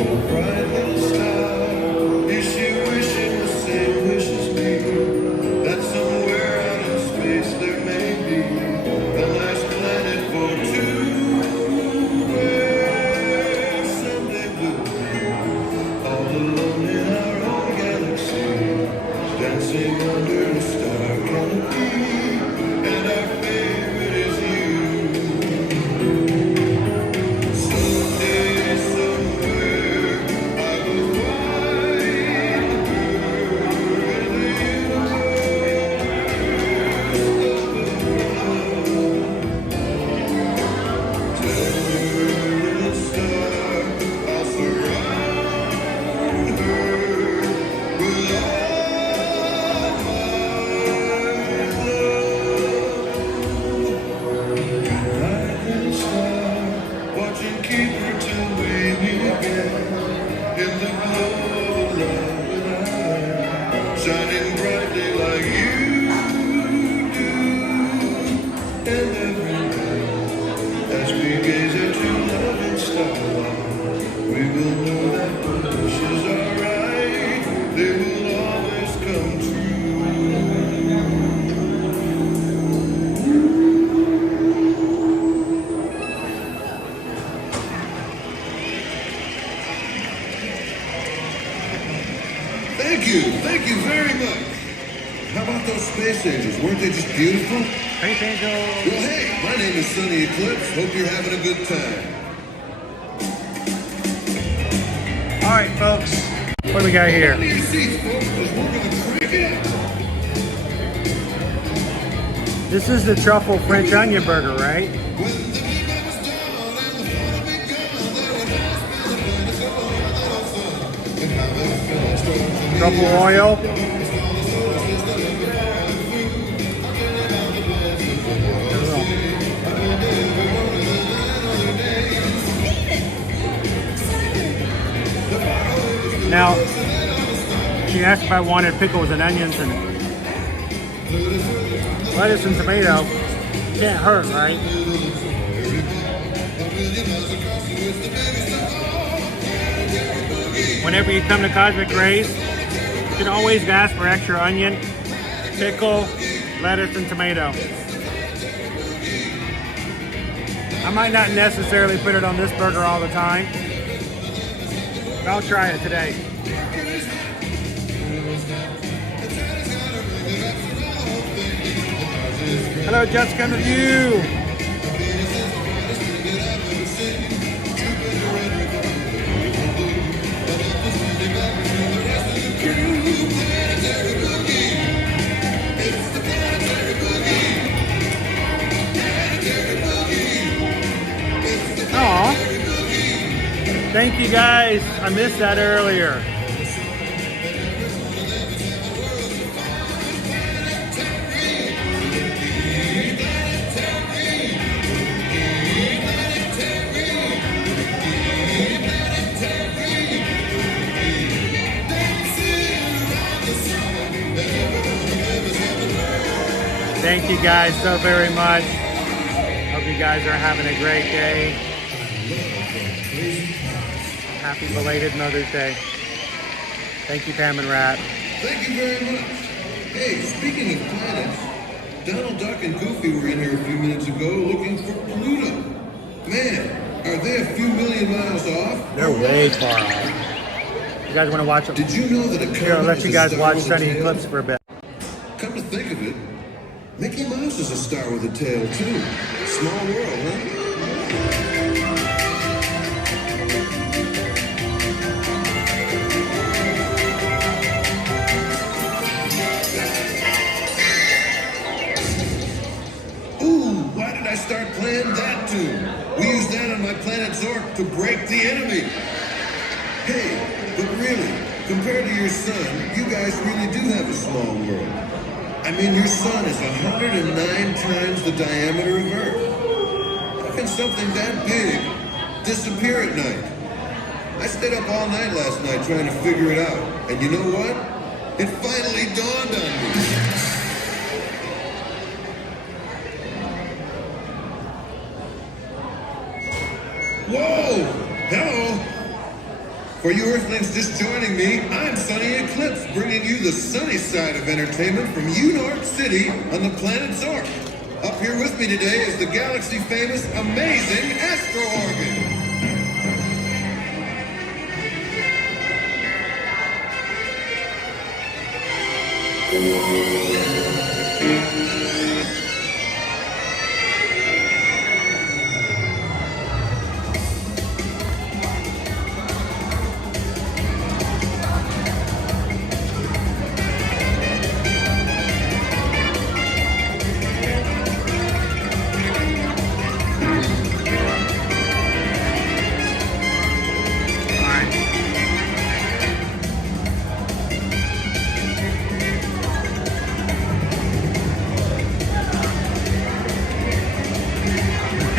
Oh, bright little star, is she wishing the same wish as me? That somewhere out in space there may be a nice planet for two, where someday we'll be all alone in our own galaxy, dancing under a star canopy. Shining brightly like you do. And every night, as we gaze at your loving starlight, we will know that the wishes are right. They will always come true. Thank you very much. How about those space angels? Weren't they just beautiful? Space angels. Well, hey, my name is Sunny Eclipse. Hope you're having a good time. All right, folks. What do we got here? Your seats, folks, 'cause we're gonna crank it up. This is the truffle French onion burger, right? Truffle oil. Now, she asked if I wanted pickles and onions and lettuce and tomato. Can't hurt, right? Whenever you come to Cosmic Race, you can always ask for extra onion, pickle, lettuce, and tomato. I might not necessarily put it on this burger all the time, but I'll try it today. Hello, Jessica, coming to you. Aw. Thank you guys. I missed that earlier. Thank you guys so very much. Hope you guys are having a great day. Happy belated Mother's Day. Thank you, Pam and Rat. Thank you very much. Hey, speaking of planets, Donald Duck and Goofy were in here a few minutes ago looking for Pluto. Man, are they a few million miles off? They're way far off. You guys want to watch them? Did you know that a comet Here, I'll let is you a guys star watch with a Sunny tail? Eclipse for a bit. Come to think of it, Mickey Mouse is a star with a tail too. Small world, huh? Ooh, why did I start playing that tune? We used that on my planet Zork to break the enemy. Hey, but really, compared to your sun, you guys really do have a small world. I mean, your sun is 109 times the diameter of Earth. How can something that big disappear at night? I stayed up all night last night trying to figure it out. And you know what? It finally dawned on me. Whoa! Hello! For you Earthlings just joining me, I'm Sunny Eclipse, bringing you the sunny side of entertainment from York City on the planet Zork. Up here with me today is the galaxy-famous, amazing Astro Organ.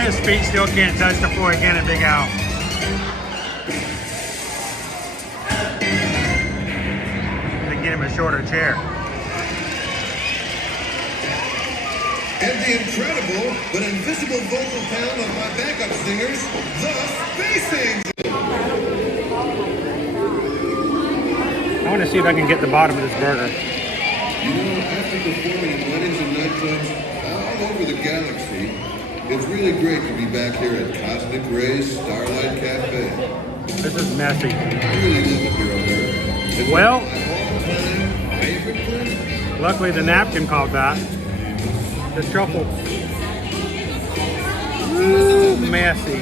His feet still can't touch the floor again at Big Al. They get him a shorter chair. And the incredible but invisible vocal talent of my backup singers, the Space Angels. I want to see if I can get the bottom of this burger. You know, after performing in weddings and nightclubs all over the galaxy, it's really great to be back here at Cosmic Ray's Starlight Cafe. This is messy. I really love it here on Earth. It's Well, my all-time favorite place. luckily the napkin called that. The truffle. Ooh, messy.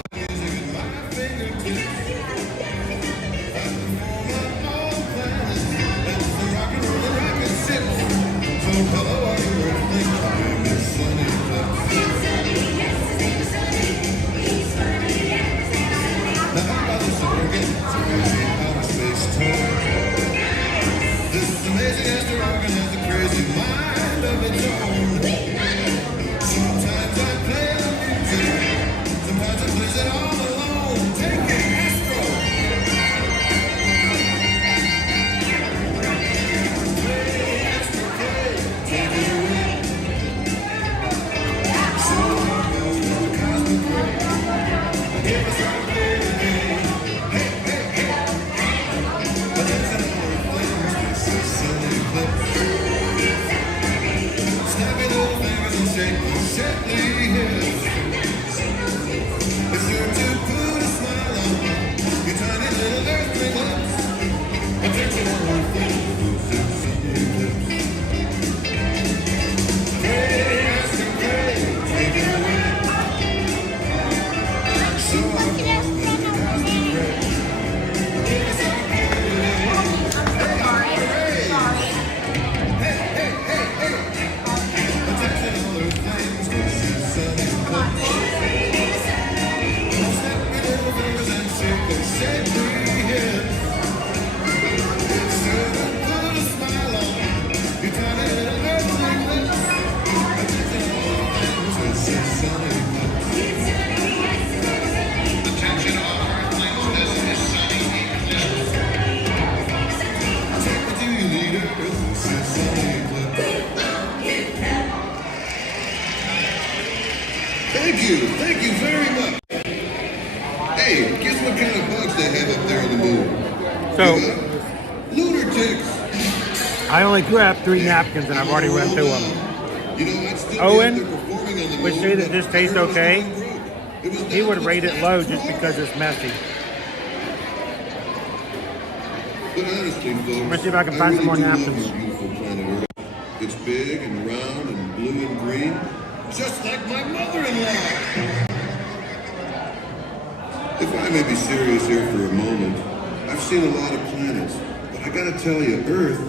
This amazing Astro Organ has a crazy mind of its own. Sometimes I play the music, sometimes I play it all alone. Take it, Astro. Play, Astro, play, take it away. So goes the cosmic ray. Give us our play today. Hey, hey, hey. But that's an Sunny Eclipse. Snappy little fingers and shapely hips. It's sure to put a smile on your tiny little earthly lips. Attention on one thing, Sunny Eclipse. Pray, ask and pray, take it away. So I'm going with the cosmic ray. Give us our play today. Thank you very much. Hey, guess what kind of bugs they have up there on the moon? So, lunar ticks. I only grabbed 3 napkins and I've already went through them. Owen would say that this tastes okay. He would rate it low just because it's messy. But honestly, folks, Let's see if I can find some more really do love napkins. this beautiful planet Earth. It's big and round and blue and green, just like my mother-in-law. If I may be serious here for a moment, I've seen a lot of planets, but I gotta tell you, Earth,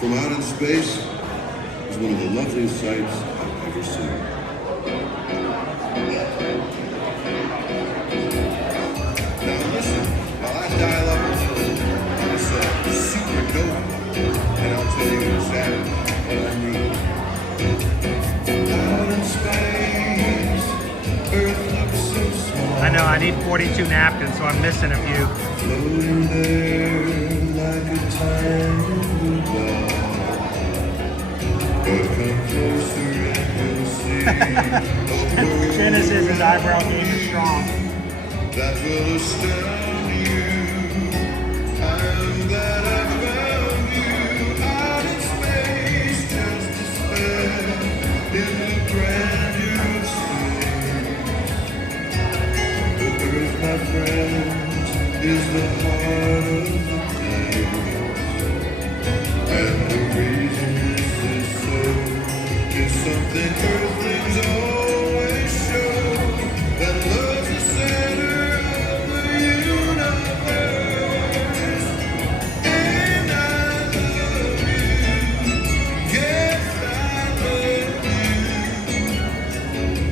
from out in space, is one of the loveliest sights I've ever seen. Now listen, while I dial up this supernova, and I'll tell you exactly what I mean. Out in space, Earth looks so small. I know, I need 42 napkins, so I'm missing a few. Floating there like a tiny ball. But come closer and you'll see. Genesis' eyebrow game is strong. That will astound you. I'm glad I found you out in space, just to spend in the grandeur of space. The Earth, my friends, is the heart of the place. And the reason this is so is something Earthlings always show. That love's the center of the universe. And I love you. Yes, I love you.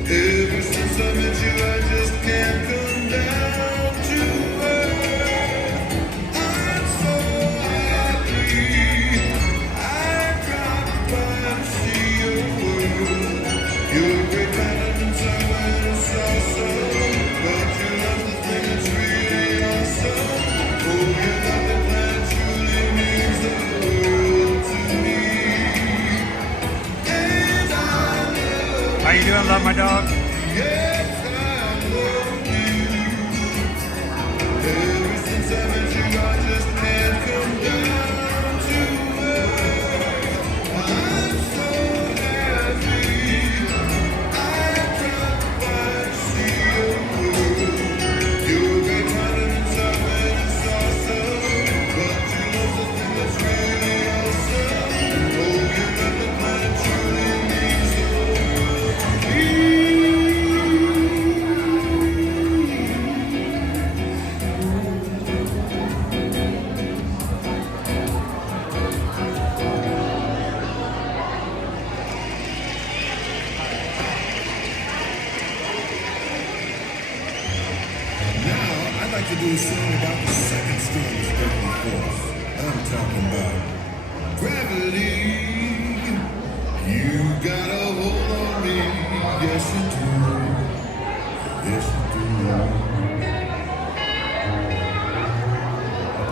Ever since I met you, I just can't come down to earth. I'm so happy. I dropped by to see your world. You're a great balance, I went and saw some. But you love the thing that's really awesome. Oh, you love the planet truly means the world to me. And I love How you doing, love my dog? yes, I love you. Ever since I met you, I just can't come down to earth. I'm so happy. I dropped by to see your world. You're a great talent, I went and saw some. But you love the thing that's really awesome. Oh, you love the planet truly means the world to me. Now, I'd like to do a song about the second strongest earthly force. I'm talking about gravity. You got a hold on me, yes you do. Yes you do.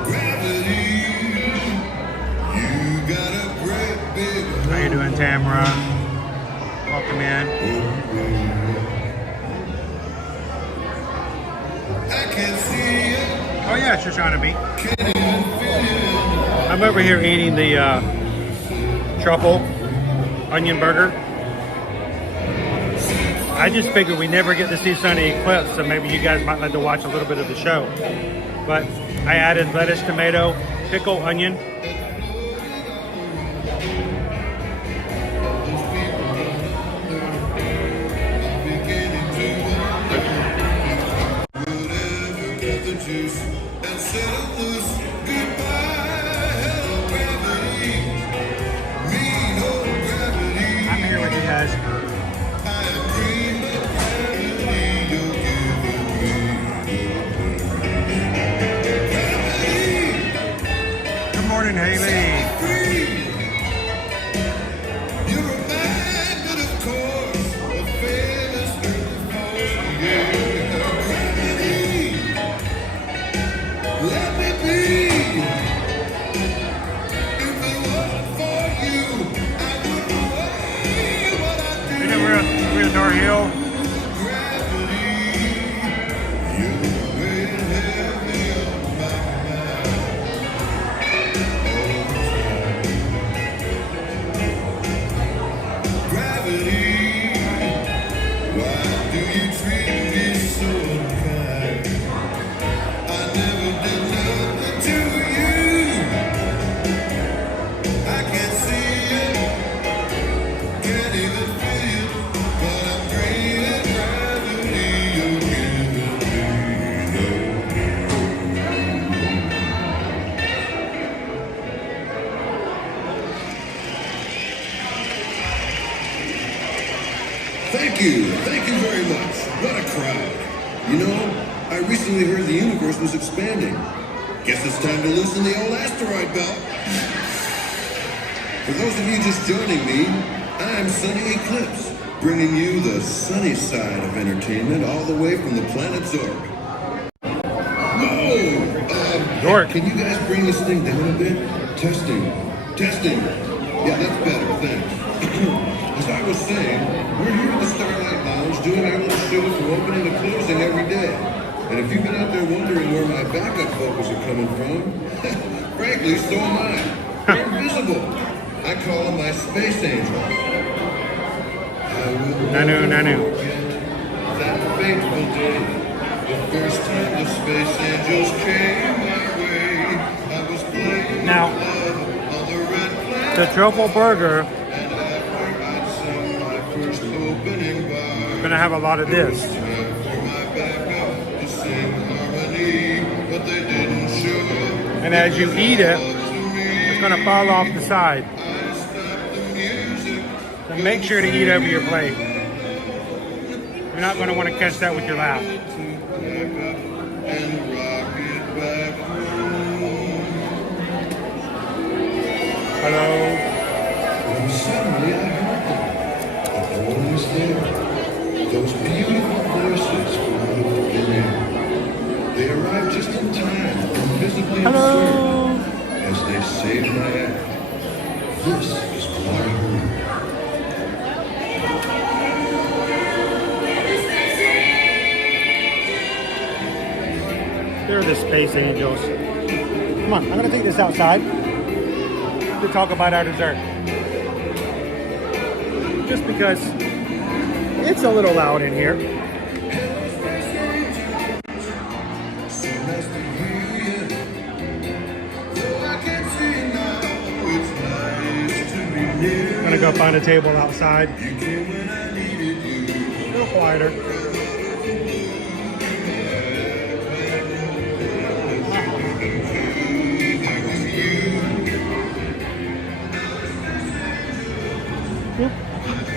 Gravity. You got a great big How you doing, Tamara? Welcome in. I can see it. Oh yeah, Shoshana B. I'm over here eating the truffle onion burger. I just figured we never get to see Sunny Eclipse, so maybe you guys might like to watch a little bit of the show. But I added lettuce, tomato, pickle, onion. Get the juice and set it loose. Goodbye, hello gravity. Mean old gravity. I'm here with you guys. I am green, but gravity, you're giving me. Good morning, Haley. You're a magnet, of course, a famous earthly force. Yeah, gravity. Let me be. If it wasn't for you, I wouldn't weigh what I do. You know, we're in North Hill. Gravity, you weigh heavy on my mind. you very much. What a crowd. You know, I recently heard the universe was expanding. Guess it's time to loosen the old asteroid belt. For those of you just joining me, I'm Sunny Eclipse, bringing you the sunny side of entertainment all the way from the planet Zork. Can you guys bring this thing down a bit? Testing. Yeah, that's better, thanks. As I was saying, we're here at the Starlight Lounge doing our little show from opening to closing every day. And if you've been out there wondering where my backup vocals are coming from, frankly, so am I. They're invisible. I call them my space angels. Nanu. That fateful day. The first time the space angels came my way, I was playing now, on the red planet. the truffle burger, And after I'd sung my first opening bar, we're gonna have a lot of this. for my backup to sing harmony, but they didn't show up. And as you eat it, it's gonna fall off the side. So make sure to eat over your plate. You're not gonna want to catch that with your lap. Hello. And suddenly I heard them. No one was there. Those beautiful voices from out of the thin air. They arrived just in time, invisibly absurd, as they saved my act. This is what I heard. They're the space angels. Come on, I'm gonna take this outside to talk about our dessert. Just because it's a little loud in here. I'm gonna go find a table outside. A little quieter.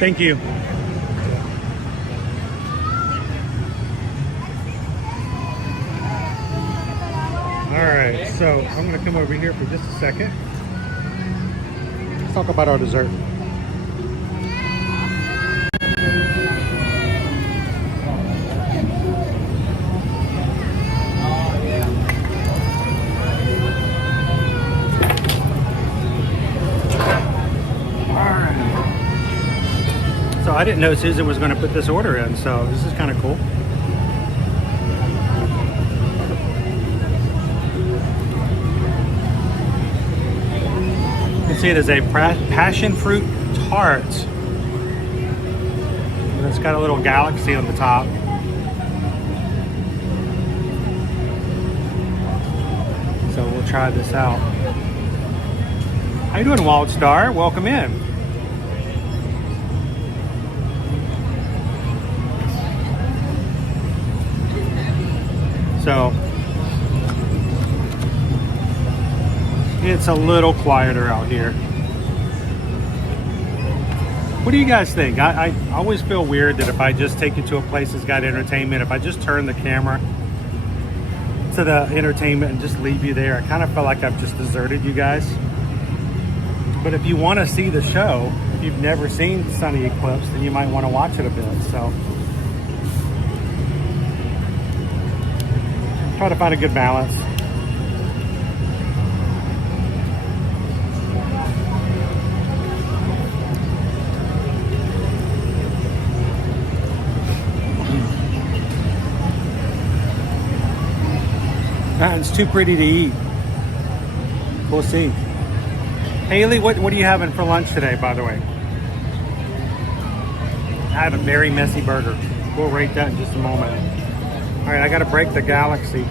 Thank you. All right, so I'm gonna come over here for just a second. Let's talk about our dessert. So I didn't know Susan was going to put this order in, so this is kind of cool. You can see it is a passion fruit tart. And it's got a little galaxy on the top. So we'll try this out. How you doing, Wild Star? Welcome in. So it's a little quieter out here. What do you guys think? I always feel weird that if I just take you to a place that's got entertainment, if I just turn the camera to the entertainment and just leave you there, I kind of feel like I've just deserted you guys. But if you want to see the show, if you've never seen Sunny Eclipse, then you might want to watch it a bit. So try to find a good balance. It's too pretty to eat. We'll see. Haley, what are you having for lunch today, by the way? I have a very messy burger. We'll rate that in just a moment. All right, I got to break the galaxy.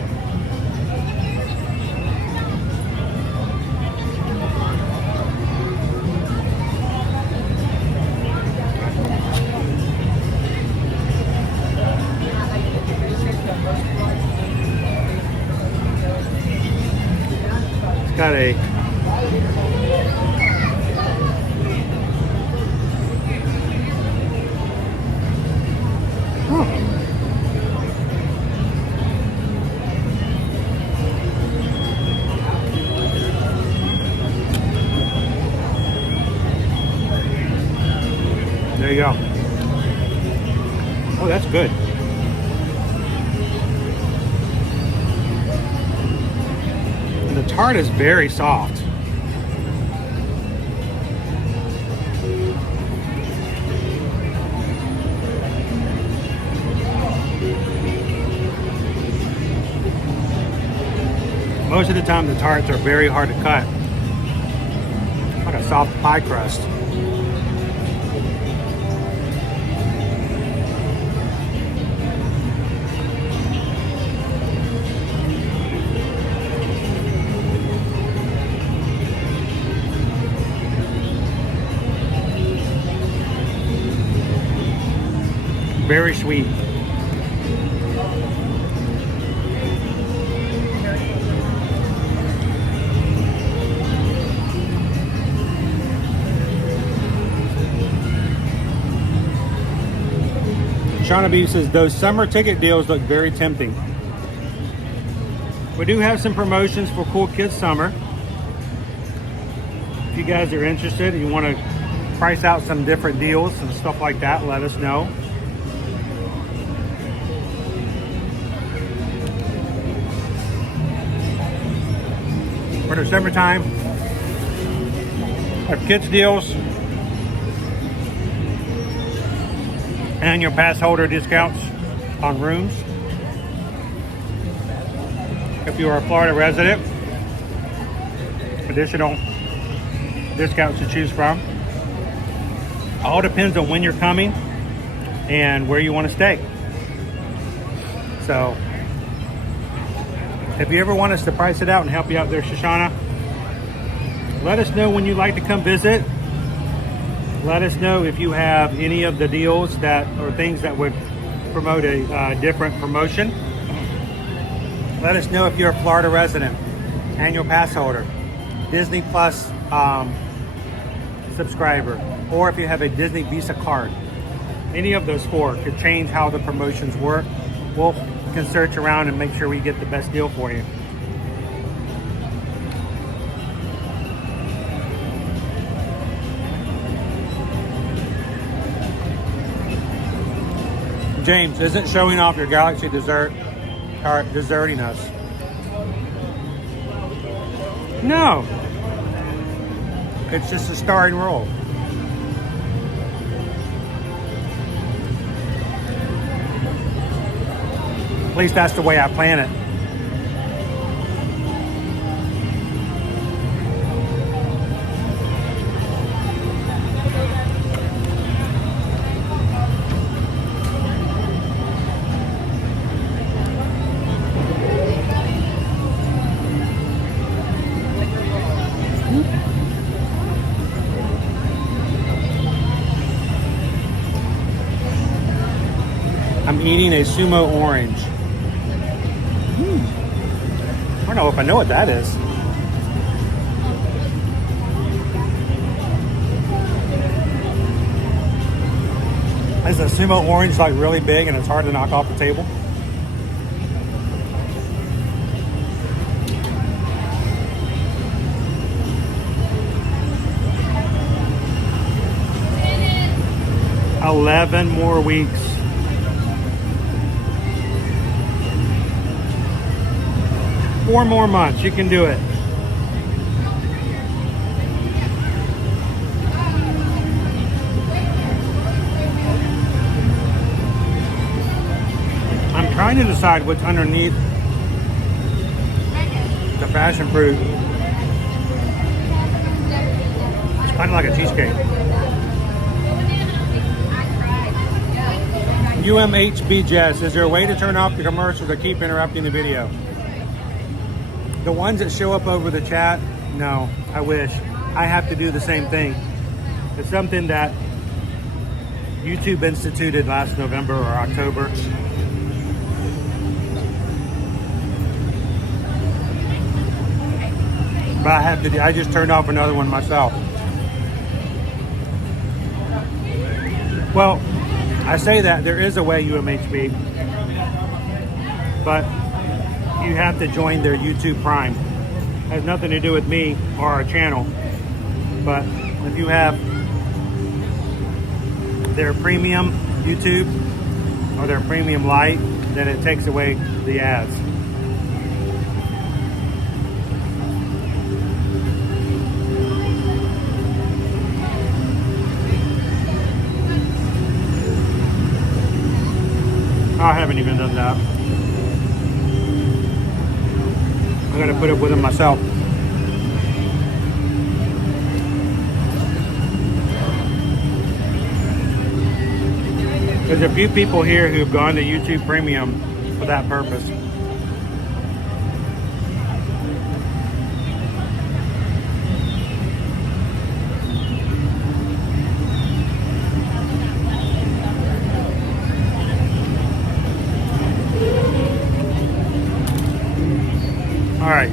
It's got a you go. Oh, that's good. And the tart is very soft. Most of the time the tarts are very hard to cut. Like a soft pie crust. Very sweet. Shauna B says those summer ticket deals look very tempting. We do have some promotions for Cool Kids Summer. If you guys are interested and you want to price out some different deals and stuff like that, let us know. For the summertime, our kids deals, annual pass holder discounts on rooms. If you are a Florida resident, additional discounts to choose from. All depends on when you're coming and where you want to stay. So if you ever want us to price it out and help you out there, Shoshana, let us know when you'd like to come visit. Let us know if you have any of the deals that or things that would promote a different promotion. Let us know if you're a Florida resident, annual pass holder, Disney Plus subscriber, or if you have a Disney Visa card. Any of those four could change how the promotions work. We'll can search around and make sure we get the best deal for you. James, isn't showing off your Galaxy dessert or deserting us? No. It's just a starring role. At least that's the way I plan it. I'm eating a sumo orange. I don't know if I know what that is. Is a sumo orange like really big and it's hard to knock off the table? It is 11 more weeks. Four more months, you can do it. I'm trying to decide what's underneath the passion fruit. It's kind of like a cheesecake. UMHB Jess, is there a way to turn off the commercials that keep interrupting the video? The ones that show up over the chat, no, I wish. I have to do the same thing. It's something that YouTube instituted last November or October. But I have to do, I just turned off another one myself. Well, I say that there is a way, UMHB, but you have to join their YouTube Prime. It has nothing to do with me or our channel. But if you have their premium YouTube or their premium light, then it takes away the ads. I haven't even done that. I gotta put up with them myself. There's a few people here who've gone to YouTube Premium for that purpose. All right,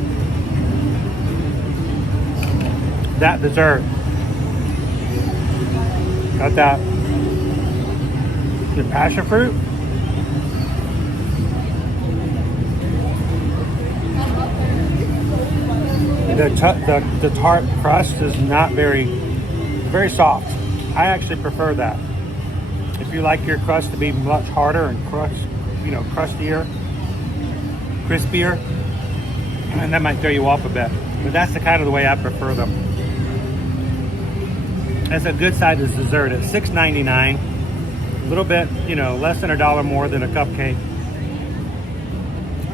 that dessert, got that, the passion fruit. The tart crust is not very soft. I actually prefer that. If you like your crust to be much harder and crustier, crispier, and that might throw you off a bit, but that's the kind of the way I prefer them. That's a good side of dessert at $6.99. A little bit, less than $1 more than a cupcake.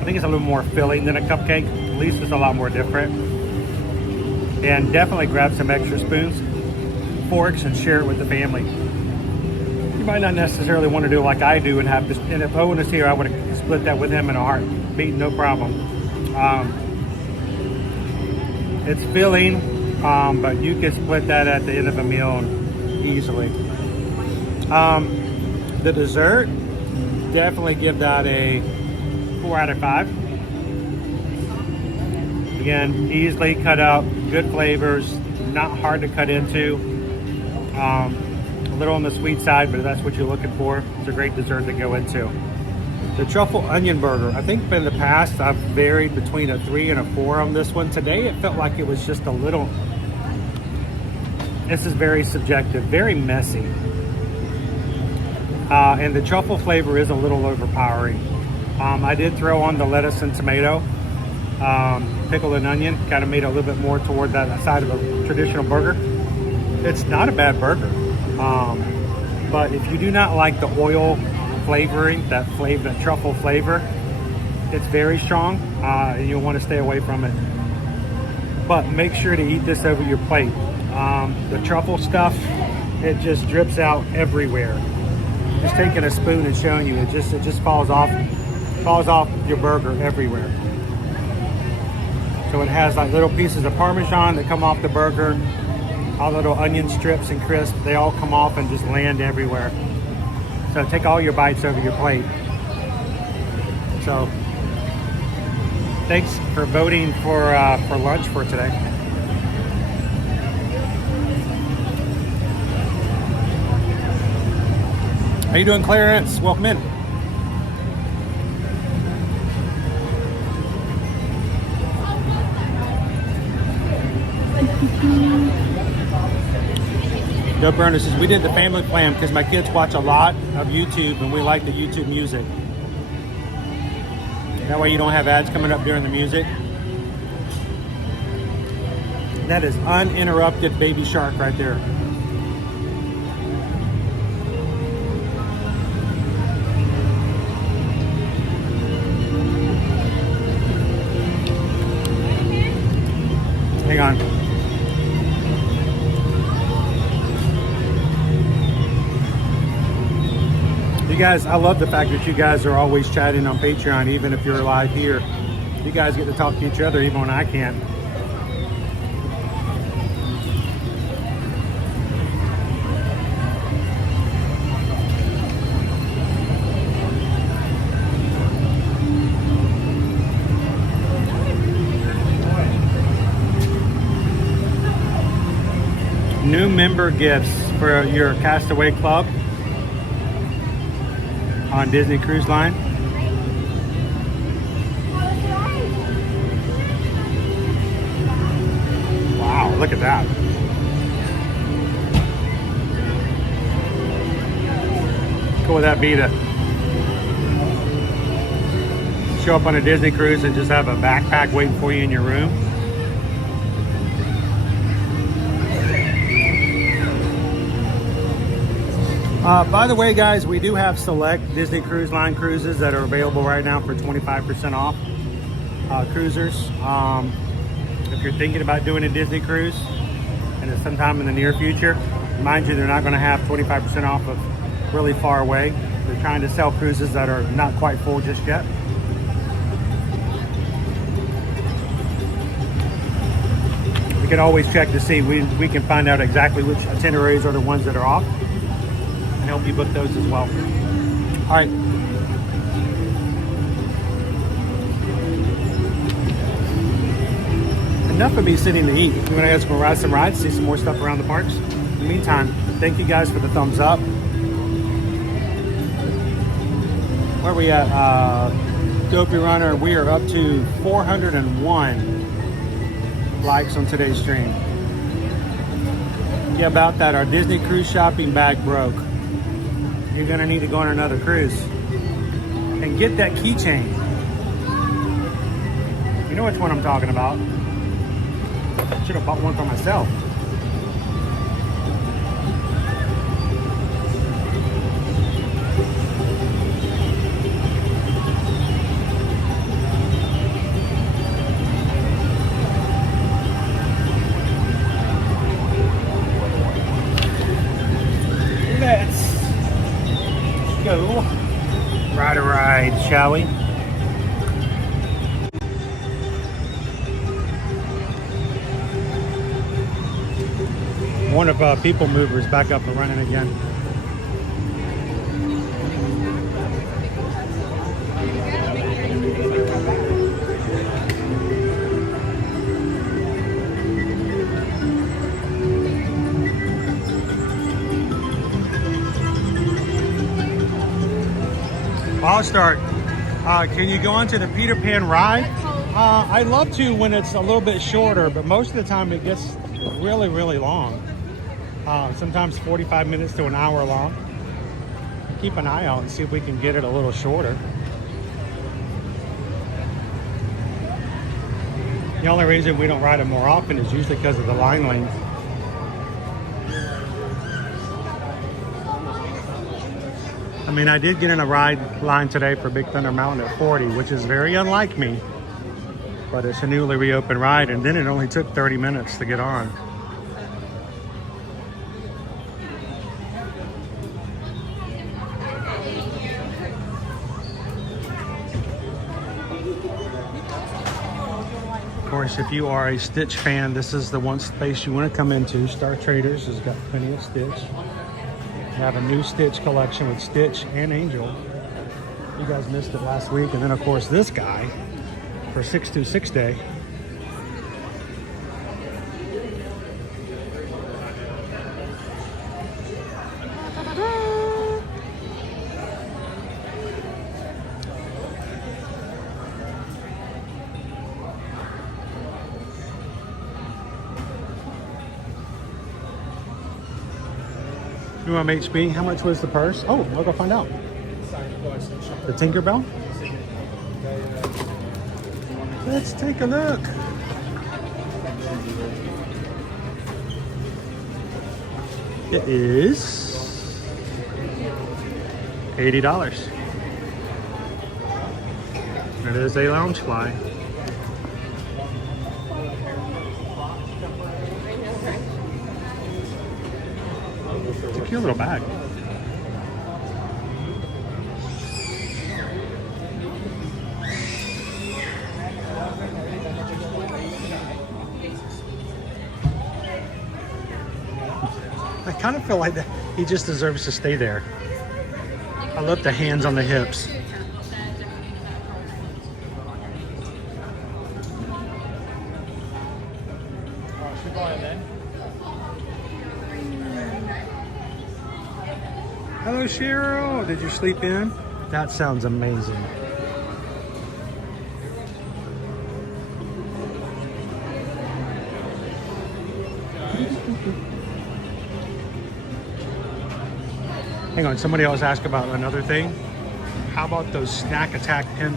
I think it's a little more filling than a cupcake. At least it's a lot more different. And definitely grab some extra spoons, forks, and share it with the family. You might not necessarily want to do it like I do and have this. And if Owen is here, I would have split that with him in a heartbeat, no problem. It's filling, but you can split that at the end of a meal easily. The dessert, definitely give that a 4 out of 5. Again, easily cut up, good flavors, not hard to cut into. A little on the sweet side, but if that's what you're looking for, it's a great dessert to go into. The truffle onion burger, I think in the past I've varied between a 3 and a 4 on this one. Today it felt like it was just a little, this is very subjective, very messy. And the truffle flavor is a little overpowering. I did throw on the lettuce and tomato, pickled and onion, kind of made it a little bit more toward that side of a traditional burger. It's not a bad burger, but if you do not like the oil flavoring, that truffle flavor, it's very strong, and you'll want to stay away from it. But make sure to eat this over your plate. The truffle stuff, it just drips out everywhere. Just taking a spoon and showing you, it just falls off your burger everywhere. So it has like little pieces of Parmesan that come off the burger, all little onion strips and crisp, they all come off and just land everywhere. So take all your bites over your plate. So thanks for voting for lunch for today. How you doing, Clarence? Welcome in. Doug Burner says, we did the family plan because my kids watch a lot of YouTube and we like the YouTube music. That way you don't have ads coming up during the music. That is uninterrupted baby shark right there. Hang on. You guys, I love the fact that you guys are always chatting on Patreon, even if you're live here. You guys get to talk to each other even when I can't. New member gifts for your Castaway Club on Disney Cruise Line. Wow, look at that. cool would that be to show up on a Disney cruise and just have a backpack waiting for you in your room? By the way, guys, we do have select Disney Cruise Line cruises that are available right now for 25% off cruisers. If you're thinking about doing a Disney cruise and it's sometime in the near future, mind you, they're not going to have 25% off of really far away. They're trying to sell cruises that are not quite full just yet. We can always check to see. We can find out exactly which itineraries are the ones that are off and help you book those as well. All right. Enough of me sitting to eat. You want to guys go ride some rides, see some more stuff around the parks? In the meantime, thank you guys for the thumbs up. Where are we at? Dopey Runner, we are up to 401 likes on today's stream. Yeah, about that, our Disney cruise shopping bag broke. You're gonna need to go on another cruise and get that keychain. You know which one I'm talking about. Should have bought one for myself. Let's go ride a ride, shall we? One of People Mover's back up and running again. I'll start. Can you go onto the Peter Pan ride? I love to when it's a little bit shorter, but most of the time it gets really, really long. Sometimes 45 minutes to an hour long. Keep an eye out and see if we can get it a little shorter. The only reason we don't ride it more often is usually because of the line length. I mean, I did get in a ride line today for Big Thunder Mountain at 40, which is very unlike me, but it's a newly reopened ride, and then it only took 30 minutes to get on. Of course, if you are a Stitch fan, this is the one space you want to come into. Star Traders has got plenty of Stitch. We have a new Stitch collection with Stitch and Angel. You guys missed it last week. And then, of course, this guy for 626 Day. You want HB? How much was the purse? Oh, we'll go find out. The Tinkerbell? Let's take a look. It is $80. It is a lounge fly. It's a cute little bag. I kind of feel like that he just deserves to stay there. I love the hands on the hips. Hello, Cheryl. Did you sleep in? That sounds amazing. Hang on, somebody else asked about another thing. How about those snack attack pin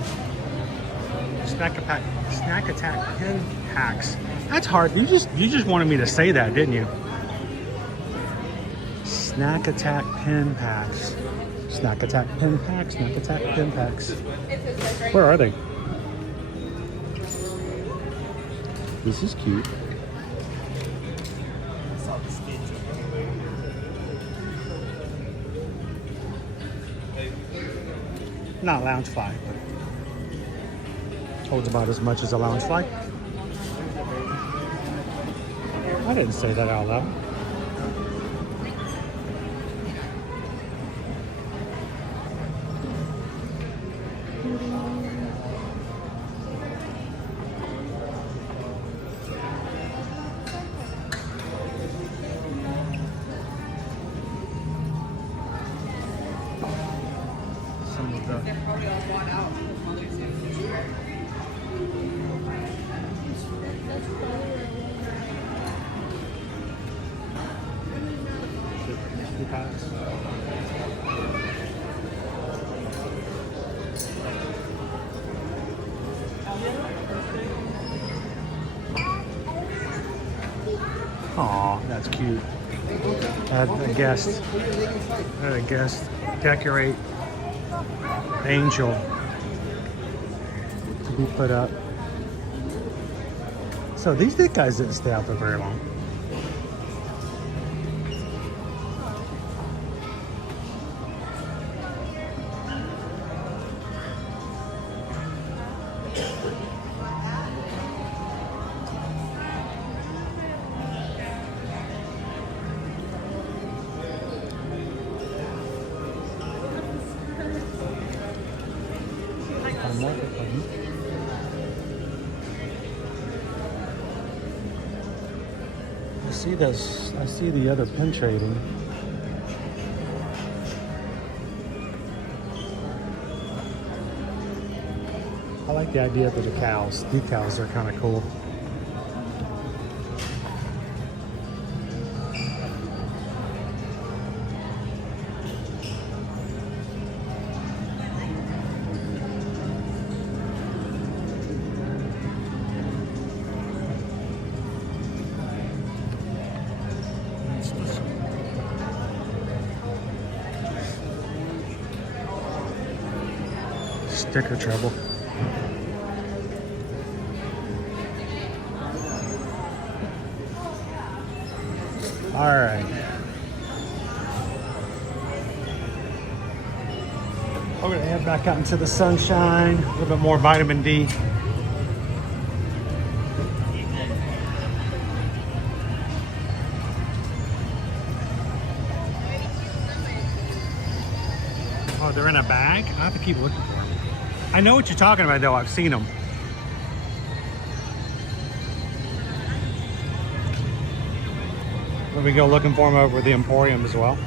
packs? That's hard. You just wanted me to say that, didn't you? Snack attack pin packs. Snack attack pin packs. Snack attack pin packs. Where are they? This is cute. Not Loungefly, but holds about as much as a Loungefly. I didn't say that out loud. Aw, that's cute. Had a guest decorate angel to be put up. So these guys didn't stay out there very long. I see the other pin trading. I like the idea of the decals. Decals are kind of cool. Sticker trouble. All right. We're gonna head back out into the sunshine. A little bit more vitamin D. Oh, they're in a bag? I have to keep looking for them. I know what you're talking about, though. I've seen them. Let me go looking for them over at the Emporium as well.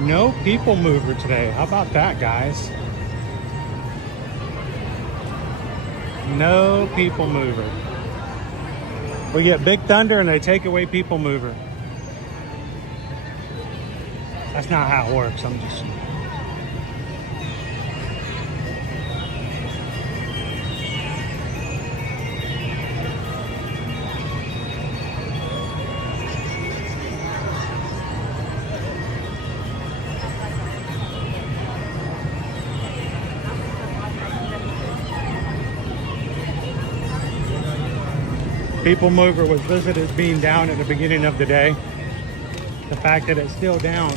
No people mover today. How about that, guys? No people mover. We get Big Thunder and they take away people mover. That's not how it works. I'm just... People mover was listed as being down at the beginning of the day. The fact that it's still down,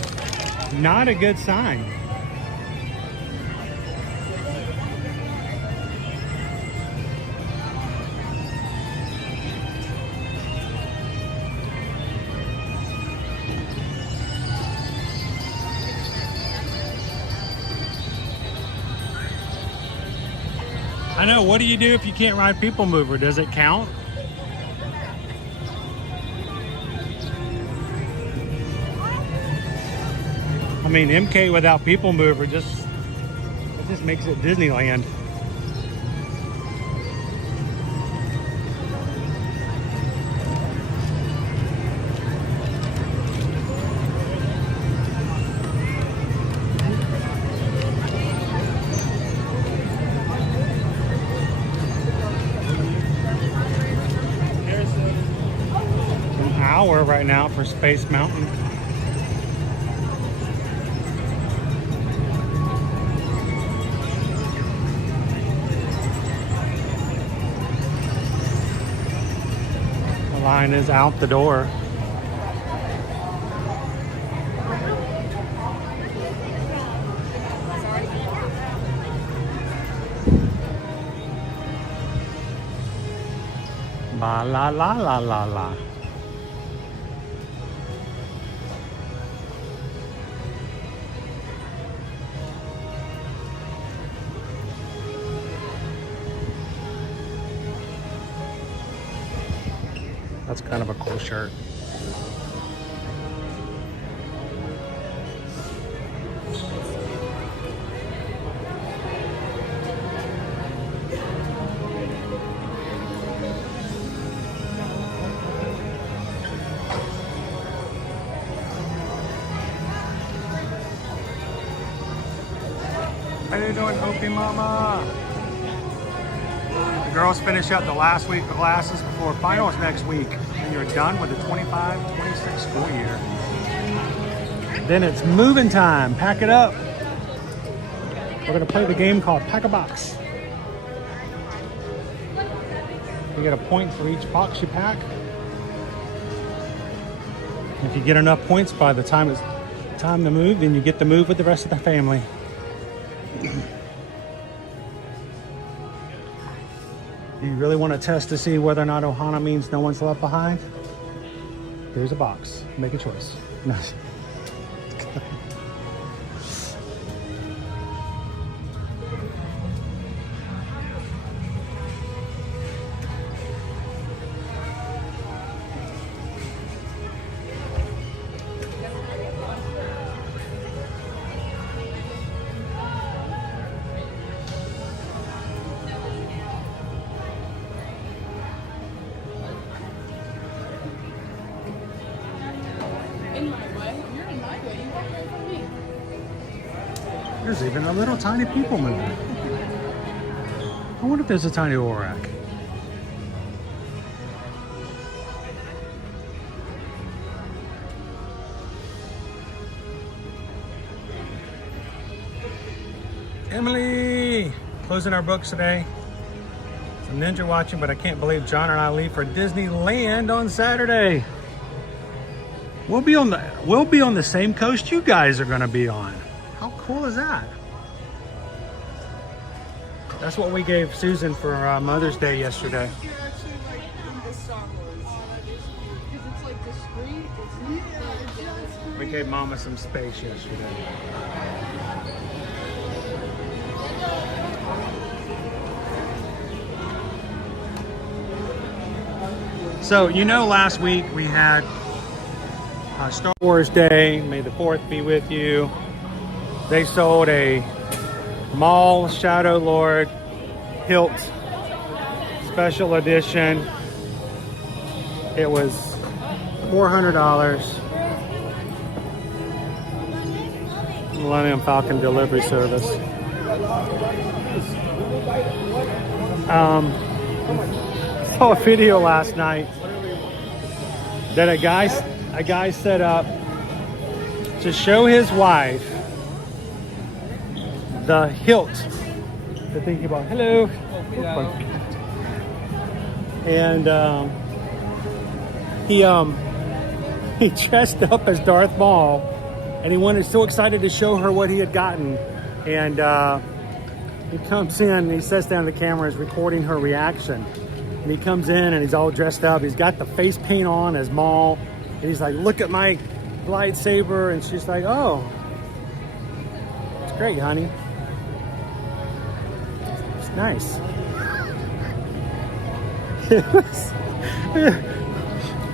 not a good sign. I know, what do you do if you can't ride people mover? Does it count? I mean, MK without people mover just makes it Disneyland. right now for Space Mountain. The line is out the door. Ba la la la la la. That's kind of a cool shirt. How you doing, Opie Mama? The girls finish up the last week of classes before finals next week, and you're done with the 25-26 school year. Then it's moving time. Pack it up. We're gonna play the game called Pack a Box. You get a point for each box you pack. If you get enough points by the time it's time to move, then you get to move with the rest of the family. Do you really want to test to see whether or not Ohana means no one's left behind? Here's a box. Make a choice. Nice. There's even a little tiny people moving. I wonder if there's a tiny Aurak. Emily! Closing our books today. Some ninja watching, but I can't believe John and I leave for Disneyland on Saturday. We'll be on the same coast you guys are gonna be on. How cool is that? That's what we gave Susan for Mother's Day yesterday. You're actually like in the Star Wars. Because it's like discreet. It's We gave Mama some space yesterday. So, you know, last week we had Star Wars Day, May the 4th be with you. They sold a Maul Shadow Lord hilt special edition. It was $400. Millennium Falcon delivery service. Saw a video last night that a guy set up to show his wife the hilt that they bought. Hello. And he dressed up as Darth Maul, and he wanted so excited to show her what he had gotten. And he comes in and he sits down the camera, is recording her reaction. And he comes in and he's all dressed up. He's got the face paint on as Maul, and he's like, "Look at my lightsaber," and she's like, "Oh, it's great, honey. It's nice."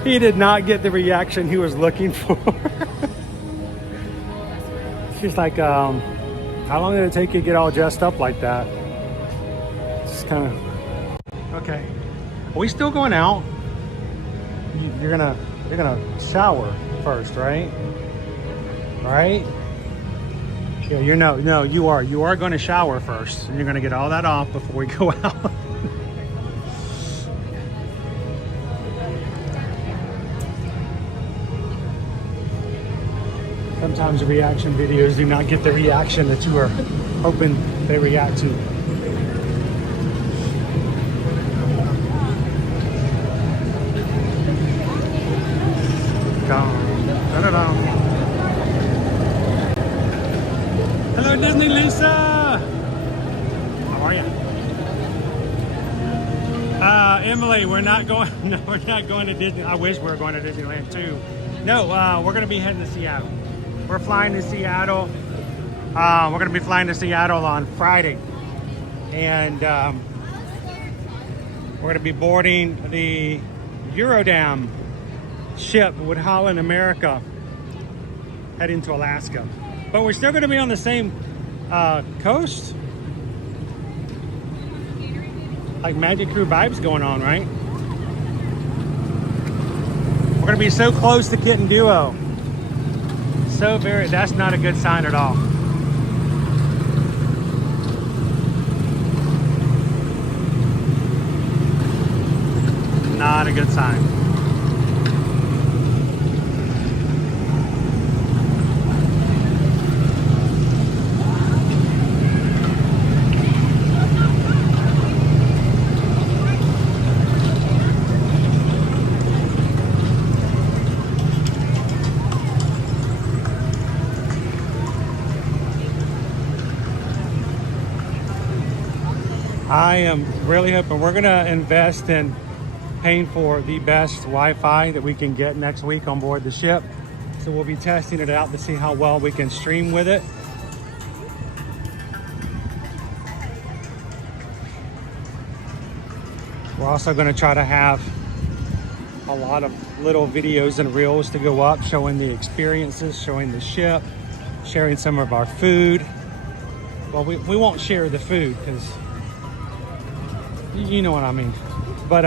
He did not get the reaction he was looking for. She's like, "How long did it take you to get all dressed up like that?" Just kind of okay. Are we still going out? You're gonna shower first, right? Right? Yeah, you are going to shower first, and you're going to get all that off before we go out. Sometimes the reaction videos do not get the reaction that you are hoping they react to. Hello, Disney Lisa. How are you? Emily, we're not going. No, we're not going to Disney. I wish we were going to Disneyland too. No, we're going to be heading to Seattle. We're flying to Seattle. We're going to be flying to Seattle on Friday, and we're going to be boarding the Eurodam ship with Holland America, heading to Alaska. But we're still going to be on the same coast. Like Magic Crew vibes going on, right? We're going to be so close to Kitten Duo. So very, that's not a good sign at all. Not a good sign. I am really hoping we're gonna invest in paying for the best Wi-Fi that we can get next week on board the ship. So we'll be testing it out to see how well we can stream with it. We're also gonna try to have a lot of little videos and reels to go up showing the experiences, showing the ship, sharing some of our food. Well, we won't share the food because you know what I mean. But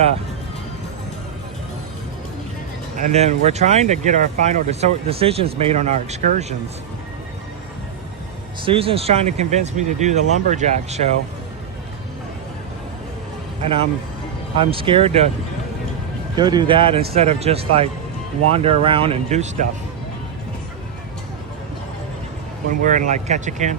and then we're trying to get our final decisions made on our excursions. Susan's trying to convince me to do the lumberjack show, and I'm scared to go do that instead of just like wander around and do stuff when we're in like Ketchikan.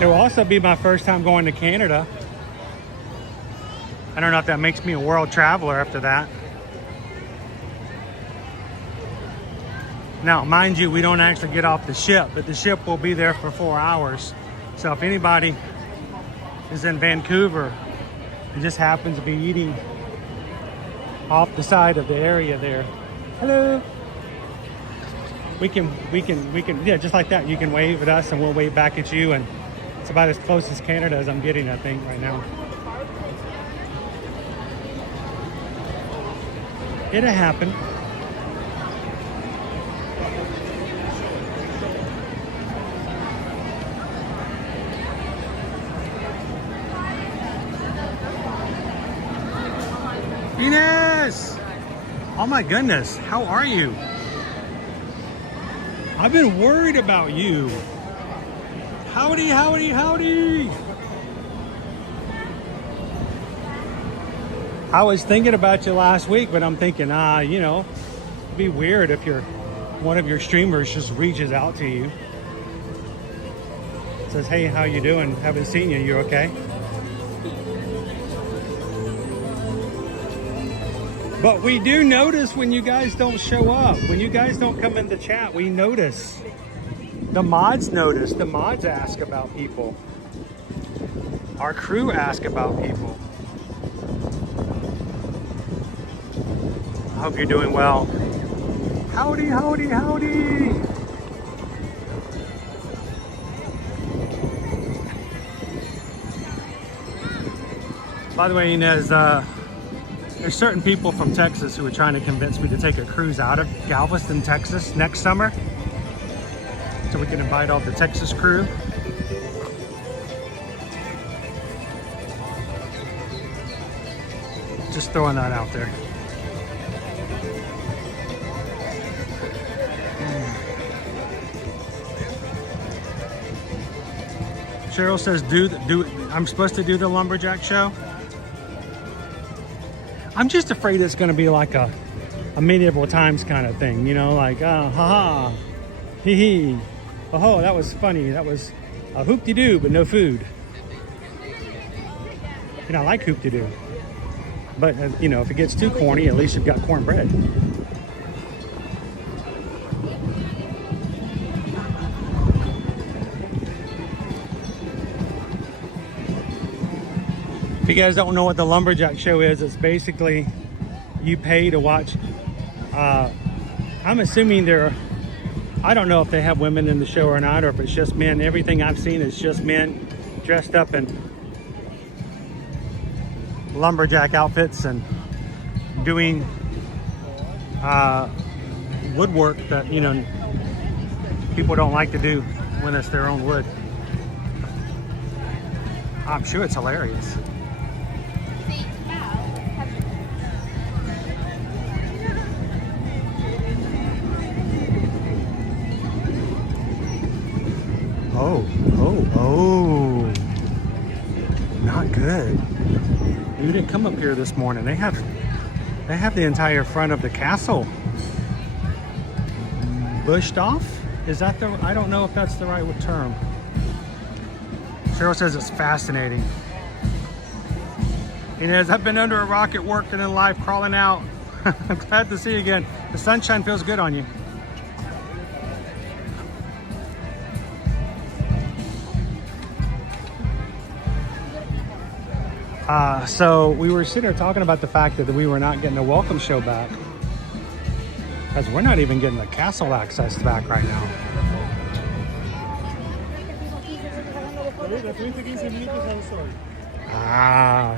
It will also be my first time going to Canada. I don't know if that makes me a world traveler after that. Now, mind you, we don't actually get off the ship, but the ship will be there for 4 hours. So if anybody is in Vancouver and just happens to be eating off the side of the area there, hello. We can, yeah, just like that. You can wave at us and we'll wave back at you, and it's about as close as Canada as I'm getting, I think, right now. It'll happen. Venus! Oh my goodness, how are you? I've been worried about you. Howdy, howdy, howdy. I was thinking about you last week, but I'm thinking, you know, it'd be weird if one of your streamers just reaches out to you. Says, hey, how you doing? Haven't seen you, you okay? But we do notice when you guys don't show up. When you guys don't come in the chat, we notice. The mods notice. The mods ask about people. Our crew ask about people. I hope you're doing well. Howdy, howdy, howdy. By the way, Inez, there's certain people from Texas who are trying to convince me to take a cruise out of Galveston, Texas next summer, so we can invite all the Texas crew. Just throwing that out there. Cheryl says, I'm supposed to do the lumberjack show. I'm just afraid it's going to be like a medieval times kind of thing, you know, like, haha, hee hee, oh, that was funny. That was a hoop-de-doo, but no food. You know, I like hoop-de-doo. But, you know, if it gets too corny, at least you've got cornbread. If you guys don't know what the lumberjack show is, it's basically you pay to watch. I'm assuming I don't know if they have women in the show or not, or if it's just men. Everything I've seen is just men dressed up in lumberjack outfits and doing woodwork that, you know, people don't like to do when it's their own wood. I'm sure it's hilarious. Oh, not good. You didn't come up here this morning. They have the entire front of the castle bushed off. Is that I don't know if that's the right term. Cheryl says it's fascinating. Inez, I've been under a rock at work and in life, crawling out. I'm glad to see you again. The sunshine feels good on you. So we were sitting here talking about the fact that we were not getting a welcome show back, because we're not even getting the castle access back right now.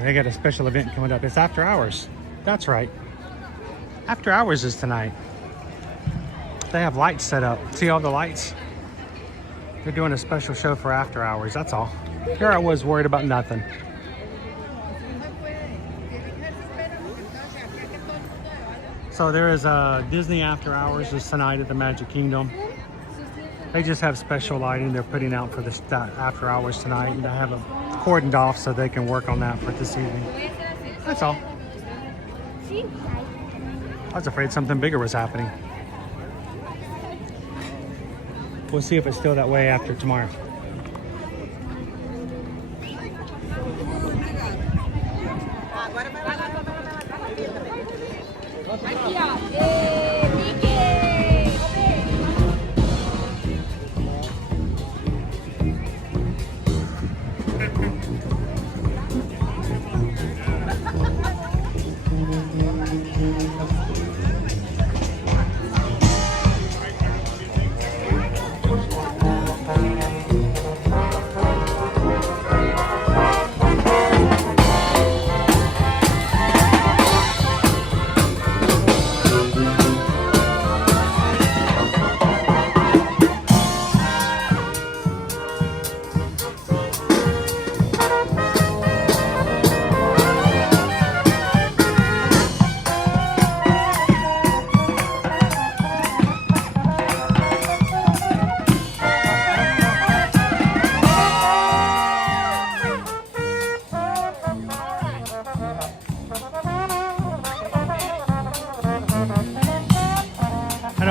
They got a special event coming up. It's after hours. That's right. After hours is tonight. They have lights set up. See all the lights? They're doing a special show for after hours. That's all. Here I was worried about nothing. So there is a Disney After Hours is tonight at the Magic Kingdom. They just have special lighting they're putting out for this after hours tonight, and I have it cordoned off so they can work on that for this evening. That's all. I was afraid something bigger was happening. We'll see if it's still that way after tomorrow.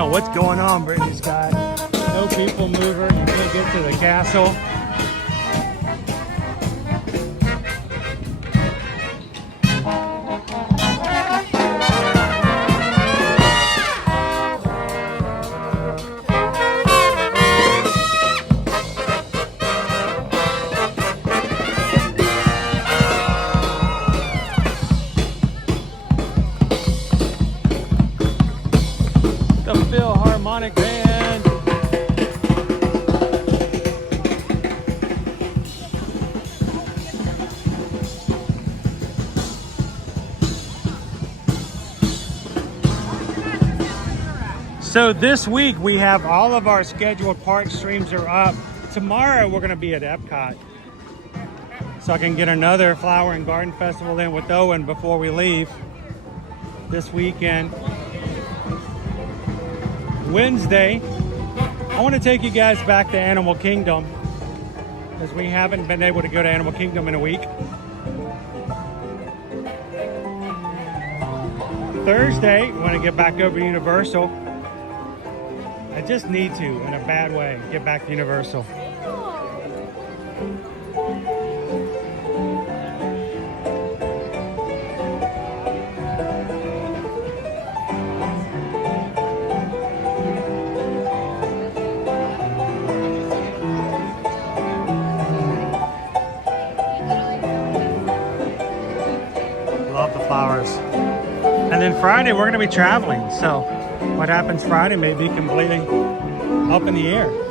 What's going on, Brittany Scott? No people mover. You can't get to the castle. Harmonic Band. So this week we have all of our scheduled park streams are up. Tomorrow we're going to be at Epcot, so I can get another Flower and Garden Festival in with Owen before we leave this weekend. Wednesday, I want to take you guys back to Animal Kingdom. as we haven't been able to go to Animal Kingdom in a week. Thursday, we want to get back over to Universal. I just need to, in a bad way, get back to Universal. Love the flowers. And then Friday, we're going to be traveling. So what happens Friday may be completely up in the air.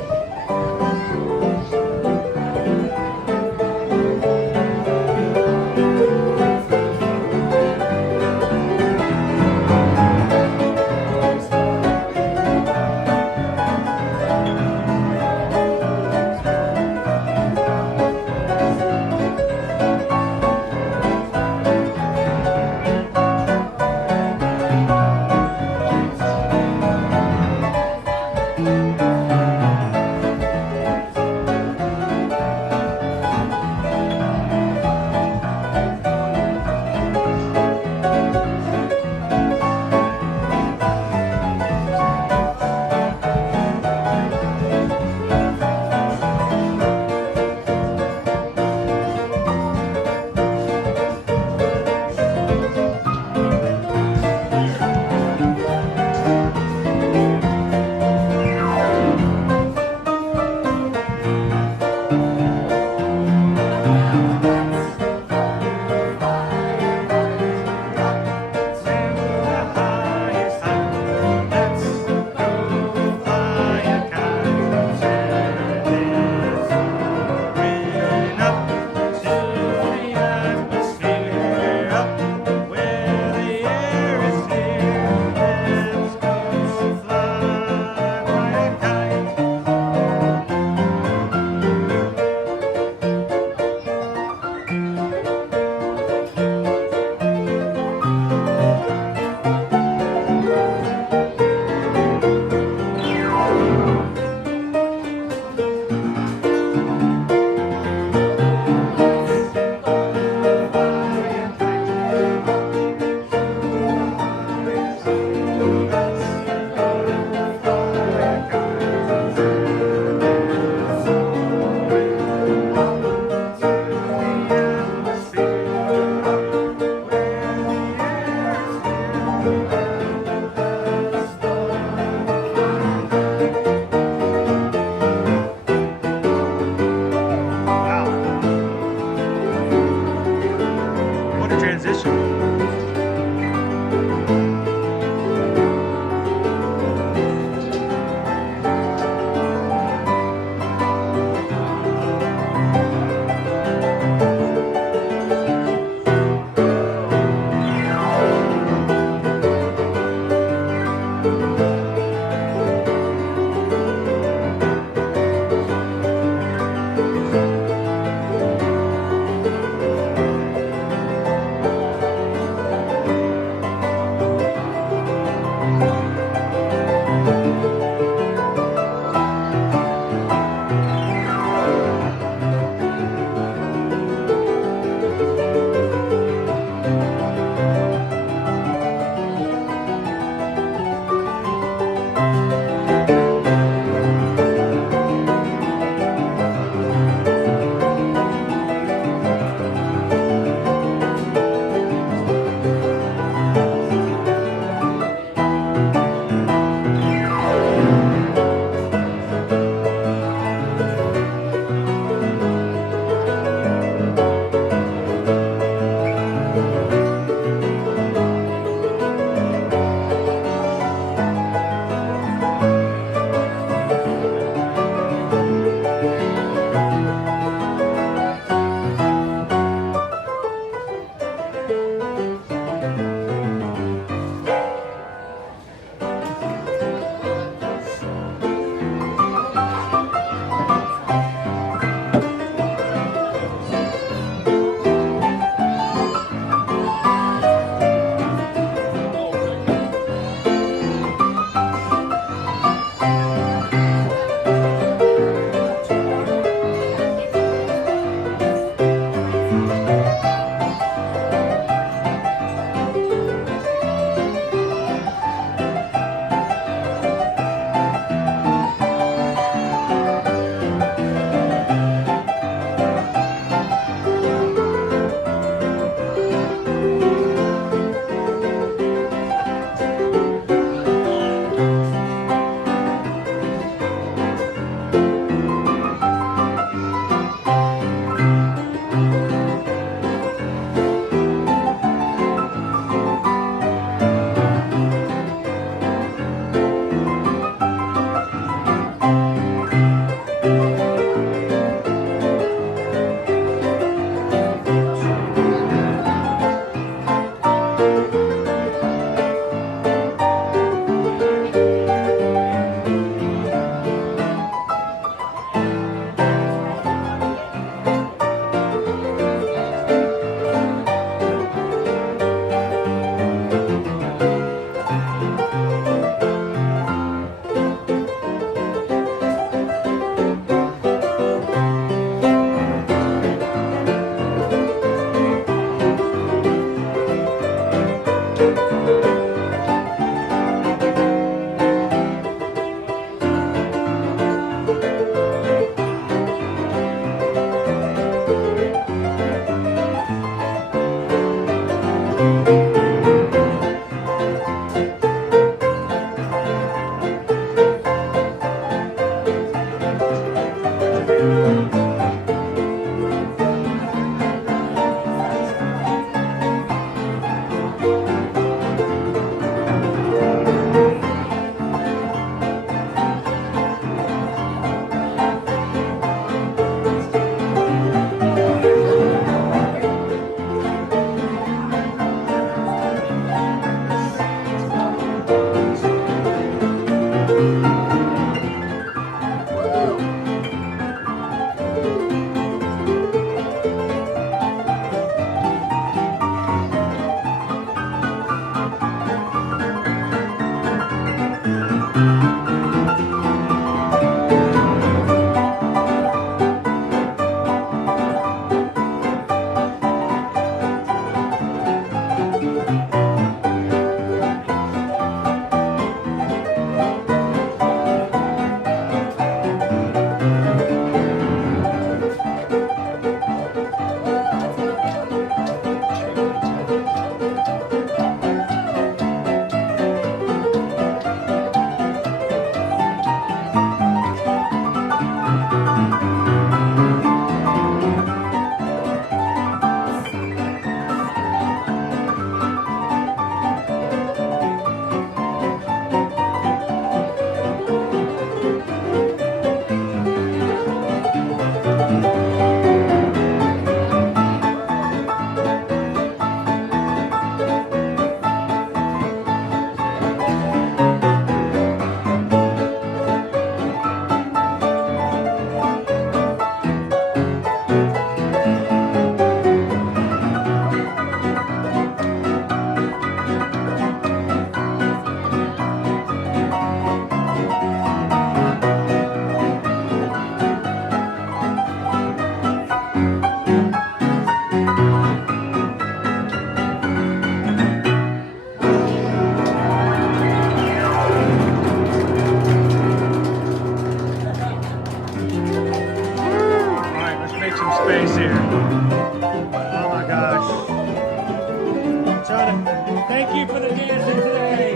for the dancing today.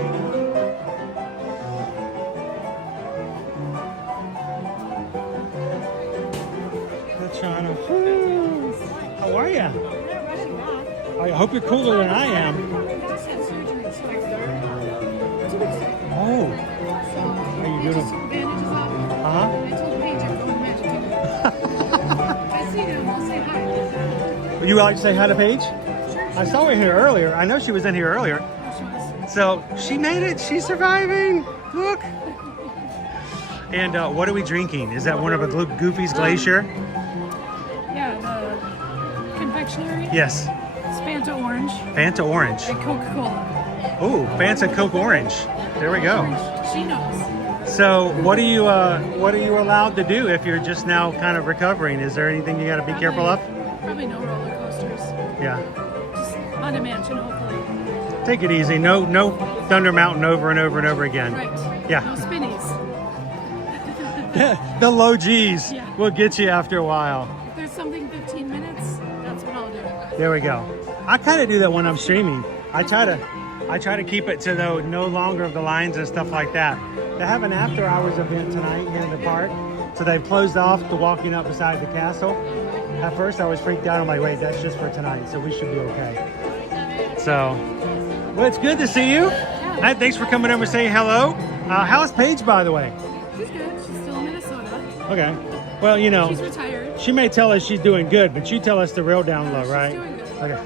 China. How are you? I hope you're cooler than I am. Oh. How you doing? Huh? Would you like to say hi to Paige? I saw her here earlier. I know she was in here earlier. So she made it. She's surviving. Look. And what are we drinking? Is that one of a Goofy's Glacier? Yeah, the confectionery. Yes. It's Fanta Orange. Fanta Orange. And Coca-Cola. Oh, Fanta Coke Orange. There we go. She knows. So what are you allowed to do if you're just now kind of recovering? Is there anything you got to be careful of? Probably no roller coasters. Yeah. Just on a mansion, hopefully. Take it easy. No Thunder Mountain over and over and over again. Right. Yeah. No spinnies. The low G's Yeah. will get you after a while. If there's something 15 minutes, that's what I'll do. There we go. I kind of do that when I'm streaming. I try to keep it to the no longer of the lines and stuff like that. They have an after hours event tonight here in the park. So they've closed off the walking up beside the castle. At first I was freaked out. I'm like, wait, that's just for tonight. So we should be okay. So, well, it's good to see you. Hey, thanks for coming over and saying hello. How's Paige, by the way? She's good. She's still in Minnesota. Okay. Well, you know, She's retired. she may tell us she's doing good, but you tell us the real down low, right? She's doing good. Okay.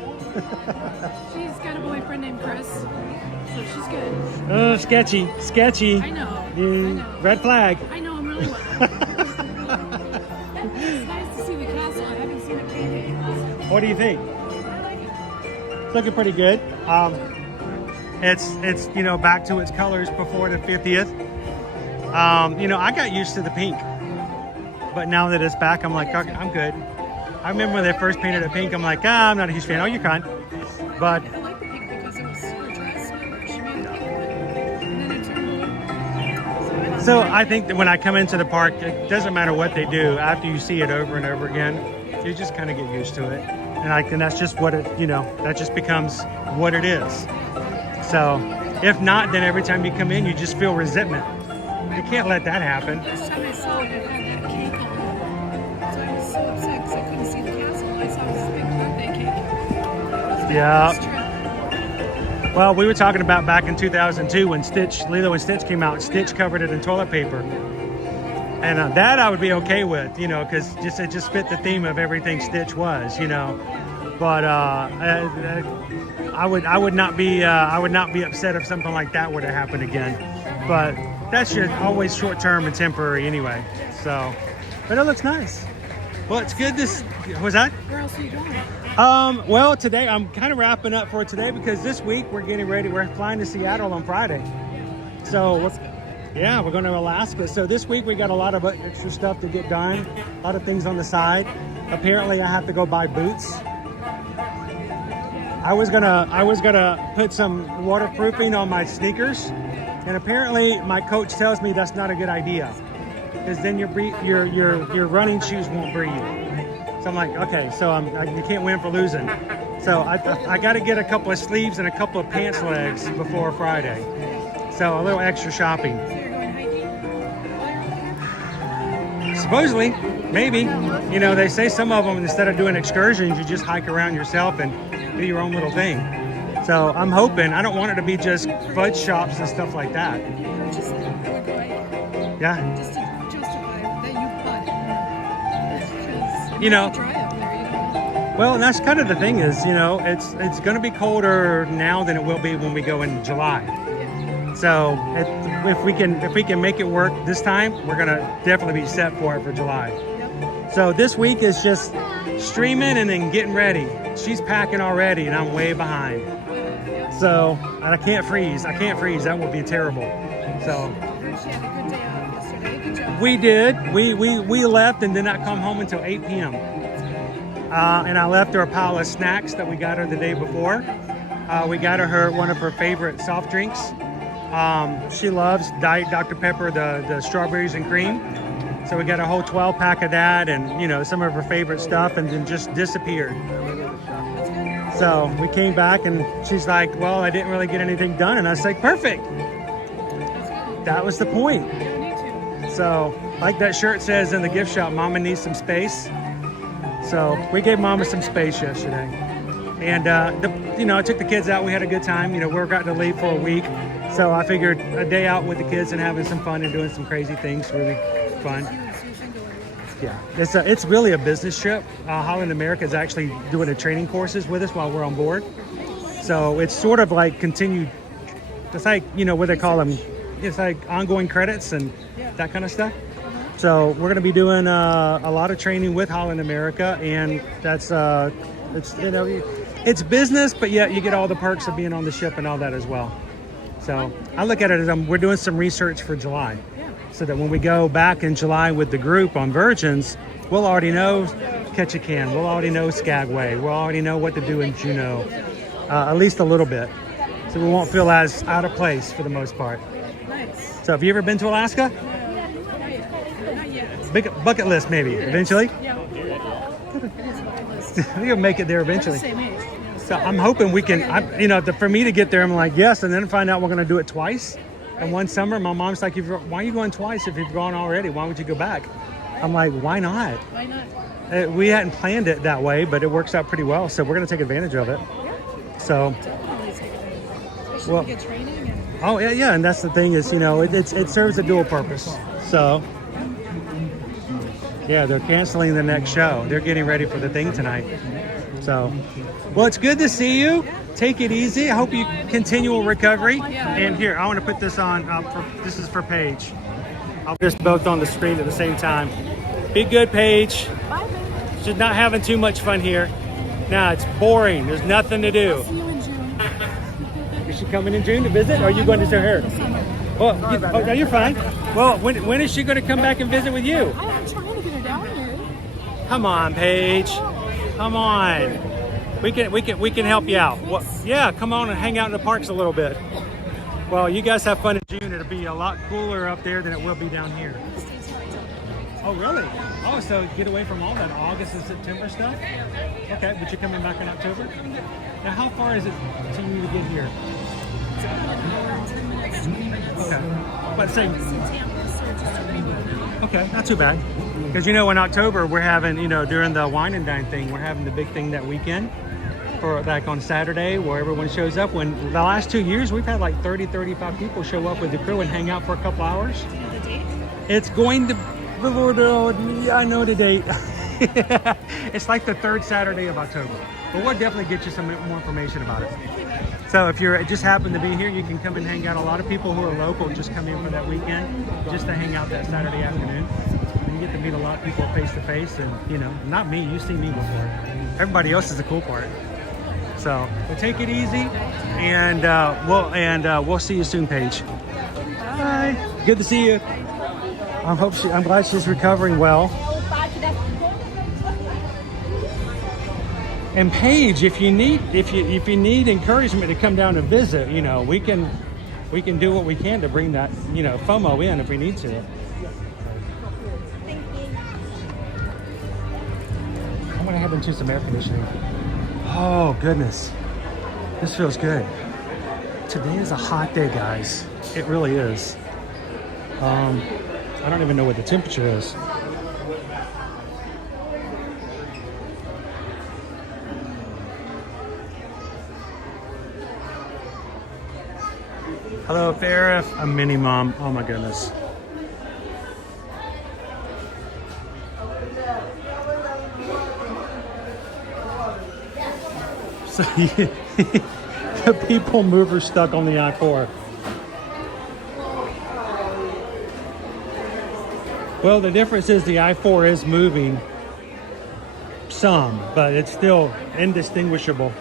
She's got a boyfriend named Chris, so she's good. Sketchy. Sketchy. I know. Red flag. I know him really well. It's nice to see the castle. I haven't seen it painted. What do you think? It's looking pretty good. It's you know, back to its colors before the 50th. You know, I got used to the pink, but now that it's back, I'm like, okay, I'm good. I remember when they first painted it pink, I'm like, I'm not a huge fan. Oh, you're kind. But I like the pink because it was her dress. Remember, she made it pink, and then it turned blue. so I think that when I come into the park, it doesn't matter what they do. After you see it over and over again, you just kind of get used to it. And that's just what it, you know, that just becomes what it is. So if not, then every time you come in, you just feel resentment. You can't let that happen. Last time I saw it, it had that cake on it. So I was so upset because I couldn't see the castle. I saw this big birthday cake. Yeah. Well, we were talking about back in 2002 when Lilo and Stitch came out. Stitch covered it in toilet paper, and that I would be okay with, you know, because it just fit the theme of everything Stitch was, you know. But I would not be upset if something like that were to happen again. But that's just always short term and temporary anyway. So, but it looks nice. Well, it's good. Was that? Where else are you going? Well, today I'm kind of wrapping up for today because this week we're getting ready. We're flying to Seattle on Friday. So, yeah, we're going to Alaska. So this week we got a lot of extra stuff to get done. A lot of things on the side. Apparently, I have to go buy boots. I was gonna put some waterproofing on my sneakers, and apparently my coach tells me that's not a good idea, because then your running shoes won't breathe. So I'm like, okay, so you can't win for losing. So I got to get a couple of sleeves and a couple of pants legs before Friday. So a little extra shopping. Supposedly, maybe. You know, they say some of them, instead of doing excursions, you just hike around yourself and do your own little thing. So I'm hoping. I don't want it to be just fudge shops and stuff like that. Yeah. Just to justify that you bought it. You know. Dry up there, you know. Well, and that's kind of the thing is, you know, it's going to be colder now than it will be when we go in July. So if we can make it work this time, we're going to definitely be set for it for July. So this week is just streaming and then getting ready. She's packing already and I'm way behind. So, and I can't freeze. That would be terrible. So we did. We left and did not come home until 8 p.m. And I left her a pile of snacks that we got her the day before. We got her one of her favorite soft drinks. She loves Diet Dr. Pepper, the strawberries and cream. So we got a whole 12-pack of that and, you know, some of her favorite stuff, and then just disappeared. So we came back and she's like, well, I didn't really get anything done. And I was like, perfect. That was the point. So like that shirt says in the gift shop, Mama needs some space. So we gave Mama some space yesterday. And, I took the kids out. We had a good time. We're got to leave for a week. So I figured a day out with the kids and having some fun and doing some crazy things, really fun. Yeah, it's really a business trip. Holland America is actually doing the training courses with us while we're on board. So it's sort of like continued, it's like, what they call them. It's like ongoing credits and that kind of stuff. So we're going to be doing a lot of training with Holland America, and that's, it's business, but yet you get all the perks of being on the ship and all that as well. So I look at it as we're doing some research for July, so that when we go back in July with the group on Virgins, we'll already know Ketchikan, we'll already know Skagway, we'll already know what to do in Juneau, at least a little bit. So we won't feel as out of place for the most part. Nice. So have you ever been to Alaska? Not yet. Big bucket list maybe, eventually? Yeah. You'll make it there eventually. Same age. So I'm hoping we can, for me to get there, I'm like, yes, and then find out we're going to do it twice. And one summer, my mom's like, why are you going twice if you've gone already? Why would you go back? I'm like, why not? Why not? We hadn't planned it that way, but it works out pretty well. So we're going to take advantage of it. So, Especially to get training. And oh, yeah. And that's the thing is, it serves a dual purpose. So, yeah, they're canceling the next show. They're getting ready for the thing tonight. So, well, it's good to see you. Take it easy. I hope you continual recovery. And here, I want to put this on. This is for Paige. I'll put us both on the screen at the same time. Be good, Paige. bye, baby. She's not having too much fun here. Nah, it's boring. There's nothing to do. See you in June. Is she coming in June to visit, or are you going to see her? Well, no, you're fine. Well, when is she going to come back and visit with you? I'm trying to get her down here. Come on, Paige. Come on. We can help you out. Well, yeah, come on and hang out in the parks a little bit. Well, you guys have fun in June. It'll be a lot cooler up there than it will be down here. Oh, really? Oh, so get away from all that August and September stuff? Okay, but you're coming back in October? Now, how far is it to you to get here? Okay. But same. Okay, not too bad. Because, in October, we're having, during the wine and dine thing, we're having the big thing that weekend. For like on Saturday where everyone shows up. When the last 2 years we've had like 30-35 people show up with the crew and hang out for a couple hours. Do you know the date? It's going to, yeah, I know the date. It's like the third Saturday of October, but we'll definitely get you some more information about it. So if you're just happen to be here, you can come and hang out. A lot of people who are local just come in for that weekend just to hang out that Saturday afternoon. And you get to meet a lot of people face to face, and not me, you've seen me before. Everybody else is the cool part. So we'll take it easy, and we'll see you soon, Paige. Bye. Good to see you. I'm glad she's recovering well. And Paige, if you need encouragement to come down and visit, we can do what we can to bring that FOMO in if we need to. I'm gonna head into some air conditioning. Oh, goodness. This feels good. Today is a hot day, guys. It really is. I don't even know what the temperature is. Hello, Farrah. A mini mom. Oh, my goodness. So the people mover stuck on the I-4. Well, the difference is the I-4 is moving some, but it's still indistinguishable.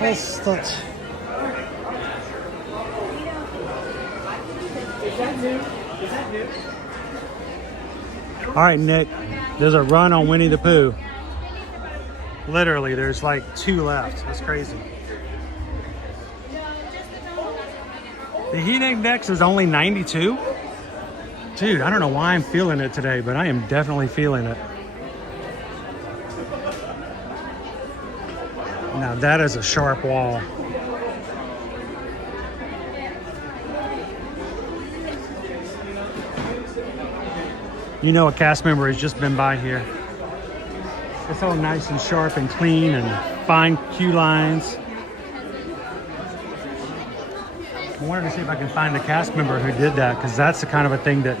That's all right, Nick. There's a run on Winnie the Pooh. Literally, there's like 2 left. That's crazy. The heat index is only 92. Dude, I don't know why I'm feeling it today, but I am definitely feeling it. Now that is a sharp wall. You know a cast member has just been by here. It's all nice and sharp and clean and fine cue lines. I wanted to see if I can find the cast member who did that, because that's the kind of a thing that,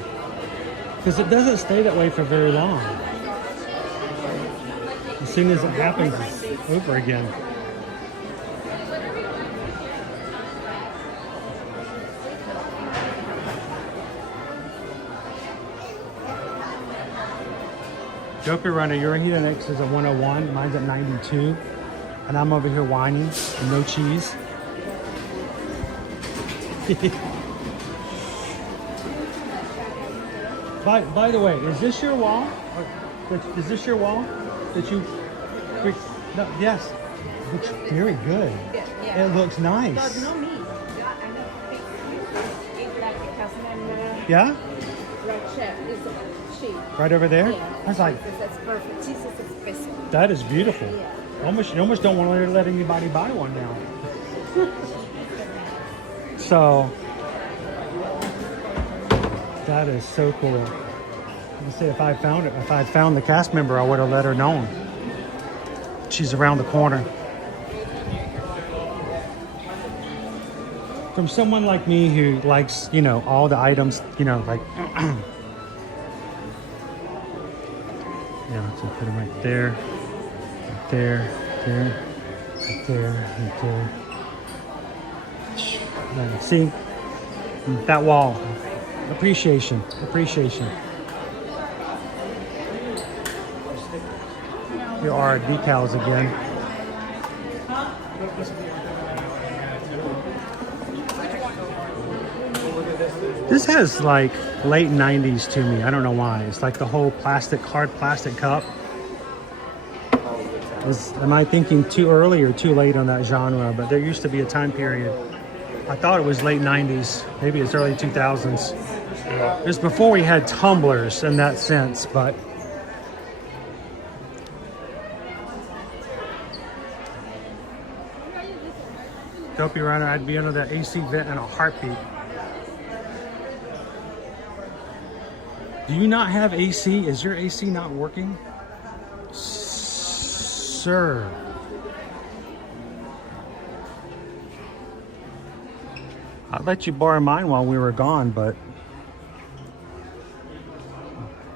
because it doesn't stay that way for very long. As soon as it happens, it's over again. Dopey Runner, your heat index is at 101, mine's at 92, and I'm over here whining, and no cheese. By the way, is this your wall? Is this your wall that you? No, yes, it looks very good. Yeah. It looks nice. No meat. Yeah. Right over there. Yeah. I was like, That's perfect. Jesus is best. that is beautiful. Yeah. You almost don't want to let anybody buy one now. So that is so cool. Let's say if I found the cast member, I would have let her know. She's around the corner. From someone like me who likes, you know, all the items, you know, like yeah, so put them right there, right there, there, right there, right there. See, that wall, appreciation. Here are our decals again. This has like late 90s to me. I don't know why. It's like the whole hard plastic cup. Am I thinking too early or too late on that genre? But there used to be a time period. I thought it was late 90s. Maybe it's early 2000s. It was before we had tumblers in that sense, but Dopey Runner, I'd be under that AC vent in a heartbeat. Do you not have AC? Is your AC not working? Sir. I'd let you borrow mine while we were gone, but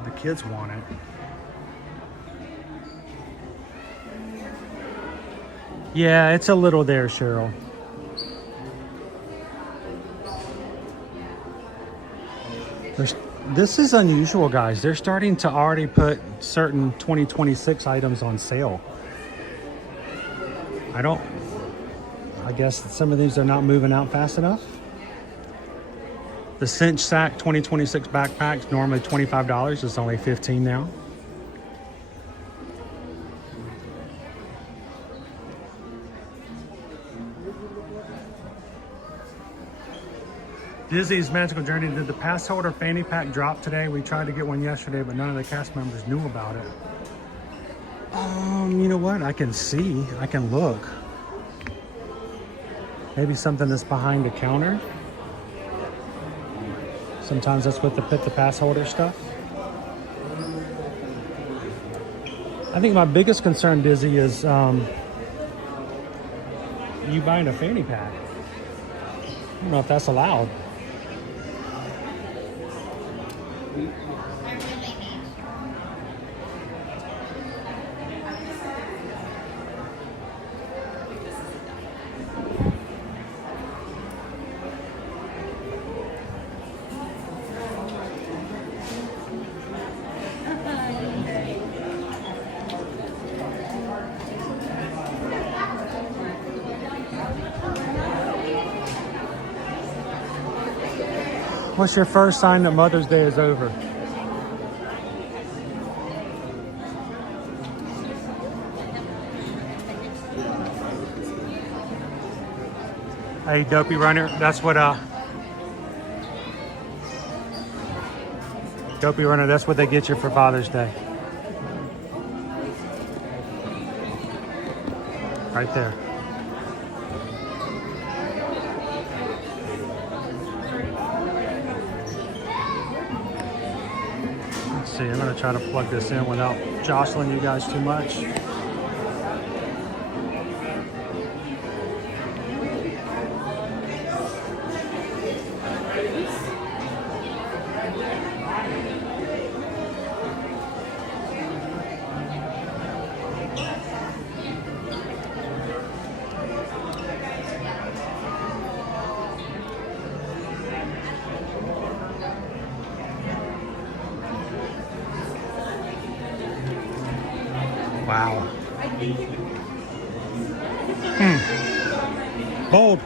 the kids want it. Yeah, it's a little there, Cheryl. This is unusual, guys. They're starting to already put certain 2026 items on sale. I guess some of these are not moving out fast enough. The Cinch Sack 2026 backpacks, normally $25. It's only $15 now. Disney's Magical Journey did the pass holder fanny pack drop today. We tried to get one yesterday, but none of the cast members knew about it. You know what? I can see. I can look. Maybe something that's behind the counter. Sometimes that's what put the pass holder stuff. I think my biggest concern, Dizzy, is you buying a fanny pack. I don't know if that's allowed. What's your first sign that Mother's Day is over? Hey, Dopey Runner, that's what Dopey Runner, that's what they get you for Father's Day. Right there. Let's see, I'm gonna try to plug this in without jostling you guys too much. Wow. Bold.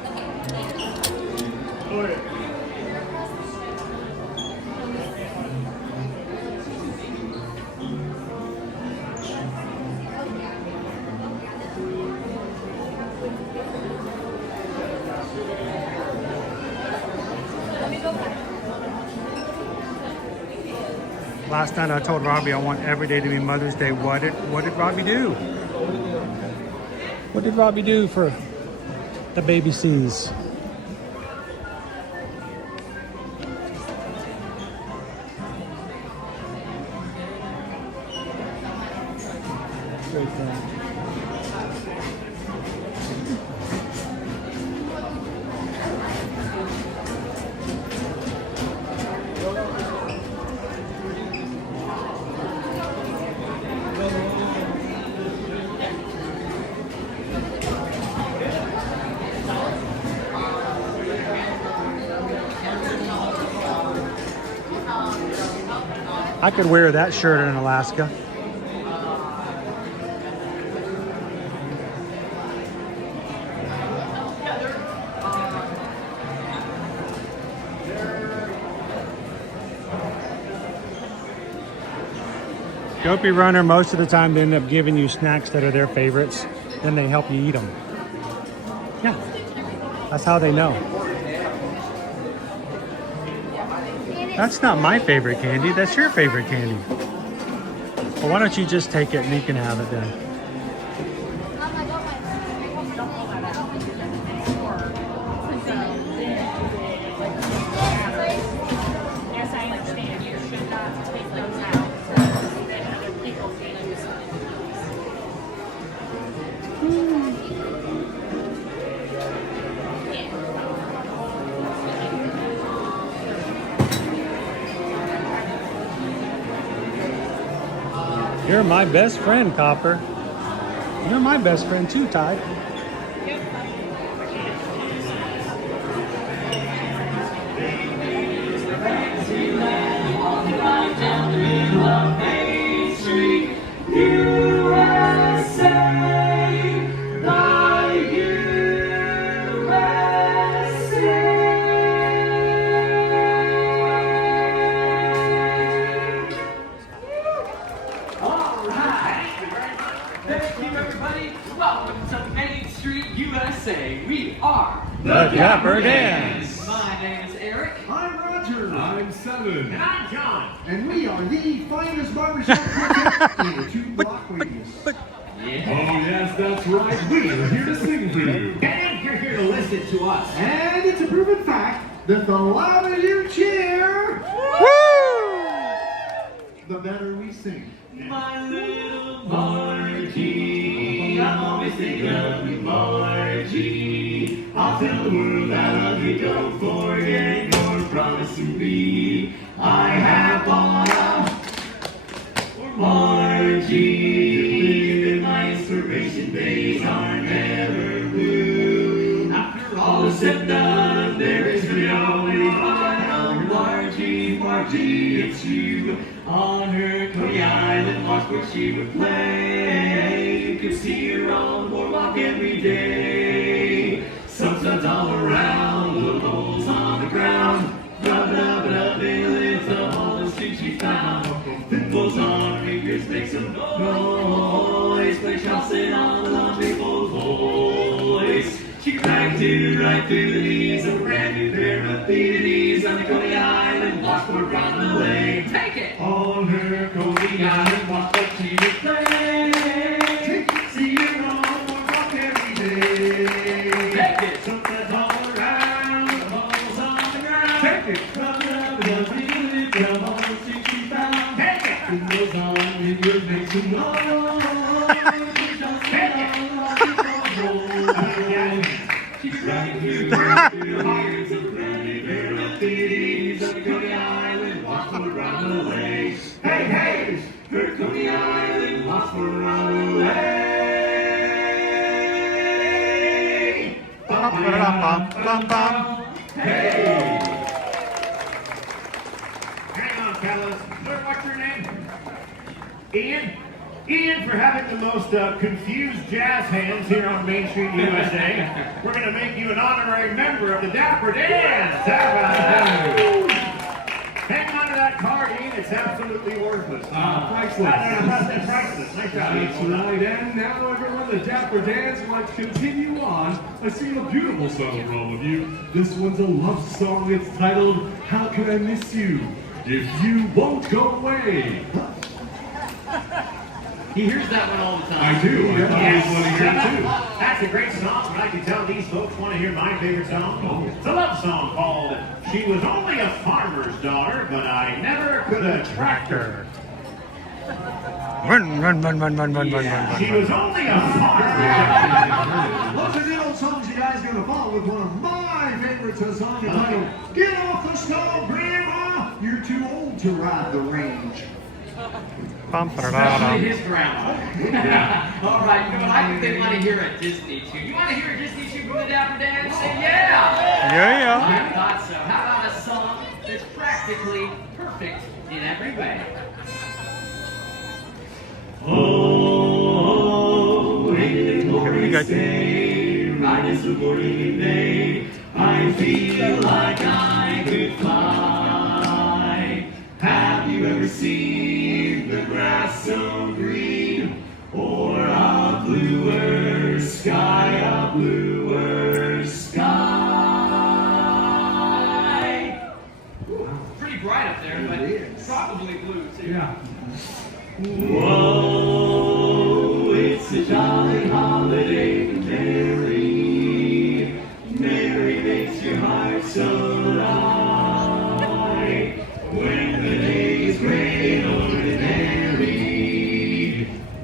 Last night I told Robbie I want every day to be Mother's Day. What did Robbie do? What did Robbie do for the baby C's? Great thing. I could wear that shirt in Alaska. Dopey Runner, most of the time they end up giving you snacks that are their favorites, then they help you eat them. Yeah, that's how they know. That's not my favorite candy, that's your favorite candy. Well, why don't you just take it and you can have it then? Yes, I understand. You should not take those out. That other people can use them. You're my best friend, Copper. You're my best friend too, Ty. We are the Dapper Dans. My name is Eric. I'm Roger. I'm Seven. And I'm John. And we are the finest barbershop quartet in the 2-block radius. Oh, yes, that's right. We are here to sing for you. And you're here to listen to us. And it's a proven fact that the louder you cheer, the better we sing. My little Margie, I'm always thinking of you, Margie. I'll tell the world that I love you, don't forget your promise to me. I have bought for Margie, and my inspiration days are never blue. After all is said and done, there is really only one Margie, Margie, it's you. On her Coney Island walk where she would play, you could see her on the boardwalk every day. Some studs all around, little holes on the ground. Rub it up and up, it's the hole street she found. Pimples on her fingers make some noise, like Charleston on the laundry full voice. She cracked it right through the knees, a brand new pair of PDs on the Coney Island washboard on the way. take it. On her Coney Island walk, what she would play. See her on the walk every day. Take it. Something's all around, the balls on the ground. Take it. Rub it up, and feel it, come on, 60,000. Take it. It goes on, and you're making noise. Take it. She's right here, here's a pretty girl, ladies of Coney Island, walk around the way. Hey, hey, her Coney Island, walk around the way. Hey! Hang on, fellas. What's your name? Ian? Ian, for having the most confused jazz hands here on Main Street, USA. We're going to make you an honorary member of the Dapper Dans. Hang on to that card, Ian. It's absolutely worthless. Priceless. Priceless. Nice job. That's right. And now, everyone, the Dapper Dans will continue on. I see a beautiful song for all of you. This one's a love song. It's titled, How Can I Miss You If You Won't Go Away? He hears that one all the time. I do. I always want to hear it too. That's a great song, but I can tell these folks want to hear my favorite song. It's a love song called She Was Only a Farmer's Daughter, but I Never Could Attract Her. Run, run, run, run, run, run, run, Yeah, she was only a farmer's Those are good old songs you guys are going to follow with one of my favorites, a song entitled, Get Off the Stove, Grandma! You're too old to ride the range. Especially his grandma. All right, you know what? I think they want to hear a Disney tune. You want to hear a Disney tune from the Dapper Dans? Say yeah! Yeah. I thought so. How about a song that's practically perfect in every way? Oh, in the glorious day, right as the morning day, I feel like I could fly. Have you ever seen the grass so green, or a bluer sky, a bluer sky? Pretty bright up there, but it's probably blue too. Yeah. Whoa, it's a jolly holiday, Mary. Mary makes your heart so light. When the day is gray and ordinary,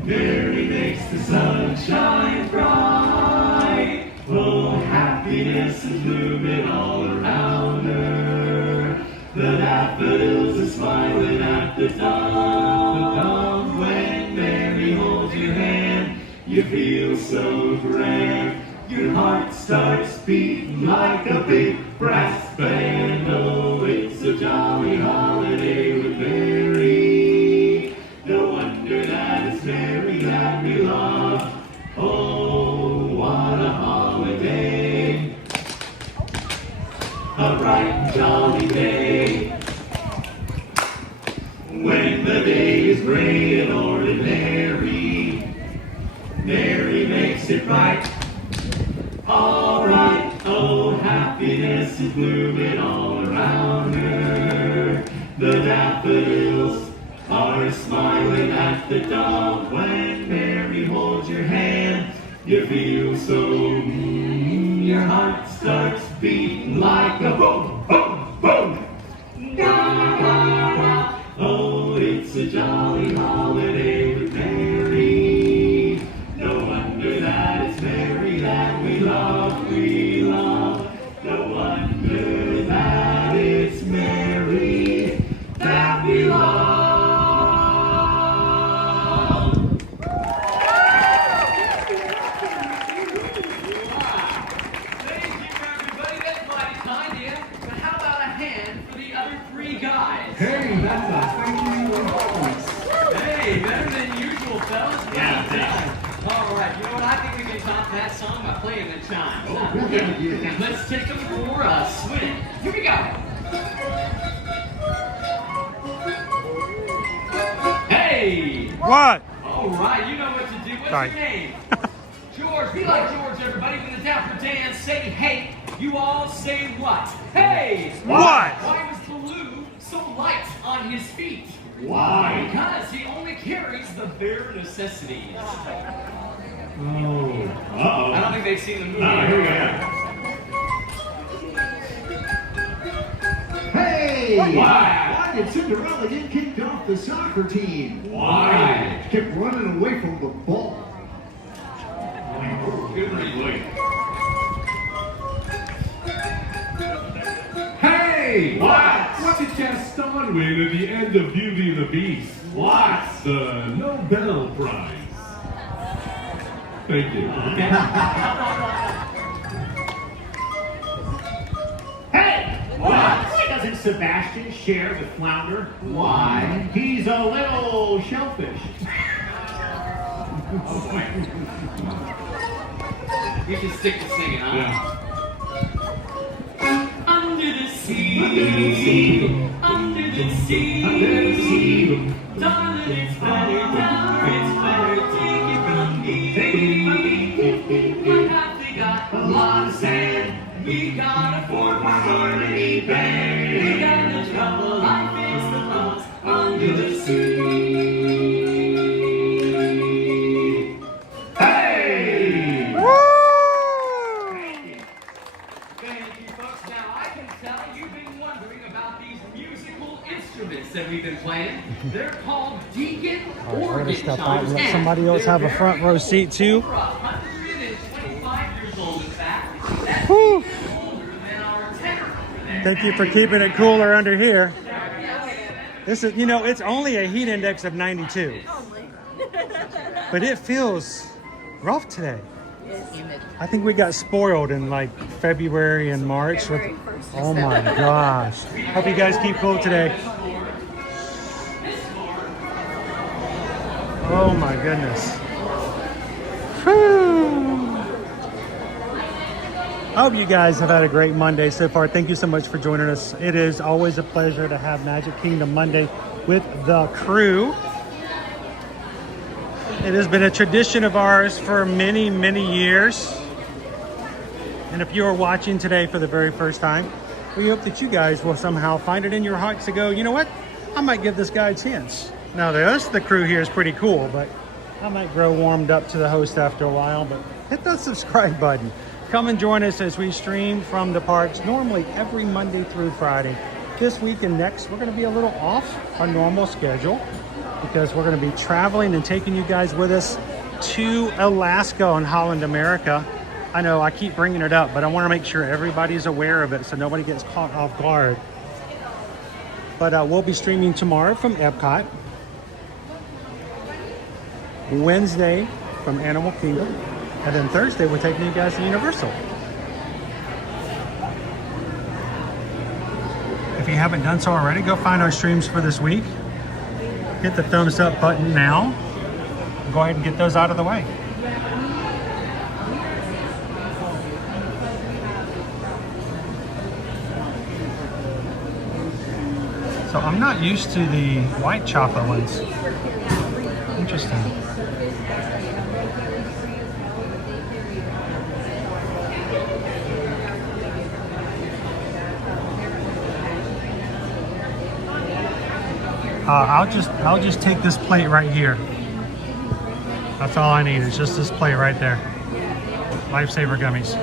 Mary makes the sun shine bright. Oh, happiness is blooming all around her. The daffodils are smiling at the dawn. When Mary holds your hand, you feel so grand. Your heart starts beating like a big brass band. Oh, it's a jolly holiday with Mary. No wonder that it's Mary that we love. Oh, what a holiday. A bright and jolly day. When the day is gray and ordinary, Mary makes it right. All right, oh, happiness is blooming all around her. The daffodils are smiling at the dawn. When Mary holds your hand, you feel so, your heart starts beating like a boom, boom, boom. Da, da, da. Oh, it's a jolly holiday with Mary. No wonder that it's Mary that we love, we love. No wonder that it's Mary that we love. Thank you, everybody. That's mighty kind of you. But how about a hand for the other three guys? Hey, that's us. Thank you. Hey, better than usual, fellas. Yeah, thanks. All right, you know what? I think we can top that song by playing the chimes. Oh, good idea. And let's take them for a swing. Here we go. Hey! What? All right, you know what to do. What's Sorry. your name? George. Be like George, everybody. When the Dapper Dans say hey, you all say what? Hey! What? Why was blue so light on his feet? Why? Because he only carries the bare necessities. Oh. Uh-oh. I don't think they've seen the movie. Here we go. Hey! Why? Why did Cinderella get kicked off the soccer team? Why? She kept running away from the ball. Good reason. Hey! What? What did Gaston win at the end of Beauty and the Beast? What? The Nobel Prize. Thank you. Hey! What? Why doesn't Sebastian share with Flounder? Why? He's a little shellfish. Oh, boy. You can stick to singing, huh? Yeah. Under the sea, under the sea, under the sea. Darling, it's better down, it's better. Take it from me. My God, they got a lot of sand. We got a 4-story band. We got the trouble, life is the lost under the sea. Hey! Woo! Thank you, folks. Now, I can tell you've been wondering about these musical instruments that we've been playing. They're called Deacon All right, we're organ gonna step out chimes. and let and somebody else they're have a front row seat too. over 125 years old, in fact. That's Whew. older than our tenor over there. Thank you for keeping it cooler under here. This is, you know, it's only a heat index of 92, but it feels rough today. I think we got spoiled in like February and March. Oh my gosh. Hope you guys keep cool today. Oh my goodness. Whew. I hope you guys have had a great Monday so far. Thank you so much for joining us. It is always a pleasure to have Magic Kingdom Monday with the crew. It has been a tradition of ours for many, many years. And if you are watching today for the very first time, we hope that you guys will somehow find it in your hearts to go, you know what? I might give this guy a chance. Now, the rest of the crew here is pretty cool, but I might grow warmed up to the host after a while. But hit that subscribe button. Come and join us as we stream from the parks normally every Monday through Friday. This week and next, we're going to be a little off our normal schedule because we're going to be traveling and taking you guys with us to Alaska and Holland America. I know I keep bringing it up, but I want to make sure everybody's aware of it so nobody gets caught off guard. But we'll be streaming tomorrow from Epcot, Wednesday from Animal Kingdom, and then Thursday we're taking you guys to Universal. If you haven't done so already, go find our streams for this week. Hit the thumbs up button now. Go ahead and get those out of the way. So I'm not used to the white chocolate ones. Interesting. I'll just take this plate right here. That's all I need. It's just this plate right there. Lifesaver gummies.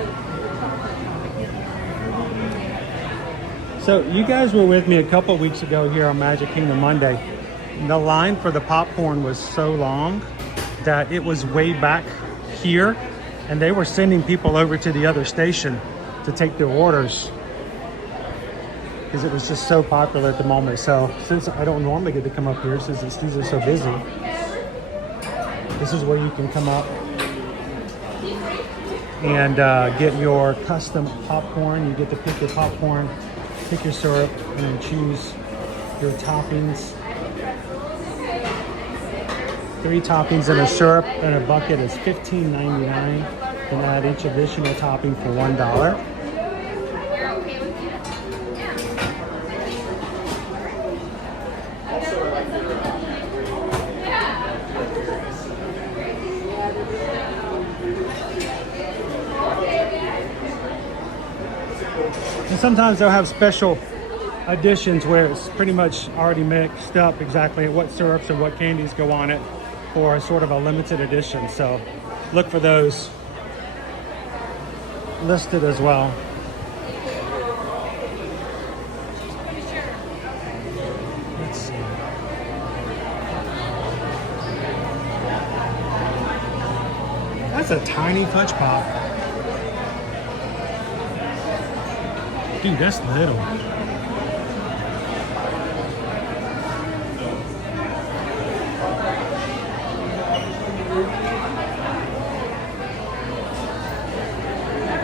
So you guys were with me a couple weeks ago here on Magic Kingdom Monday. The line for the popcorn was so long that it was way back here, and they were sending people over to the other station to take their orders because it was just so popular at the moment. So since I don't normally get to come up here since these are so busy, this is where you can come up and get your custom popcorn. You get to pick your popcorn, pick your syrup, and then choose your toppings. 3 toppings and a syrup and a bucket is $15.99. You can add each additional topping for $1. And sometimes they'll have special editions where it's pretty much already mixed up exactly what syrups and what candies go on it for sort of a limited edition. So look for those listed as well. Let's see. That's a tiny fudge pop. Dude, that's little.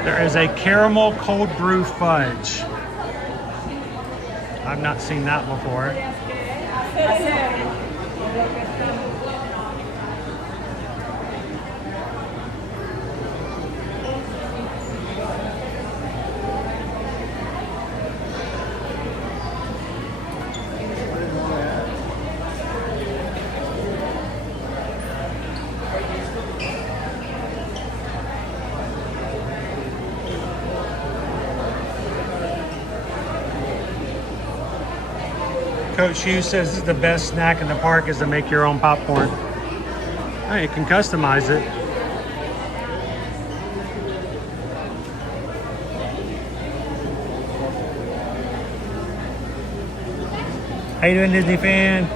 There is a caramel cold brew fudge. I've not seen that before. Coach Hughes says this is the best snack in the park is to make your own popcorn. Hey, you can customize it. How you doing, Disney fan?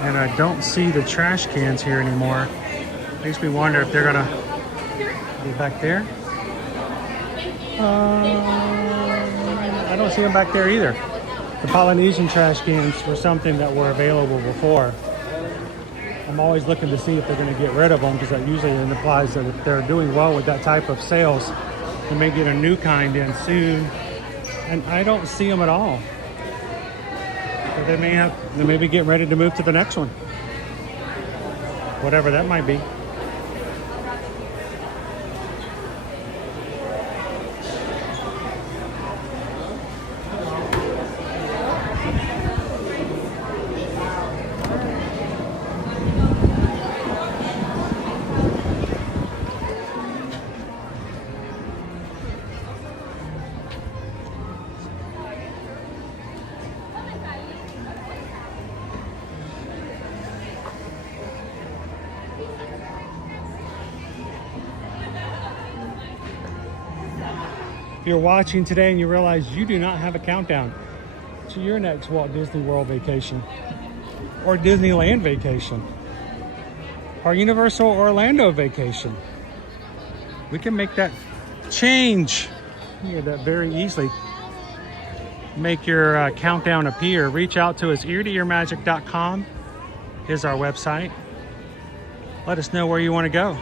And I don't see the trash cans here anymore. Makes me wonder if they're gonna be back there. I don't see them back there either. The Polynesian trash cans were something that were available before. I'm always looking to see if they're gonna get rid of them because that usually implies that if they're doing well with that type of sales, they may get a new kind in soon. And I don't see them at all. So they may be getting ready to move to the next one. Whatever that might be. If you're watching today and you realize you do not have a countdown to your next Walt Disney World vacation or Disneyland vacation or Universal Orlando vacation, we can make that change. Yeah, that very easily. Make your countdown appear. Reach out to us. eartoearmagic.com is our website. Let us know where you want to go.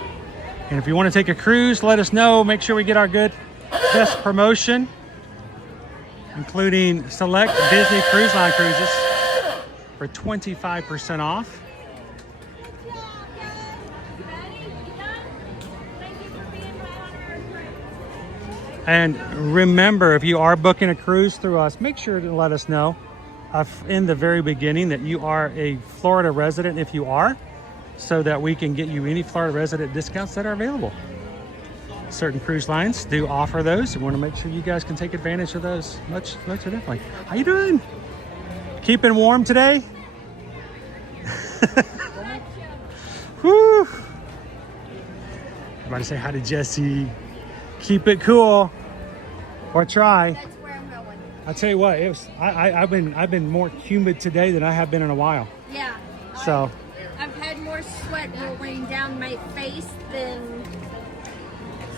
And if you want to take a cruise, let us know. Make sure we get our best promotion, including select Disney Cruise Line cruises for 25% off. And remember, if you are booking a cruise through us, make sure to let us know in the very beginning that you are a Florida resident if you are, so that we can get you any Florida resident discounts that are available. Certain cruise lines do offer those. We want to make sure you guys can take advantage of those much definitely. How you doing? Keeping warm today? Woo! Everybody say hi to Jesse. Keep it cool, or try. That's where I'm going. I'll tell you what, I've been more humid today than I have been in a while. Yeah. So I've had more sweat rolling down my face than.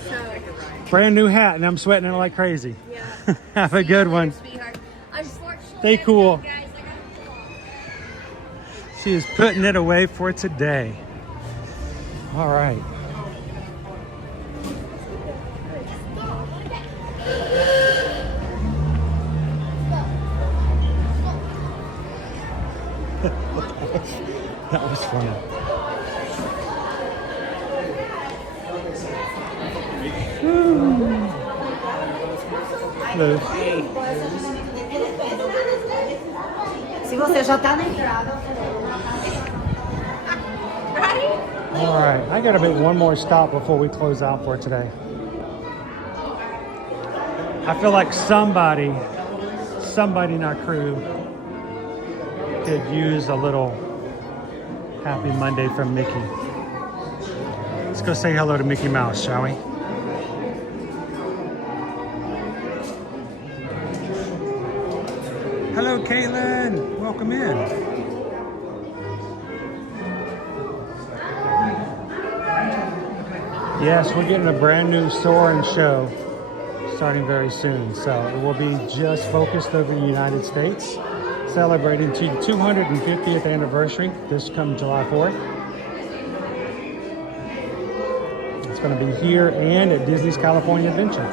So. Brand new hat, and I'm sweating it like crazy. Yeah. Have a good one. Stay cool. She is putting it away for today. All right. That was funny. Hello. Se você já tá na entrada. All right, I gotta make one more stop before we close out for today. I feel like somebody in our crew could use a little Happy Monday from Mickey. Let's go say hello to Mickey Mouse, shall we? Hello, Caitlin. Welcome in. Yes, we're getting a brand new soaring show starting very soon. So it will be just focused over the United States, celebrating the 250th anniversary this come July 4th. It's going to be here and at Disney's California Adventure.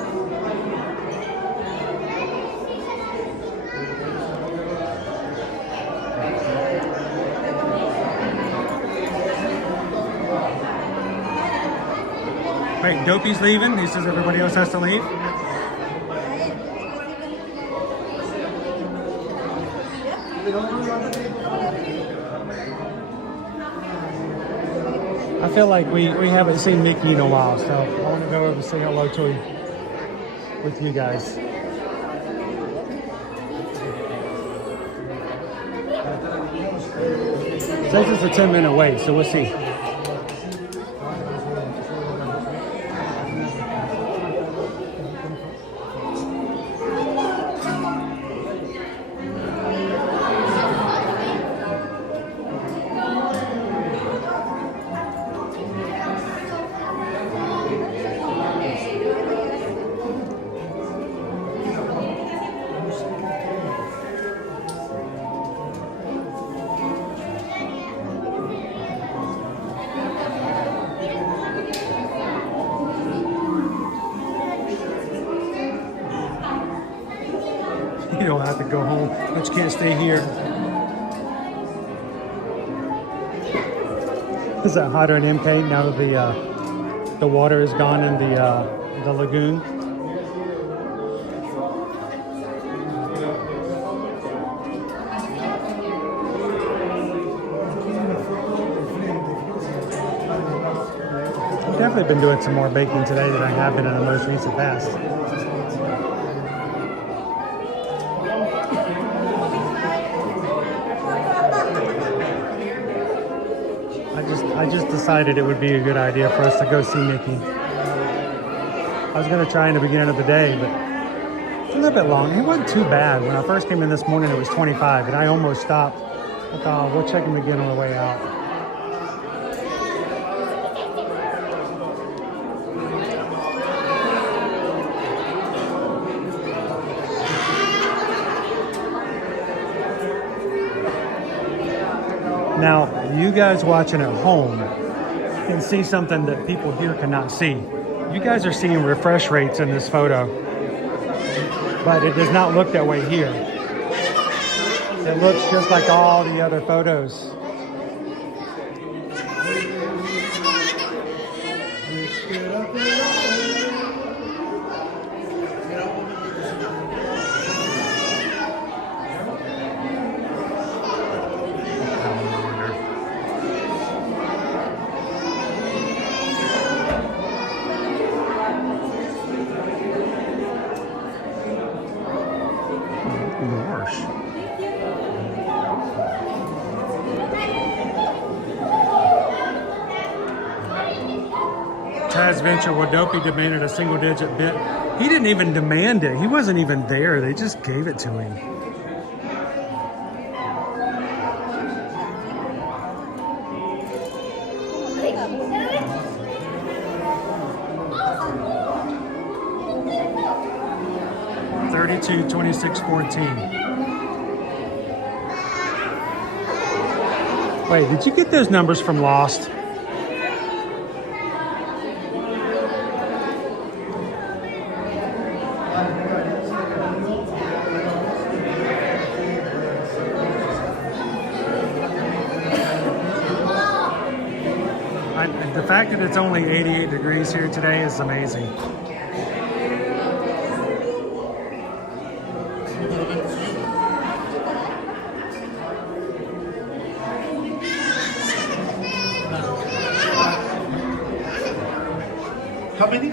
Wait, Dopey's leaving. He says everybody else has to leave. I feel like we haven't seen Mickey in a while, so I want to go over and say hello to him with you guys. Says it's a 10-minute wait, so we'll see. You don't have to go home, but you can't stay here. Is that hotter in MK now that the water is gone in the lagoon? I've definitely been doing some more baking today than I have been in the most recent past. I just decided it would be a good idea for us to go see Mickey. I was going to try in the beginning of the day, but it's a little bit long. It wasn't too bad. When I first came in this morning, it was 25, and I almost stopped. I thought, we'll check him again on the way out. Now, you guys watching at home can see something that people here cannot see. You guys are seeing refresh rates in this photo, but it does not look that way here. It looks just like all the other photos. Taz Venture, where Dopey demanded a single-digit bit. He didn't even demand it. He wasn't even there. They just gave it to him. $32, $26, $14. Wait, did you get those numbers from Lost? fact that it's only 88 degrees here today is amazing. How many?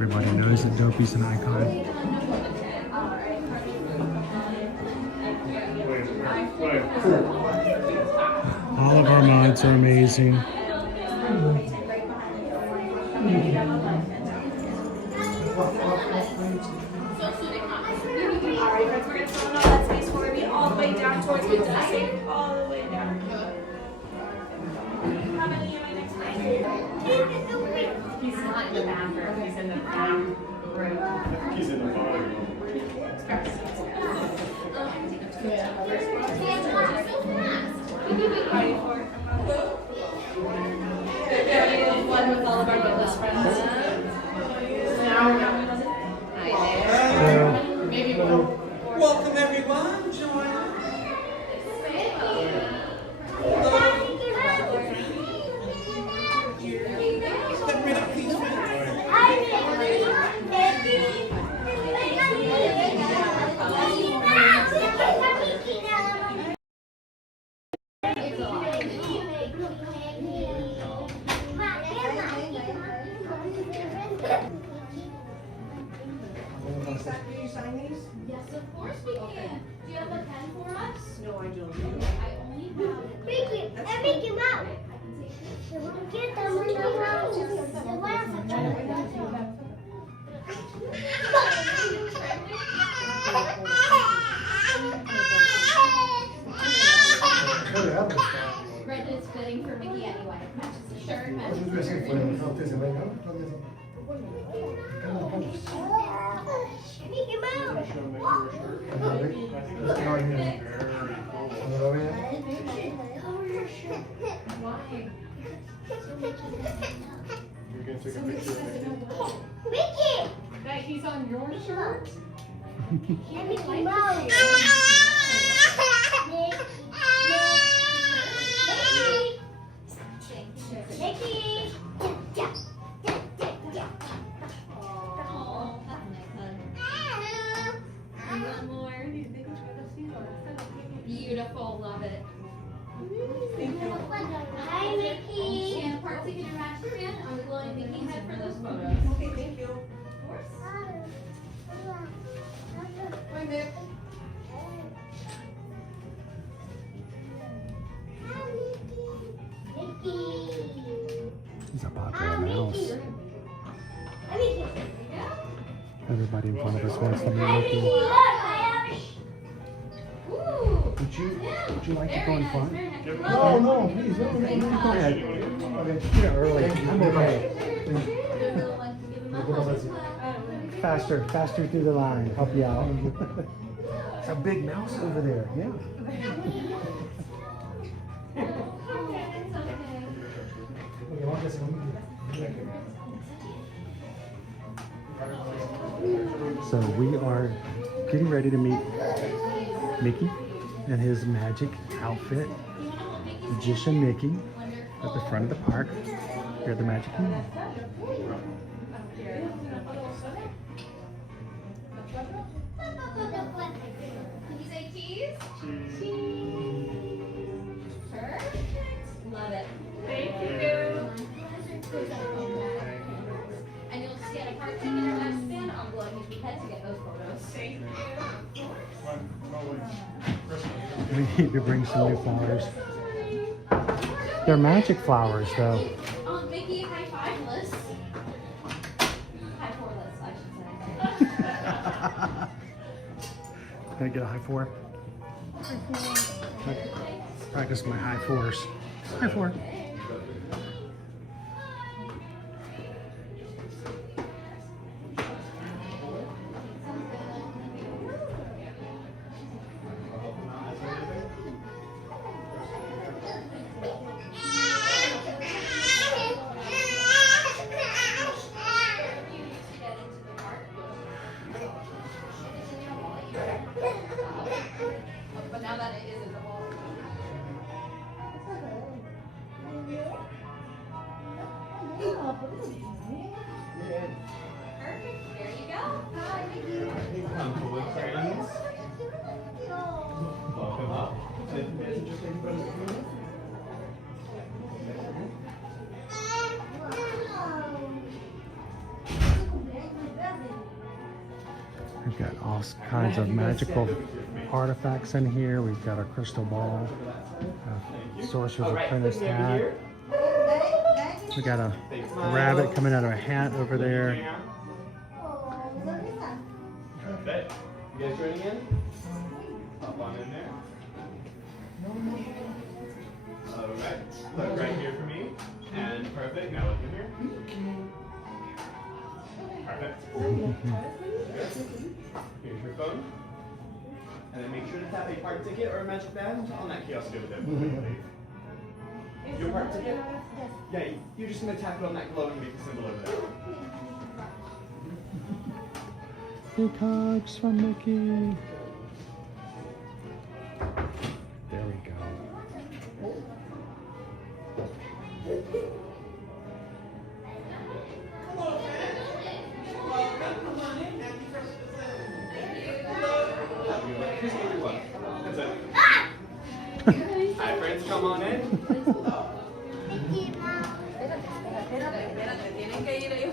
Everybody knows that Dopey's an icon. All of our mods are amazing. Alright, we're gonna fill in all that space for me all the way down towards the desk. All the way down. How many am I next to? He's not in the bathroom, he's in the back room. He's in the bottom. One with all of our best friends. Maybe Welcome everyone, join us. Yes, of course we can. Do you have a pen for us? No, I don't. I only have Mickey, Mickey Mouse. Get the Mickey Mouse. The one Red is fitting for Mickey anyway. Matches the shirt, matches the shirt. Mickey Mouse. Why? You're gonna take a picture of it. Mickey. That he's on your shirt? Mickey Mouse. Mickey. Oh, that's nice, hun. One more. Beautiful, love it. Hi, Mickey. And a part ticket and match stand on the glowing Mickey head for those photos. Okay, thank you. Of course. Bye, Mick. He's a popular mouse. Everybody in front of us wants to meet Mickey. Would you like to go in front? No, no, please, Go ahead. Get it early. I'm okay. Faster through the line. Help you out. It's a big mouse over there. Yeah. So we are getting ready to meet Mickey in his magic outfit. Magician Mickey at the front of the park here at the Magic Kingdom. Can you say cheese? Cheese. Perfect. Love it. Thank you. And you'll just get a part ticket or match stand on below Mickey's head to get those photos. Thank you. We need to bring some new flowers. They're magic flowers, though. Mickey, high five list. High four list, I should say. Can I get a high four? Practice my high fours. High four. But now that it is in the wall. Perfect, there you go. Come with friends. Welcome up. We've got all kinds of magical artifacts in here. We've got a crystal ball, a sorcerer's apprentice hat. We got a rabbit coming out of a hat over there. Perfect. You guys ready in? Hop on in there. Alright. Look right here for me. And perfect. Now look in here. Perfect. Good. Here's your phone. And then make sure to tap a park ticket or a magic band on that kiosk over there before you leave. Your park ticket? Yeah, you're just going to tap it on that globe and make the symbol over there. Big hugs from Mickey. There we go. Hi friends, come on in.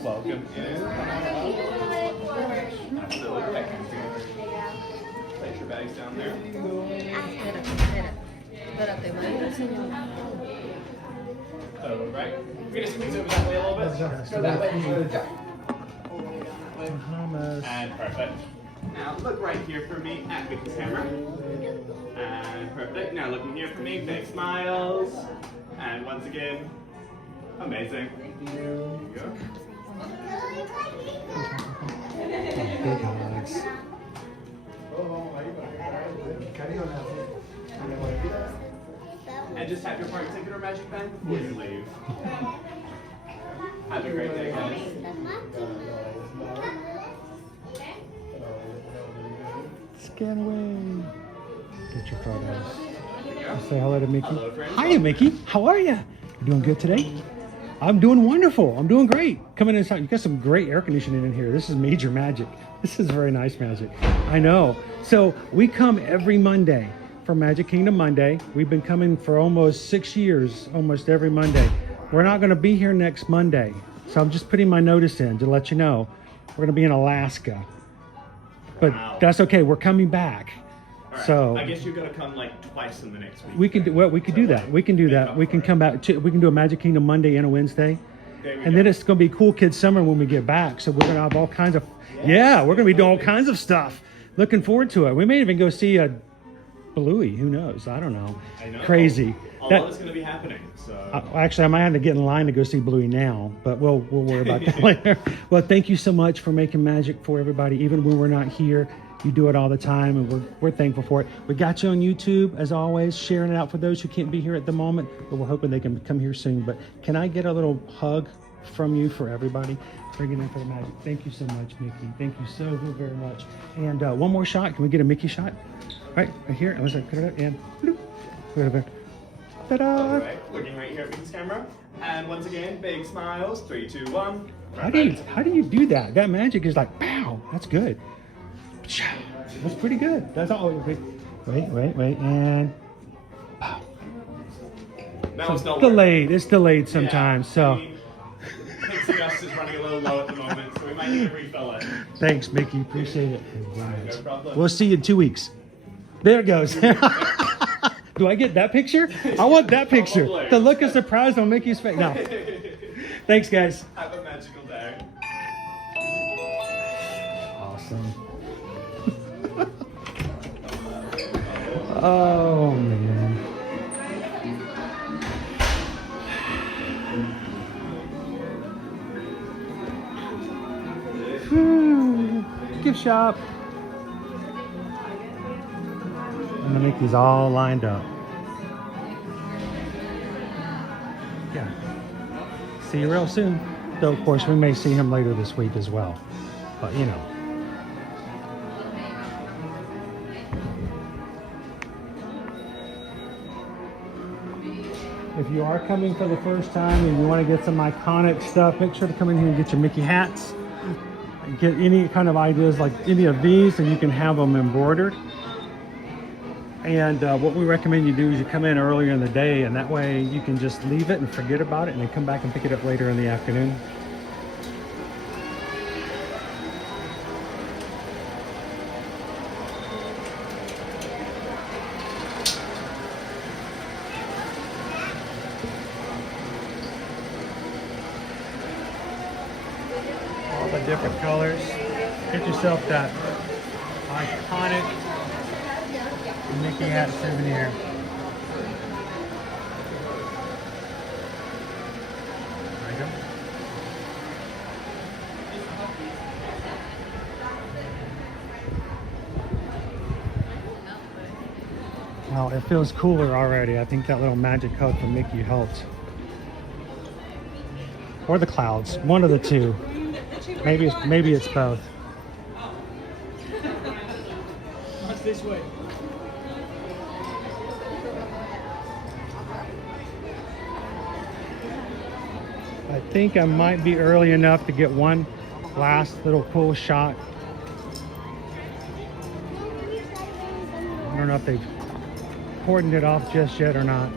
Welcome in. Absolutely. Place your bags down there. Alright. We're gonna squeeze over that way a little bit. Go that way. And perfect. Now look right here for me at the camera. And perfect. Now looking here for me, big smiles. And once again, amazing. There you go. Big hugs. And just tap your park ticket or magic band before you leave. Have a great day, guys. Scan away. Get your photos. Say hello to Mickey. Hello, friends. Hiya, Mickey. How are you? You doing good today? I'm doing wonderful. I'm doing great. Coming inside. You got some great air conditioning in here. This is major magic. This is very nice magic. I know. So we come every Monday for Magic Kingdom Monday. We've been coming for almost 6 years, almost every Monday. We're not going to be here next Monday. So I'm just putting my notice in to let you know. We're going to be in Alaska. But that's okay. We're coming back. Right. So I guess you're gonna come like twice in the next week. we can do well. We could do that. We can do that. We can come back. We can do a Magic Kingdom Monday and a Wednesday, and then it's gonna be Cool Kids Summer when we get back. So we're gonna have all kinds of we're gonna be doing all kinds of stuff. Looking forward to it. We may even go see a Bluey. Who knows? I don't know. I know. Crazy. A lot is gonna be happening. So Actually, I might have to get in line to go see Bluey now, but we'll worry about that later. Well, thank you so much for making magic for everybody, even when we're not here. You do it all the time, and we're thankful for it. We got you on YouTube, as always, sharing it out for those who can't be here at the moment, but we're hoping they can come here soon. But can I get a little hug from you for everybody? Bring it in for the magic. Thank you so much, Mickey. Thank you so very much. And one more shot. Can we get a Mickey shot? Right here. And let's put it up and bloop. Whatever. Ta-da! all right, looking right here at Mickey's camera, and once again, big smiles. 3, 2, 1. How do you do that? That magic is like, pow. That's good. That's pretty good. That's all. Wait, and pow. Now it's not delayed. It's delayed sometimes. So. Pixie Dust is running a little low at the moment, so we might need to refill it. Thanks, Mickey. Appreciate it. No problem. We'll see you in 2 weeks. There it goes. Do I get that picture? I want that picture. The look of surprise on Mickey's face. No. Thanks, guys. Have a magical day. Awesome. Oh, man. Gift shop. And the Mickey's all lined up. Yeah. See you real soon. Though, of course, we may see him later this week as well. But, you know. If you are coming for the first time and you want to get some iconic stuff, make sure to come in here and get your Mickey hats. Get any kind of ideas like any of these, and you can have them embroidered. And what we recommend you do is you come in earlier in the day, and that way you can just leave it and forget about it and then come back and pick it up later in the afternoon. All the different colors. Get yourself that iconic Mickey hat souvenir. There you go. Well, it feels cooler already. I think that little magic coat from Mickey helped. Or the clouds, one of the two. Maybe it's both. Watch this way. I think I might be early enough to get one last little cool shot. I don't know if they've cordoned it off just yet or not.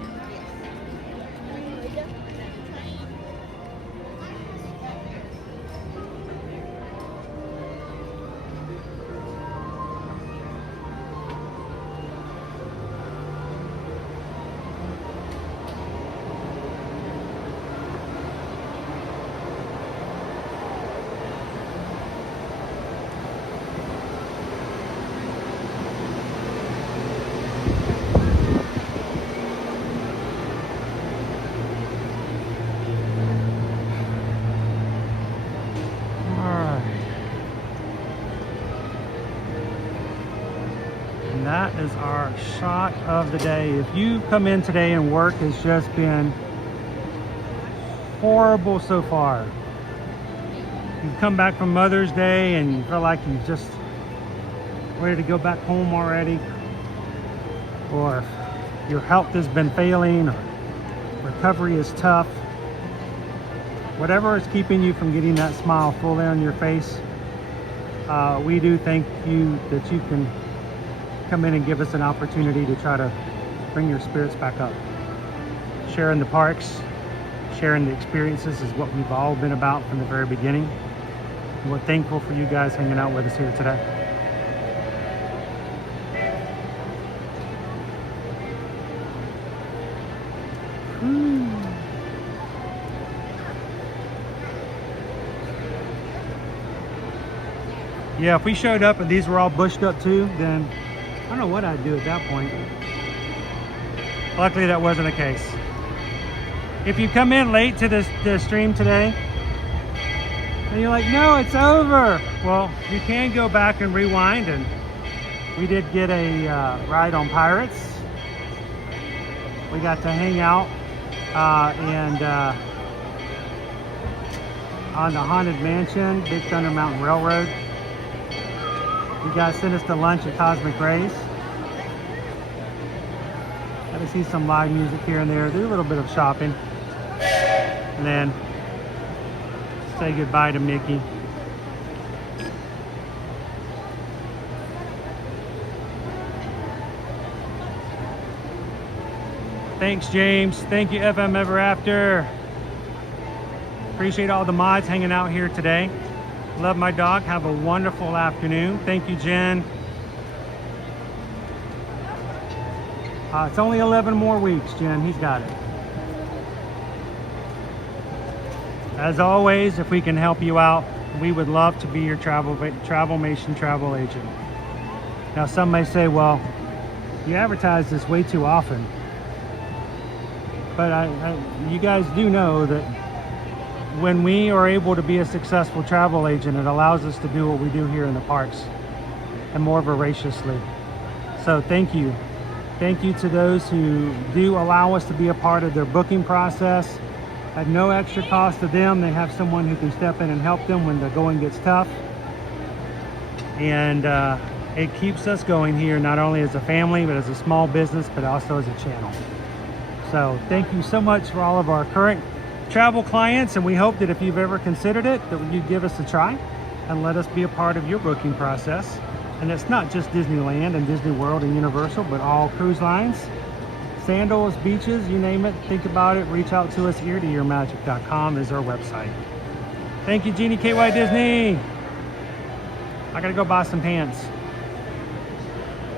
That is our shot of the day. If you come in today and work has just been horrible so far, you've come back from Mother's Day and you feel like you're just ready to go back home already, or your health has been failing, or recovery is tough, whatever is keeping you from getting that smile fully on your face, we do thank you that you can come in and give us an opportunity to try to bring your spirits back up. Sharing the parks, sharing the experiences is what we've all been about from the very beginning. And we're thankful for you guys hanging out with us here today. Yeah, if we showed up and these were all bushed up too, then I don't know what I'd do at that point. Luckily, that wasn't the case. If you come in late to the stream today, and you're like, no, it's over. Well, you can go back and rewind, and we did get a ride on Pirates. We got to hang out and on the Haunted Mansion, Big Thunder Mountain Railroad. You guys sent us to lunch at Cosmic Rays. Got to see some live music here and there. Do a little bit of shopping. And then say goodbye to Mickey. Thanks, James. Thank you, FM Ever After. Appreciate all the mods hanging out here today. Love my dog. Have a wonderful afternoon. Thank you, Jen. It's only 11 more weeks, Jen. He's got it. As always, if we can help you out, we would love to be your Travelmation travel agent. Now, some may say, well, you advertise this way too often. But you guys do know that when we are able to be a successful travel agent, it allows us to do what we do here in the parks, and more voraciously. So thank you. Thank you to those who do allow us to be a part of their booking process. At no extra cost to them. They have someone who can step in and help them when the going gets tough. And it keeps us going here, not only as a family, but as a small business, but also as a channel. So thank you so much for all of our current travel clients, and we hope that if you've ever considered it, that you'd give us a try and let us be a part of your booking process. And it's not just Disneyland and Disney World and Universal, but all cruise lines, sandals, beaches, you name it. Think about it. Reach out to us. eartoearmagic.com is our website. Thank you, Jeannie KY Disney. I gotta go buy some pants.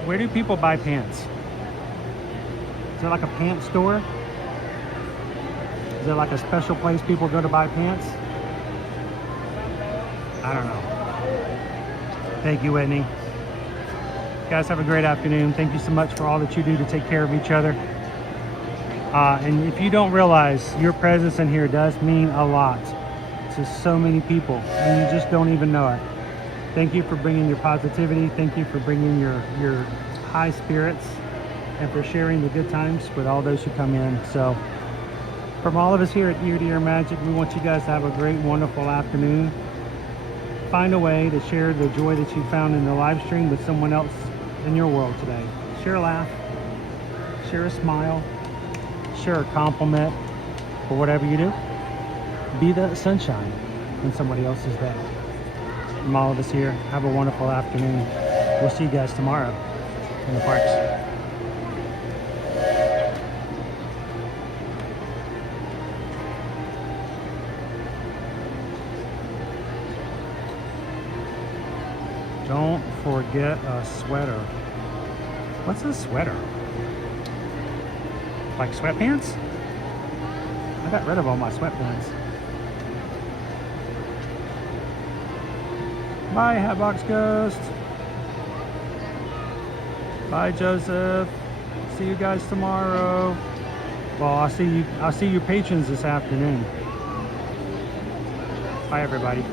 Where do people buy pants? Is there like a pants store? Is there like a special place people go to buy pants? I don't know. Thank you, Whitney. Guys, have a great afternoon. Thank you so much for all that you do to take care of each other. And if you don't realize, your presence in here does mean a lot to so many people, and you just don't even know it. Thank you for bringing your positivity. Thank you for bringing your high spirits, and for sharing the good times with all those who come in. So from all of us here at Ear to Ear Magic, we want you guys to have a great, wonderful afternoon. Find a way to share the joy that you found in the live stream with someone else in your world today. Share a laugh, share a smile, share a compliment, or whatever you do. Be the sunshine in somebody else's day. From all of us here, have a wonderful afternoon. We'll see you guys tomorrow in the parks. Don't forget a sweater. What's a sweater? Like sweatpants? I got rid of all my sweatpants. Bye, Hatbox Ghost. Bye, Joseph. See you guys tomorrow. Well, I'll see you patrons this afternoon. Bye, everybody.